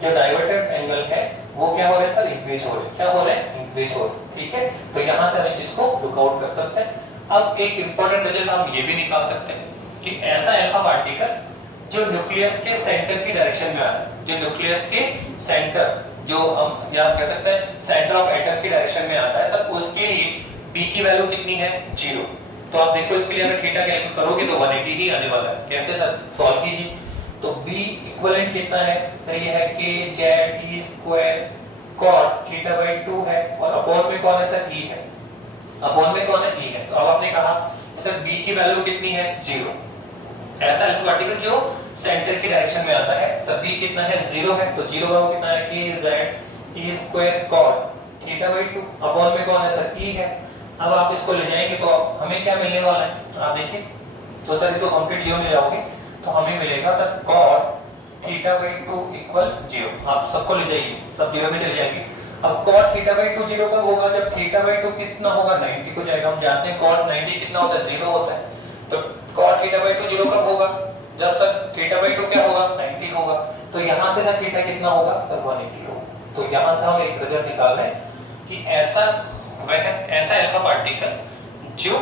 जो डाइवर्टेड एंगल है वो क्या हो रहे हैं सर, इंक्रीज हो रहे हैं। क्या हो रहे हैं, इंक्रीज हो रहे हैं। ठीक है, तो यहां से हम इस चीज को लुक आउट कर सकते हैं। अब एक इंपॉर्टेंट रिजल्ट हम ये भी निकाल सकते हैं कि ऐसा अल्फा पार्टिकल जो न्यूक्लियस के सेंटर की डायरेक्शन में आ रहा है, जो न्यूक्लियस के सेंटर, जो हम या कह सकते हैं सेंटर ऑफ एटम की डायरेक्शन में आता है सर, उसके लिए b की वैल्यू कितनी है, 0। तो आप देखो इसके लिए अगर थीटा कैलकुलेट करोगे तो 180 ही आने वाला है। कैसे सर, सॉल्व कीजिए। तो b इक्विवेलेंट कितना है, तो ये है k z e square cot theta by 2 है, और अपॉन में कौन है सर, e है। अपॉन में कौन है, e है। तो अब आपने कहा सर b की वैल्यू कितनी है, 0। ऐसा अल्फा पार्टिकल जो सेंटर की डायरेक्शन में आता है, सर b कितना है, 0 है। तो 0 का कितना है, k z e square cot theta by 2, upon में कौन है सर, e है। अब आप इसको ले जाएंगे तो हमें क्या मिलने वाला है, आप देखिए। तो सर इसको कंप्लीट 0 में जाओगे तो हमें मिलेगा sir cot theta by 2 equal 0। आप सबको ले जाइए, सब 0 में चले जाएंगे। अब cot थीटा बाय 2 0 कब होगा, जब थीटा बाय 2 कितना होगा, 90 को जाएगा। हम जानते हैं cot 90 कितना होता है, 0 होता है। तो cot थीटा बाय 2 0 कब होगा, जब सर थीटा बाय 2 क्या होगा, 90 होगा। तो यहां से सर थीटा कितना होगा सर, 180 होगा। तो यहां से हम एक रिजल्ट निकाल रहे हैं कि ऐसा अल्फा पार्टिकल जो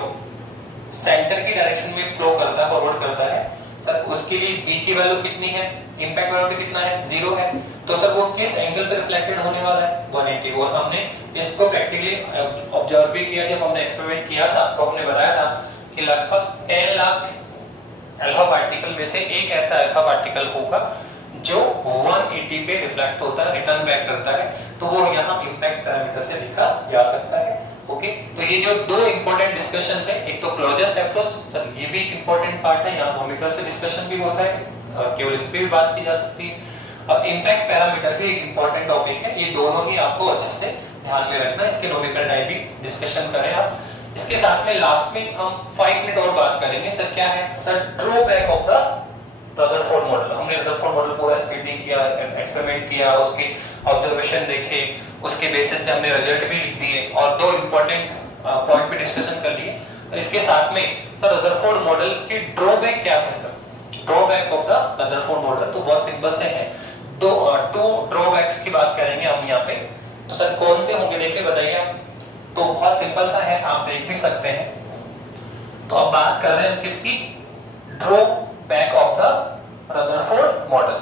सेंटर की डायरेक्शन में फ्लो करता है, फॉरवर्ड करता है सर, उसके लिए b की वैल्यू कितनी है, इंपैक्ट वैल्यू कितना है, 0 है। तो सर वो किस एंगल पे रिफ्लेक्टेड होने वाला है, 180। और हमने इसको प्रैक्टिकली ऑब्जर्व भी किया, जब हमने एक्सपेरिमेंट किया था तो हमने बताया था कि लगभग 10 लाख अल्फा पार्टिकल में से एक ऐसा अल्फा पार्टिकल होगा जो 180 पे रिफ्लेक्ट होता है, रिटर्न बैक करता है। तो वो यहाँ इंपैक्ट पैरामीटर से लिखा जा सकता है। ओके, तो ये जो दो इंपॉर्टेंट डिस्कशन थे, एक तो क्लोजेस्ट अप्रोच, सर ये भी एक इंपॉर्टेंट पार्ट है, यहाँ नोमेकल से डिस्कशन भी होता है, केवल इस पे भी बात की जा सकती है। अब इंपैक्ट पैरामीटर भी एक इंपॉर्टेंट टॉपिक है, ये दोनों ही आपको अच्छे से ध्यान में रखना, इसके नोमेकल टाइप भी डिस्कशन करें आप। इसके साथ में लास्ट में हम 5 मिनट और बात करेंगे सर, क्या है sir, drawback of the Rutherford model. हमने रदरफोर्ड मॉडल पूरा स्टडी किया, एक्सपेरिमेंट किया, उसके ऑब्जर्वेशन देखे, उसके बेसिस पे हमने रिजल्ट भी लिख दिए और दो इंपॉर्टेंट पॉइंट पे डिस्कशन कर लिए। और इसके साथ में सर रदरफोर्ड मॉडल के ड्रॉबैक क्या थे sir, drawback of the Rutherford model. तो बहुत सिंपल से है, दो ड्रॉबैक्स की बात करेंगे हम यहाँ पे। तो सर कौन से होंगे देखिए, बताइए आप। तो बहुत सिंपल सा है, आप देख भी सकते हैं। तो अब बात कर रहे हैं किसकी, drawback of the Rutherford model.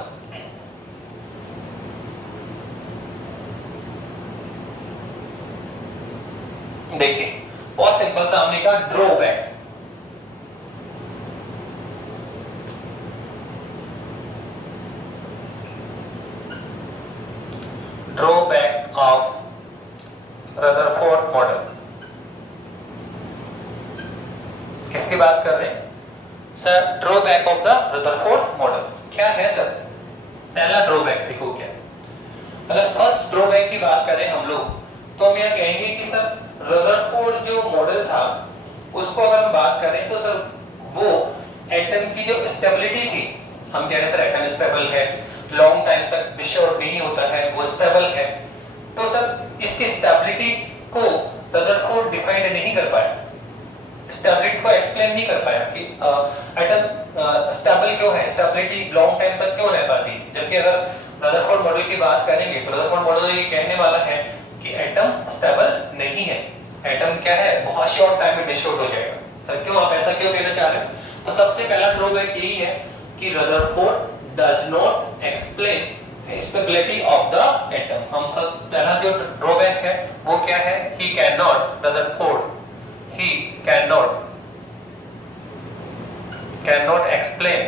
देखिए बहुत सिंपल सा हमने कहा drawback. Drawback of Rutherford model किसकी बात कर रहे हैं sir, drawback of the Rutherford model. क्या है सर, पहला ड्रॉबैक देखो क्या। अगर फर्स्ट ड्रॉबैक की बात करें हम लोग, तो हम यह कहेंगे कि सर रदरफोर्ड जो मॉडल था उसको अगर हम बात करें तो सर वो एटम की जो स्टेबिलिटी थी, हम कह रहे हैं सर एटम स्टेबल है, लॉन्ग टाइम तक डिस्टर्ब नहीं होता है, वो स्टेबल है। तो सर इसकी स्टेबिलिटी को रदरफोर्ड डिफाइन नहीं कर पाया, स्टेबिलिटी को एक्सप्लेन नहीं कर पाया कि एटम स्टेबल क्यों है, स्टेबिलिटी लॉन्ग टाइम तक क्यों रह पाती। जबकि अगर रदरफोर्ड मॉडल की बात करेंगे तो रदरफोर्ड मॉडल ये कहने वाला है कि एटम स्टेबल नहीं है, एटम क्या है, बहुत शॉर्ट टाइम में डिस्टॉर्ट हो जाएगा। सर क्यों, आप ऐसा क्यों कहना चाह रहे हैं। तो सबसे पहला ड्रॉबैक यही है कि Rutherford does not explain stability of the atom. हम सब पहला जो ड्रॉबैक है वो क्या है, he can not, Rutherford he cannot explain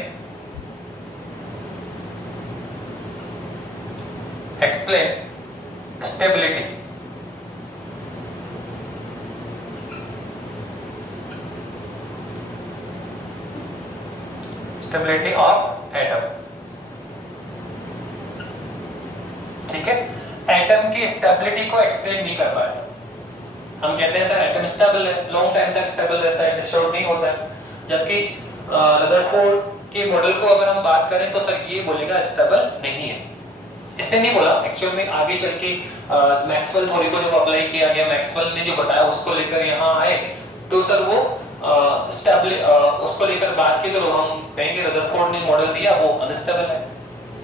stability of atom। ठीक है, एटम की स्टेबिलिटी को एक्सप्लेन नहीं कर पाया। हम कहते हैं सर एटम स्टेबल है, लॉन्ग टाइम तक स्टेबल रहता है, डिस्टर्ब नहीं होता है। जबकि रदरफोर्ड के मॉडल को अगर हम बात करें तो सर ये बोलेगा स्टेबल नहीं है। इसने नहीं बोला एक्चुअल में, आगे चल के मैक्सवेल थ्योरी को जब अप्लाई किया गया, मैक्सवेल ने जो बताया उसको लेकर यहाँ आए, तो सर वो उसको लेकर बात की तो हम कहेंगे रदरफोर्ड ने मॉडल दिया वो अनस्टेबल है।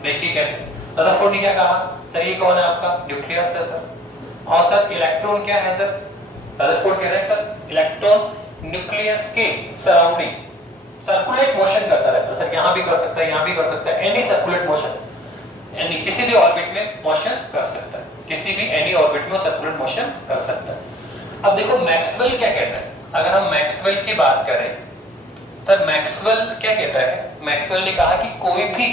देखिए कैसे रदरफोर्ड ने क्या कहा, सर ये कौन है आपका न्यूक्लियस है सर, और सर इलेक्ट्रॉन क्या है सर, रदरफोर्ड कह रहे हैं सर इलेक्ट्रॉन न्यूक्लियस के सराउंडिंग सर्कुलेट मोशन करता रहता है। सर यहाँ भी कर सकता है, यहाँ भी कर सकता है, एनी सर्कुलेट मोशन, यानी किसी भी ऑर्बिट में मोशन कर सकता है, किसी भी एनी ऑर्बिट में सर्कुलेट मोशन कर सकता है। अब देखो मैक्सवेल क्या कहता है, अगर हम मैक्सवेल की बात करें तो मैक्सवेल क्या कहता है, मैक्सवेल ने कहा कि कोई भी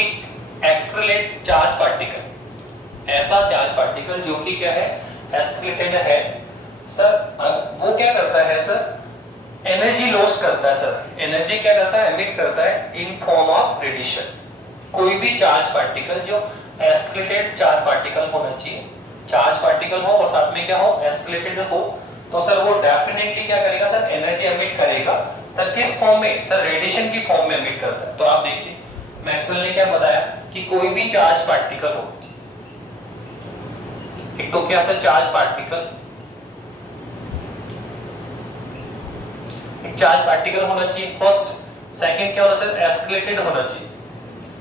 एक एक्सेलरेट चार्ज पार्टिकल, ऐसा चार्ज पार्टिकल जो कि क्या है एक्सेलरेटेड है सर, वो क्या करता है सर, एनर्जी लॉस करता है सर, एनर्जी क्या करता है एमिट करता है इन फॉर्म ऑफ रेडिएशन। कोई भी चार्ज पार्टिकल जो एक्सेलरेटेड चार्ज पार्टिकल होना चाहिए, चार्ज पार्टिकल हो और साथ में क्या हो एक्सेलरेटेड हो, तो सर वो डेफिनेटली क्या करेगा सर एनर्जी एमिट करेगा। सर किस फॉर्म में, सर रेडिएशन की फॉर्म में एमिट करता है। तो आप देखिए मैक्सवेल ने क्या बताया कि कोई भी चार्ज पार्टिकल हो, एक तो क्या सर चार्ज पार्टिकल, एक चार्ज पार्टिकल होना चाहिए फर्स्ट, सेकंड क्या होना चाहिए एस्केलेटेड होना चाहिए,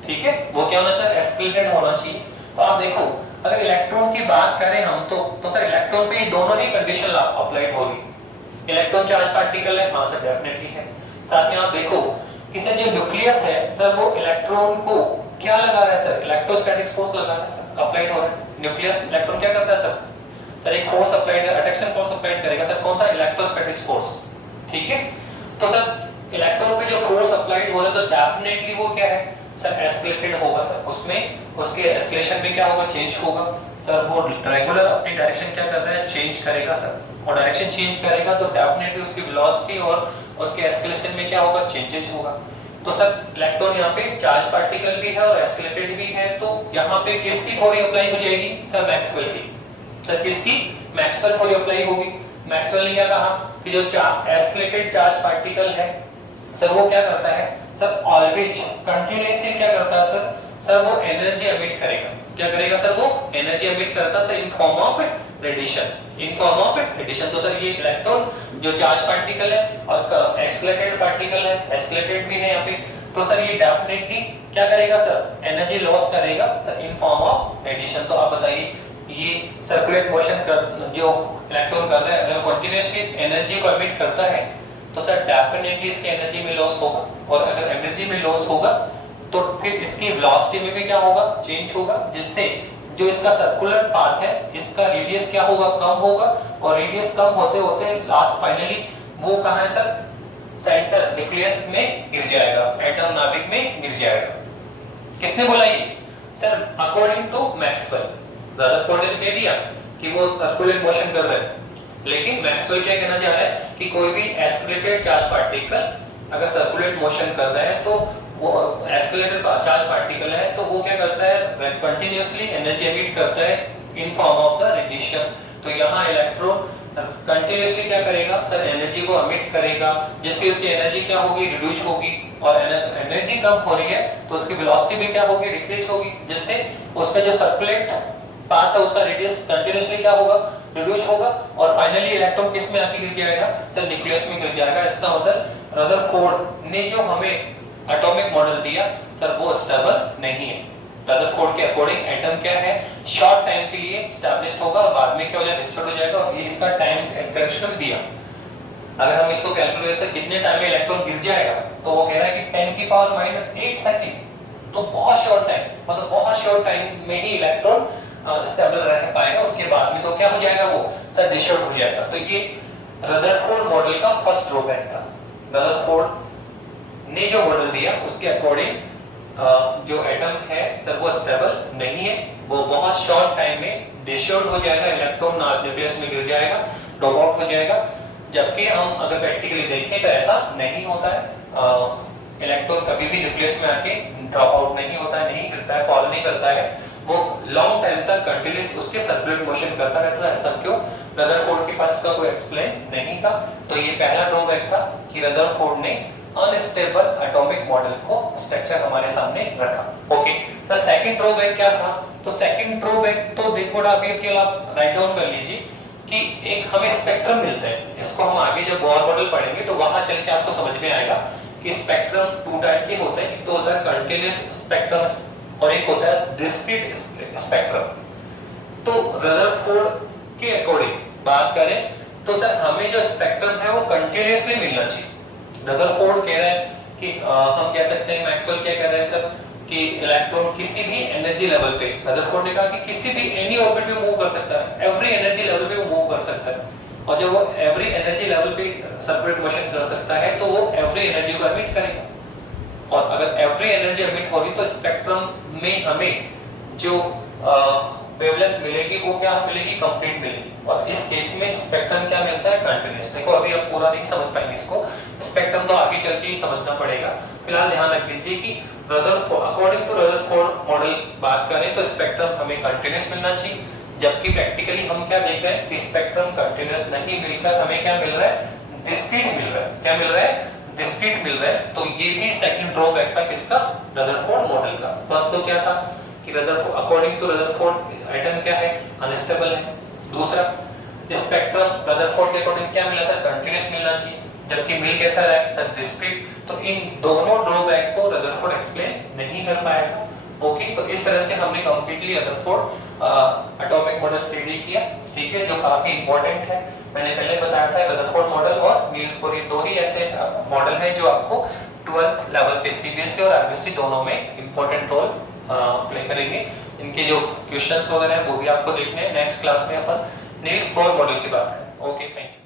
ठीक है, वो क्या होना चाहिए एस्केलेटेड होना चाहिए। तो आप देखो अगर इलेक्ट्रॉन की बात करें हम तो सर इलेक्ट्रॉन पे दोनों ही कंडीशन अप्लाइड होगी। इलेक्ट्रॉन चार्ज पार्टिकल है, हाँ सर डेफिनेटली है। साथ में आप देखो कि सर जो न्यूक्लियस है सर वो इलेक्ट्रॉन को क्या लगा रहा है सर, इलेक्ट्रोस्टैटिक फोर्स लगा रहा है सर, अप्लाइड हो रहा है। न्यूक्लियस इलेक्ट्रॉन क्या करता है सर एक फोर्स अप्लाइड है, अट्रैक्शन फोर्स अप्लाइड करेगा सर, कौन सा इलेक्ट्रोस्टैटिक फोर्स, ठीक है। तो सर इलेक्ट्रॉन पे जो फोर्स अप्लाइड हो रहा है तो डेफिनेटली वो क्या है सर एस्केलेटेड होगा सर, उसमें उसके एस्केलेशन में क्या होगा चेंज होगा सर, वो रेगुलर अपनी डायरेक्शन क्या कर रहा है चेंज करेगा सर, और डायरेक्शन चेंज करेगा तो डेफिनेटली उसकी वेलोसिटी और उसके एस्केलेशन में क्या होगा चेंजेस होगा। तो सर इलेक्ट्रॉन यहाँ पे चार्ज पार्टिकल भी है और एस्केलेटेड भी है, तो यहाँ पे किसकी थ्योरी अप्लाई हो जाएगी सर मैक्सवेल की, सर किसकी मैक्सवेल थ्योरी अप्लाई होगी। मैक्सवेल ने क्या कहा कि जो एस्केलेटेड चार्ज पार्टिकल है सर वो क्या करता है सर ऑलवेज कंटिन्यूअसली क्या करता है सर वो एनर्जी एमिट करेगा, क्या करेगा सर वो एनर्जी एमिट करता है sir in form of radiation, in form of radiation. तो सर ये इलेक्ट्रॉन जो चार्ज पार्टिकल है और एक्सेलरेटेड पार्टिकल है, एक्सेलरेटेड भी है यहाँ पे, तो सर ये डेफिनेटली क्या करेगा सर एनर्जी लॉस करेगा sir in form of radiation. तो आप बताइए ये सर्कुलेट मोशन जो इलेक्ट्रॉन कर रहा है अगर कंटिन्यूअसली एनर्जी को एमिट करता है तो सर डेफिनेटली इसकी एनर्जी में लॉस होगा, और अगर एनर्जी में लॉस होगा तो फिर इसकी वेलोसिटी में भी क्या होगा चेंज होगा, जिससे जो इसका सर्कुलर पाथ है इसका रेडियस क्या होगा कम होगा, और रेडियस कम होते होते लास्ट फाइनली वो कहां है सर सेंटर न्यूक्लियस में गिर जाएगा, एटम नाभिक में गिर जाएगा। किसने बोला ये sir according to Maxwell. Rutherford ने कह दिया कि वो सर्कुलेट मोशन कर रहे हैं, लेकिन मैक्सवेल क्या कहना चाह रहा है कि कोई भी एस्केलेटेड चार्ज पार्टिकल अगर सर्कुलेट मोशन कर रहा है तो वो एस्केलेटेड चार्ज पार्टिकल है तो वो क्या करता है कंटिन्यूअसली एनर्जी एमिट करता है in form of the radiation. तो यहाँ इलेक्ट्रॉन कंटिन्यूअसली क्या करेगा सर एनर्जी को एमिट करेगा, जिससे उसकी एनर्जी क्या होगी रिड्यूस होगी, और एनर्जी कम हो रही है तो उसकी वेलोसिटी भी क्या होगी डिक्रीज होगी, जिससे उसका जो सर्कुलेट पाथ है उसका रेडियस कंटिन्यूअसली क्या होगा रिड्यूस होगा, और फाइनली इलेक्ट्रॉन किस में आके गिर जाएगा सर न्यूक्लियस में गिर जाएगा। इसका मतलब रदरफोर्ड ने जो हमें एटॉमिक मॉडल दिया सर वो स्टेबल नहीं है। रदरफोर्ड के अकॉर्डिंग एटम क्या है शॉर्ट टाइम के लिए एस्टैब्लिश होगा और बाद में क्या हो जाएगा डिस्ट्रॉय हो जाएगा, और ये इसका टाइम कैरेक्टरिस्टिक दिया। अगर हम इसको कैलकुलेट करें कितने टाइम में इलेक्ट्रॉन गिर जाएगा तो वो कह रहा है कि 10 की पावर -8 सेकंड, तो बहुत शॉर्ट टाइम, मतलब बहुत शॉर्ट टाइम में ही इलेक्ट्रॉन स्टेबल रह पाएगा, उसके बाद में तो क्या हो जाएगा वो सर डिस्ट्रॉय हो जाएगा। तो ये रदरफोर्ड मॉडल का फर्स्ट ड्रॉबैक था। रदरफोर्ड ने जो मॉडल दिया उसके अकॉर्डिंग जो एटम है सर वो स्टेबल नहीं है, वो बहुत शॉर्ट टाइम में डिस्ट्रॉय हो जाएगा, इलेक्ट्रॉन न्यूक्लियस में गिर जाएगा, ड्रॉप आउट हो जाएगा। जबकि हम अगर प्रैक्टिकली देखें तो ऐसा नहीं होता है, इलेक्ट्रॉन कभी भी न्यूक्लियस में आके ड्रॉप आउट नहीं होता है, नहीं गिरता है, फॉल नहीं करता है, वो लॉन्ग टाइम तक कंटिन्यूअस उसके सर्कुलेट मोशन करता रहता है। ऐसा क्यों? रदरफोर्ड के पास इसका कोई एक्सप्लेन नहीं था। तो ये पहला ड्रॉबैक था कि रदरफोर्ड ने अनस्टेबल एटॉमिक मॉडल को स्ट्रक्चर हमारे सामने रखा। ओके, द सेकंड ड्रॉबैक क्या था? तो सेकंड ड्रॉबैक तो देखो अभी अकेला आप राइट डाउन कर लीजिए कि एक हमें स्पेक्ट्रम मिलता है, इसको हम आगे जब बोर मॉडल पढ़ेंगे तो वहां चल के आपको समझ में आएगा कि स्पेक्ट्रम टू टाइप के होते हैं, एक तो होता है कंटीन्यूअस स्पेक्ट्रम और एक होता है डिस्क्रीट स्पेक्ट्रम। तो रदरफोर्ड के अकॉर्डिंग बात करें तो सर हमें जो स्पेक्ट्रम है वो कंटीन्यूअसली मिलना चाहिए। रदरफोर्ड कह रहा है कि हम कह सकते हैं, मैक्सवेल क्या कह रहा है सर कि इलेक्ट्रॉन किसी भी एनर्जी लेवल पे, रदरफोर्ड ने कहा कि किसी भी एनी ऑर्बिट पे मूव कर सकता है, एवरी एनर्जी लेवल पे मूव कर सकता है, और जब वो एवरी एनर्जी लेवल पे सर्कुलेट मोशन कर सकता है तो वो एवरी एनर्जी को एमिट करेगा। और अगर एवरी एनर्जी एमिट होगी तो स्पेक्ट्रम में हमें जो वेवलेंथ मिलेगी वो क्या मिलेगी? कंप्लीट मिलेगी। और इस केस में स्पेक्ट्रम क्या मिलता है? कंटीन्यूअस। देखो अभी आप पूरा नहीं समझ पाएंगे इसको, स्पेक्ट्रम तो आगे चल के ही समझना पड़ेगा। फिलहाल ध्यान रख लीजिए कि Rutherford, according to Rutherford model बात करें तो स्पेक्ट्रम हमें कंटीन्यूअस मिलना चाहिए, जबकि प्रैक्टिकली हम क्या देख रहे हैं कि स्पेक्ट्रम कंटीन्यूअस नहीं मिलकर हमें क्या मिल रहा है? डिस्क्रीट मिल रहा है। क्या मिल रहा है? डिस्क्रीट मिल रहा है। तो ये भी सेकंड ड्रॉबैक था किसका? रदरफोर्ड मॉडल का। फर्स्ट तो क्या था कि Rutherford, according to Rutherford atom क्या है? अनस्टेबल है। दूसरा स्पेक्ट्रम रदरफोर्ड के अकॉर्डिंग क्या मिला सर? कंटीन्यूअस मिलना चाहिए, जबकि मिल कैसा रहा है सर? डिस्क्रीट। तो इन दोनों ड्रॉबैक को रदरफोर्ड एक्सप्लेन नहीं कर पाएगा। ओके, तो इस तरह से हमने completely Rutherford atomic model study किया, ठीक है, जो काफी इंपॉर्टेंट है। मैंने पहले बताया था रदरफोर्ड मॉडल और नील्स बोर, ये दो ही ऐसे मॉडल हैं जो आपको 12th लेवल पे सीबीएसई और आईबीएसई दोनों में इंपॉर्टेंट रोल प्ले करेंगे। इनके जो क्वेश्चंस वगैरह हैं वो भी आपको देखने हैं। नेक्स्ट क्लास में अपन नील्स बोर मॉडल की बात करें। Okay, thank you.